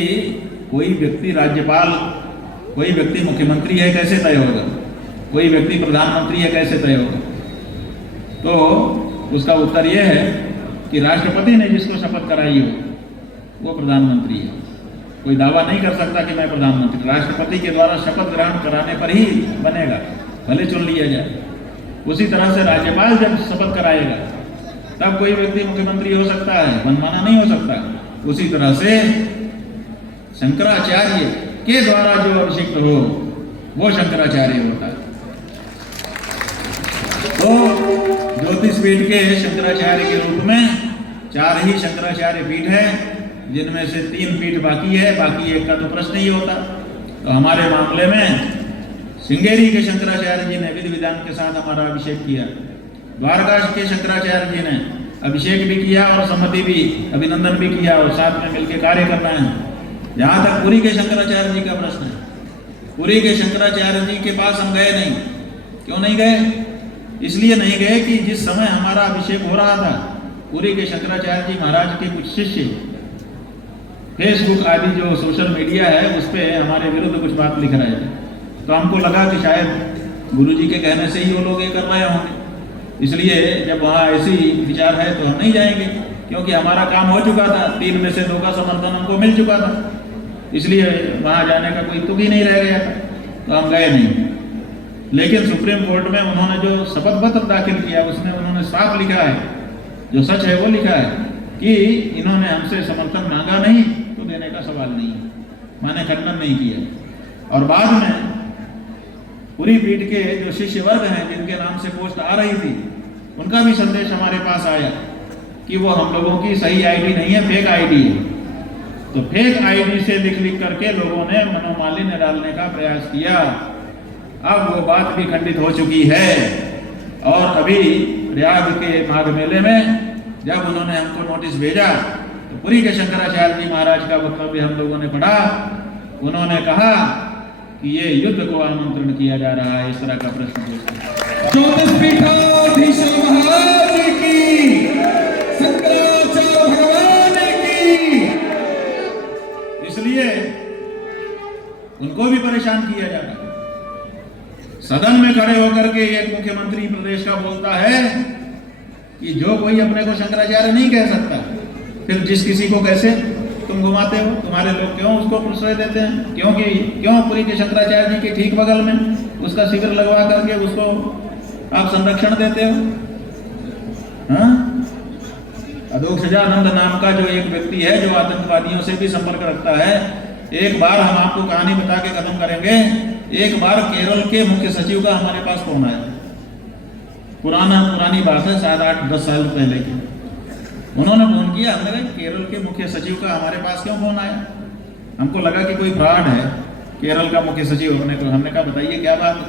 कोई व्यक्ति राज्यपाल, कोई व्यक्ति मुख्यमंत्री है कैसे तय होगा, कोई व्यक्ति प्रधानमंत्री है कैसे तय होगा। तो उसका उत्तर यह है कि राष्ट्रपति ने जिसको शपथ कराई हो वो प्रधानमंत्री है। कोई दावा नहीं कर सकता कि मैं प्रधानमंत्री, राष्ट्रपति के द्वारा शपथ ग्रहण कराने पर ही बनेगा, भले चुन लिया जाए। उसी तरह से राज्यपाल जब शपथ कराएगा तब कोई व्यक्ति मुख्यमंत्री हो सकता है, मनमाना नहीं हो सकता। उसी तरह से शंकराचार्य के द्वारा जो अभिषिक्त हो वो शंकराचार्य होता है। तो ज्योतिषपीठ के शंकराचार्य के रूप में 4 ही शंकराचार्य पीठ है, जिनमें से 3 पीठ बाकी है, बाकी एक का तो प्रश्न ही होता। तो हमारे मामले में श्रृंगेरी के शंकराचार्य जी ने विधि विधान के साथ हमारा अभिषेक किया। द्वारका के शंकराचार्य जी ने अभिषेक भी किया और सम्मति भी, अभिनंदन भी किया और साथ में मिलकर कार्य करना है। जहाँ तक पुरी के शंकराचार्य जी का प्रश्न है, पुरी के शंकराचार्य जी के पास हम गए नहीं। क्यों नहीं गए? इसलिए नहीं गए कि जिस समय हमारा अभिषेक हो रहा था, पुरी के शंकराचार्य जी महाराज के कुछ शिष्य फेसबुक आदि जो सोशल मीडिया है उस पर हमारे विरुद्ध कुछ बात लिख रहे थे। तो हमको लगा कि शायद गुरुजी के कहने से ही वो लोग ये कर रहे होंगे, इसलिए जब वहाँ ऐसी विचार है तो हम नहीं जाएंगे, क्योंकि हमारा काम हो चुका था। 3 में से 2 का समर्थन हमको मिल चुका था, इसलिए वहाँ जाने का कोई तुक ही नहीं रह गया था, तो हम गए नहीं। लेकिन सुप्रीम कोर्ट में उन्होंने जो शपथ पत्र दाखिल किया उसमें उन्होंने साफ लिखा है, जो सच है वो लिखा है कि इन्होंने हमसे समर्थन मांगा नहीं तो देने का सवाल नहीं है, माने खंडन नहीं किया। और बाद में पूरी पीठ के जो शिष्य वर्ग हैं जिनके नाम से पोस्ट आ रही थी, उनका भी संदेश हमारे पास आया कि वो हम लोगों की सही आईडी नहीं है, फेक आईडी है। तो फेक आईडी से लिख करके लोगों ने मनोमालिन्य डालने का प्रयास किया। अब वो बात भी खंडित हो चुकी है। और अभी प्रयाग के माघ मेले में जब उन्होंने हमको नोटिस भेजा तो पुरी के शंकराचार्य जी महाराज का वक्तव्य हम लोगों ने पढ़ा। उन्होंने कहा कि ये युद्ध को आमंत्रण किया जा रहा है, इस तरह का प्रश्न पूछा। ज्योतिषपीठाधीश महाराज की, शंकराचार्य भगवान की। इसलिए उनको भी परेशान किया जा रहा है। सदन में खड़े होकर के एक मुख्यमंत्री प्रदेश का बोलता है कि जो कोई अपने को शंकराचार्य नहीं कह सकता, फिर जिस किसी को कैसे तुम घुमाते हो? तुम्हारे लोग क्यों उसको प्रश्रय देते हैं? क्यों पुरी के शंकराचार्य जी के ठीक बगल में उसका शिविर लगवा करके उसको आप संरक्षण देते हो? हाँ? अधोक्षजानंद नाम का जो एक व्यक्ति है जो आतंकवादियों से भी संपर्क रखता है, एक बार हम आपको कहानी बता के खत्म करेंगे। एक बार केरल के मुख्य सचिव का हमारे पास फोन आया, पुरानी बात है, शायद 8-10 साल पहले की। उन्होंने फोन किया, हमने कहा केरल के मुख्य सचिव का हमारे पास क्यों फोन आया? हमको लगा कि कोई फ्रॉड है, केरल का मुख्य सचिव होने को। हमने कहा बताइए क्या बात है?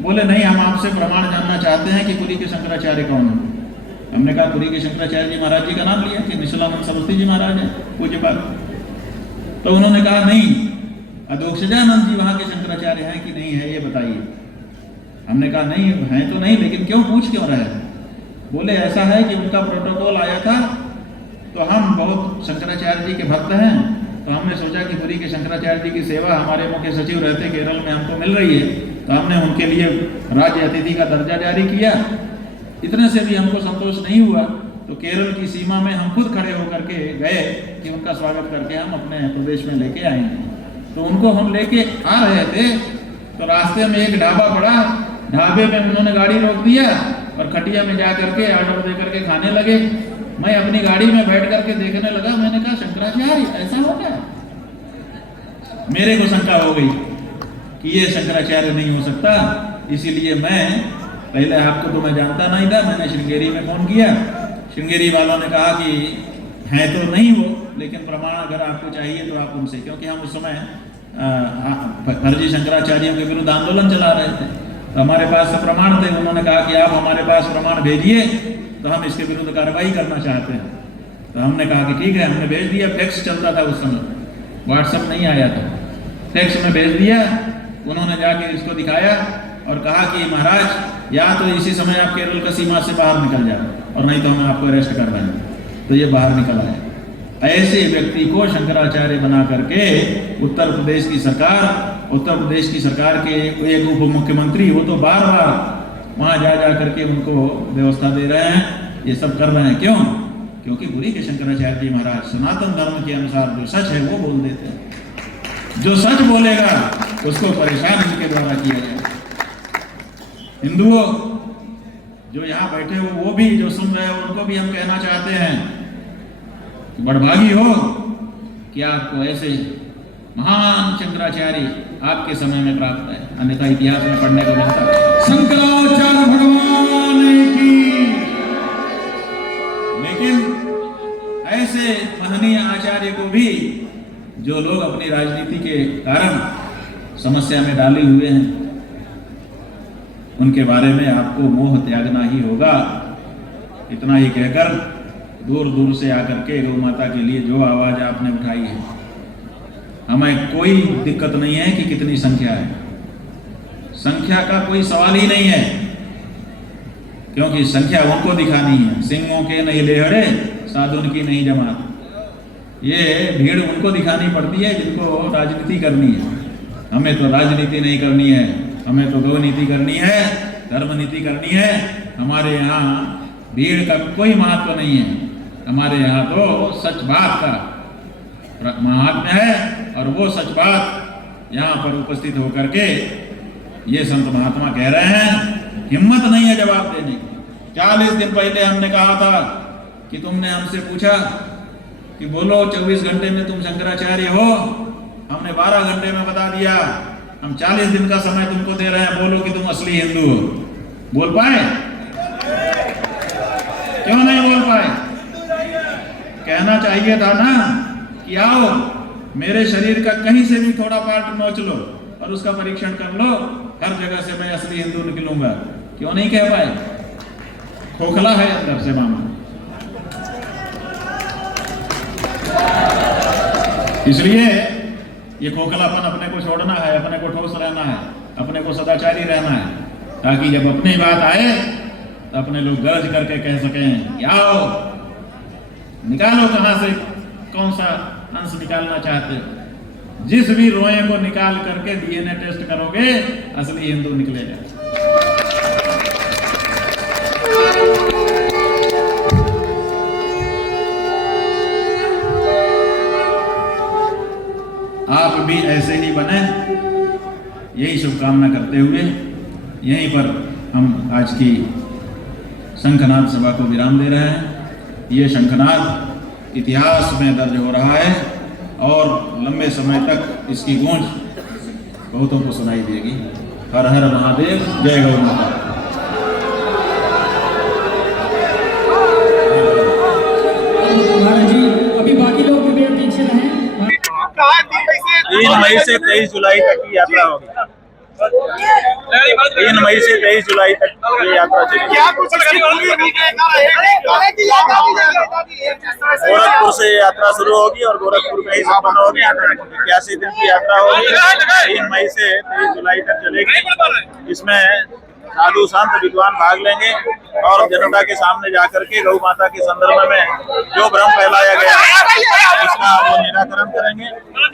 बोले नहीं, हम आपसे प्रमाण जानना चाहते हैं कि पुरी के शंकराचार्य कौन है। हमने कहा पुरी के शंकराचार्य जी महाराज जी का नाम लिया कि निशलानंद सरस्वती जी महाराज है पूज्यपाद। तो उन्होंने कहा नहीं, अधोक्षजानंद जी वहां के शंकराचार्य हैं कि नहीं है, ये बताइए। हमने कहा नहीं है तो नहीं, लेकिन क्यों पूछ क्यों रहे? बोले ऐसा है कि उनका प्रोटोकॉल आया था, तो हम बहुत शंकराचार्य जी के भक्त हैं, तो हमने सोचा कि पुरी के शंकराचार्य जी की सेवा हमारे मुख्य सचिव रहते केरल में हमको मिल रही है, तो हमने उनके लिए राज्य अतिथि का दर्जा जारी किया। इतने से भी हमको संतोष नहीं हुआ, तो केरल की सीमा में हम खुद खड़े होकर के गए कि उनका स्वागत करके हम अपने प्रदेश में लेके आएंगे। तो उनको हम लेके आ रहे थे, तो रास्ते में एक ढाबा पड़ा, ढाबे में उन्होंने गाड़ी रोक दिया और खटिया में जा करके ऑर्डर दे करके खाने लगे। मैं अपनी गाड़ी में बैठ करके देखने लगा, मैंने कहा शंकराचार्य ऐसा हो गया? मेरे को शंका हो गई कि ये शंकराचार्य नहीं हो सकता। इसीलिए मैं पहले आपको तो मैं जानता नहीं था, मैंने श्रृंगेरी में फोन किया। श्रृंगेरी वालों ने कहा कि है तो नहीं वो, लेकिन प्रमाण अगर आपको चाहिए तो आप उनसे, क्योंकि हम उस समय फर्जी शंकराचार्यों के विरुद्ध आंदोलन चला रहे थे, तो हमारे पास से प्रमाण थे। उन्होंने कहा कि आप हमारे पास प्रमाण भेजिए, तो हम इसके विरुद्ध कार्रवाई करना चाहते हैं। तो हमने कहा कि ठीक है, हमने भेज दिया। फैक्स चलता था उस समय, व्हाट्सएप नहीं आया था, फैक्स में भेज दिया। उन्होंने जाके इसको दिखाया और कहा कि महाराज या तो इसी समय आप केरल का सीमा से बाहर निकल जाए, और नहीं तो हम आपको अरेस्ट कर देंगे। तो ये बाहर निकल आए। ऐसे व्यक्ति को शंकराचार्य बना करके उत्तर प्रदेश की सरकार के एक उप मुख्यमंत्री, वो तो बार बार वहां जा करके उनको व्यवस्था दे रहे हैं, ये सब कर रहे हैं। क्यों? क्योंकि पुरी के शंकराचार्य जी महाराज सनातन धर्म के अनुसार जो सच है वो बोल देते हैं। जो सच बोलेगा उसको परेशान इनके द्वारा किया जाएगा। हिंदुओं जो यहाँ बैठे हो, वो भी जो सुन रहे हो, उनको भी हम कहना चाहते हैं कि बड़भागी हो कि आपको ऐसे महान शंकराचार्य आपके समय में प्राप्त है, अन्यथा इतिहास में पढ़ने को मिलता है। शंकराचार्य भगवान की। लेकिन ऐसे महनीय आचार्य को भी जो लोग अपनी राजनीति के कारण समस्या में डाले हुए हैं, उनके बारे में आपको मोह त्यागना ही होगा। इतना ही कहकर दूर दूर से आकर के गौ माता के लिए जो आवाज आपने उठाई है, हमें कोई दिक्कत नहीं है कि कितनी संख्या है। संख्या का कोई सवाल ही नहीं है, क्योंकि संख्या उनको दिखानी है। सिंहों के नहीं लेहड़े, साधुन की नहीं जमात। ये भीड़ उनको दिखानी पड़ती है जिनको राजनीति करनी है। हमें तो राजनीति नहीं करनी है, हमें तो गौ नीति करनी है, धर्म नीति करनी है। हमारे यहाँ भीड़ का कोई महत्व नहीं है। हमारे यहाँ तो सच बात का महात्म्य है, और वो सच बात यहाँ पर उपस्थित होकर के ये संत महात्मा कह रहे हैं। हिम्मत नहीं है जवाब देने की। 40 दिन पहले हमने कहा था कि तुमने हमसे पूछा कि बोलो 24 घंटे में तुम शंकराचार्य हो, हमने 12 घंटे में बता दिया। हम 40 दिन का समय तुमको दे रहे हैं, बोलो कि तुम असली हिंदू हो। बोल पाए? क्यों नहीं बोल पाए? कहना चाहिए था ना कि आओ मेरे शरीर का कहीं से भी थोड़ा पार्ट नोच लो और उसका परीक्षण कर लो, हर जगह से मैं असली हिंदू निकलूंगा। क्यों नहीं कह पाए? खोखला है अंदर से मामला। इसलिए ये खोखलापन अपने को छोड़ना है, अपने को ठोस रहना है, अपने को सदाचारी रहना है, ताकि जब अपनी बात आए तो अपने लोग गरज करके कह सकें कि आओ निकालो कहां से कौन सा अंश निकालना चाहते हो। जिस भी रोए को निकाल करके डीएनए टेस्ट करोगे असली हिंदू निकलेगा। आप भी ऐसे ही बने, यही शुभकामना करते हुए यहीं पर हम आज की शंखनाद सभा को विराम दे रहे हैं। ये शंखनाद इतिहास में दर्ज हो रहा है और लंबे समय तक इसकी गूंज बहुतों को सुनाई देगी। हर हर महादेव, जय गौ माता। अभी बाकी लोग कृपया पीछे रहें। 3 मई से 23 जुलाई तक की यात्रा होगी। 3 मई से 23 जुलाई तक ये यात्रा चलेगी। गोरखपुर से यात्रा शुरू होगी और गोरखपुर में ही संपन्न होगी। 81 दिन की यात्रा होगी। 3 मई से 23 जुलाई तक चलेगी। इसमें साधु संत विद्वान भाग लेंगे और जनता के सामने जाकर के गौ माता के संदर्भ में जो भ्रम फैलाया गया है उसका वो निराकरण करेंगे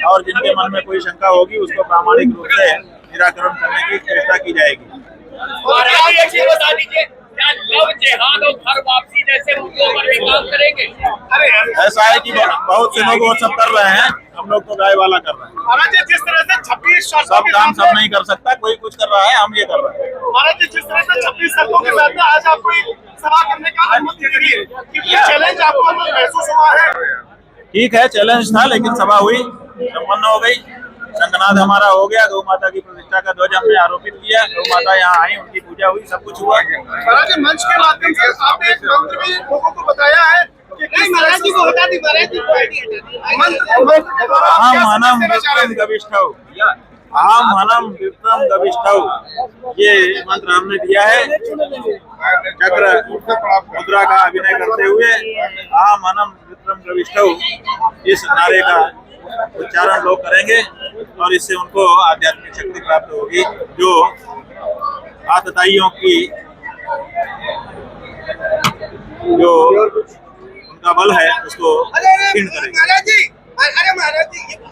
और जिनके मन में कोई शंका होगी उसको प्रामाणिक रूप से निराकरण करने की चेष्टा की जाएगी। बता दीजिए, क्या लव जिहाद और घर वापसी जैसे मुद्दों पर भी काम करेंगे? ऐसा है कि बहुत से लोग वो सब कर रहे हैं, हम लोग तो गाय वाला कर रहे हैं। महाराज जी, जिस तरह से 26 सब काम सब नहीं कर सकता, कोई कुछ कर रहा है, हम ये कर रहे हैं। महाराज जी, जिस तरह से 26 शर्तों के साथ में आज आपको सभा करने का अनुमति दी गई, कितना चैलेंज आपको महसूस हुआ है? ठीक है, चैलेंज था लेकिन सभा हुई, संपन्न हो गई। शंखनाद हमारा हो गया, गौ माता की प्रतिष्ठा का ध्वज हमने आरोपित किया, गौ माता यहाँ आई, उनकी पूजा हुई, सब कुछ हुआ। महाराज जी, मंच के माध्यम से आपने एक मंत्र भी लोगों को बताया है कि महाराज जी को हटा दी, महाराज जी अहम हनम विक्रम गविष्ठौ, अहम हनम विक्रम गविष्ठौ, ये मंत्र हमने दिया है। चक्र मुद्रा का अभिनय करते हुए अहम हनम विक्रम गविष्ठौ इस नारे का उच्चारण लोग करेंगे और इससे उनको आध्यात्मिक शक्ति प्राप्त होगी, जो आतताइयों की जो उनका बल है उसको क्षीण करेगी। महाराज जी, ये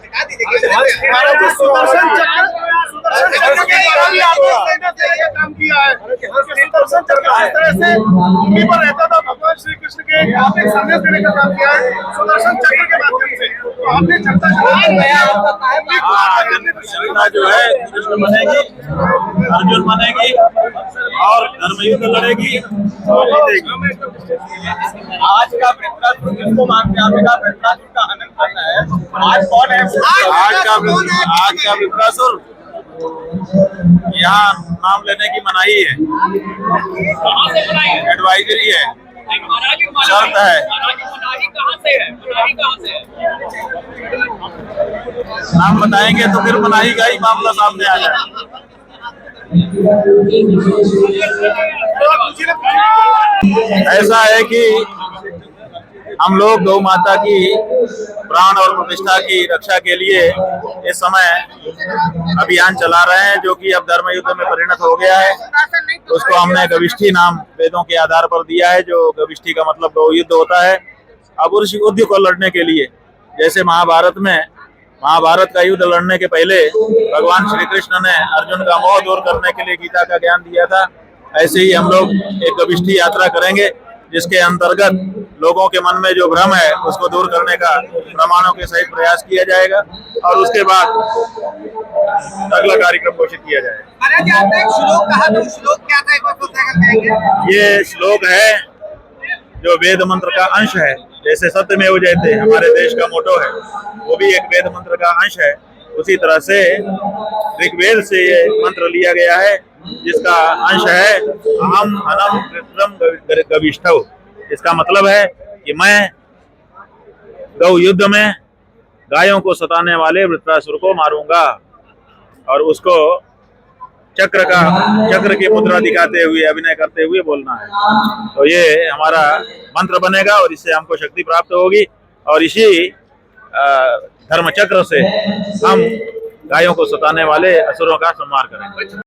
हटा दीजिए। महाराज जी, सुदर्शन चक्र के द्वारा भी आपने ये काम किया है। सुदर्शन चक्र इस तरह से भूमि पर रहता था, भगवान श्री कृष्ण के आपने एक संदेश देने का काम किया है सुदर्शन चक्र के माध्यम से। तो आपने जनता जनता जो है कृष्ण बनेगी, अर्जुन बनेगी और धर्मयुद्ध लड़ेगी और जीतेगी। आज का वृत्रासुर किसको मानते हैं? आपने कहा वृत्रासुर का हनन करना है, आज कौन है? आज का वृत्रासुर, यहाँ नाम लेने की मनाही है, कहाँ से बनाई है? एडवाइजरी है, शर्त है। मनाही कहाँ से है? मनाही कहाँ से है? नाम बताएंगे तो फिर मनाही का ही मामला सामने आ जाए। ऐसा है कि हम लोग गौ माता की प्राण और प्रतिष्ठा की रक्षा के लिए इस समय अभियान चला रहे हैं, जो कि अब धर्म युद्ध में परिणत हो गया है। उसको हमने गविष्ठी नाम वेदों के आधार पर दिया है, जो गविष्ठी का मतलब गौ युद्ध होता है। अब उस युद्ध को लड़ने के लिए, जैसे महाभारत का युद्ध लड़ने के पहले भगवान श्री कृष्ण ने अर्जुन का मोह दूर करने के लिए गीता का ज्ञान दिया था, ऐसे ही हम लोग एक गविष्ठी यात्रा करेंगे, जिसके अंतर्गत लोगों के मन में जो भ्रम है उसको दूर करने का प्रमाणों के सहित प्रयास किया जाएगा और उसके बाद अगला कार्यक्रम घोषित किया जाएगा। महाराज जी, आपने एक श्लोक कहा था, श्लोक क्या था? एक बार बोलते हैं। ये श्लोक है जो वेद मंत्र का अंश है। जैसे सत्यमेव जयते हमारे देश का मोटो है, वो भी एक वेद मंत्र का अंश है। उसी तरह से ऋग्वेद से ये मंत्र लिया गया है, जिसका अंश है अहम हनम विक्रम गविष्ठौ। इसका मतलब है कि मैं गौ युद्ध में गायों को सताने वाले वृत्रासुर को मारूंगा और उसको चक्र की मुद्रा दिखाते हुए, अभिनय करते हुए बोलना है। तो ये हमारा मंत्र बनेगा और इससे हमको शक्ति प्राप्त होगी और इसी धर्म चक्र से हम गायों को सताने वाले असुरों का संहार करेंगे।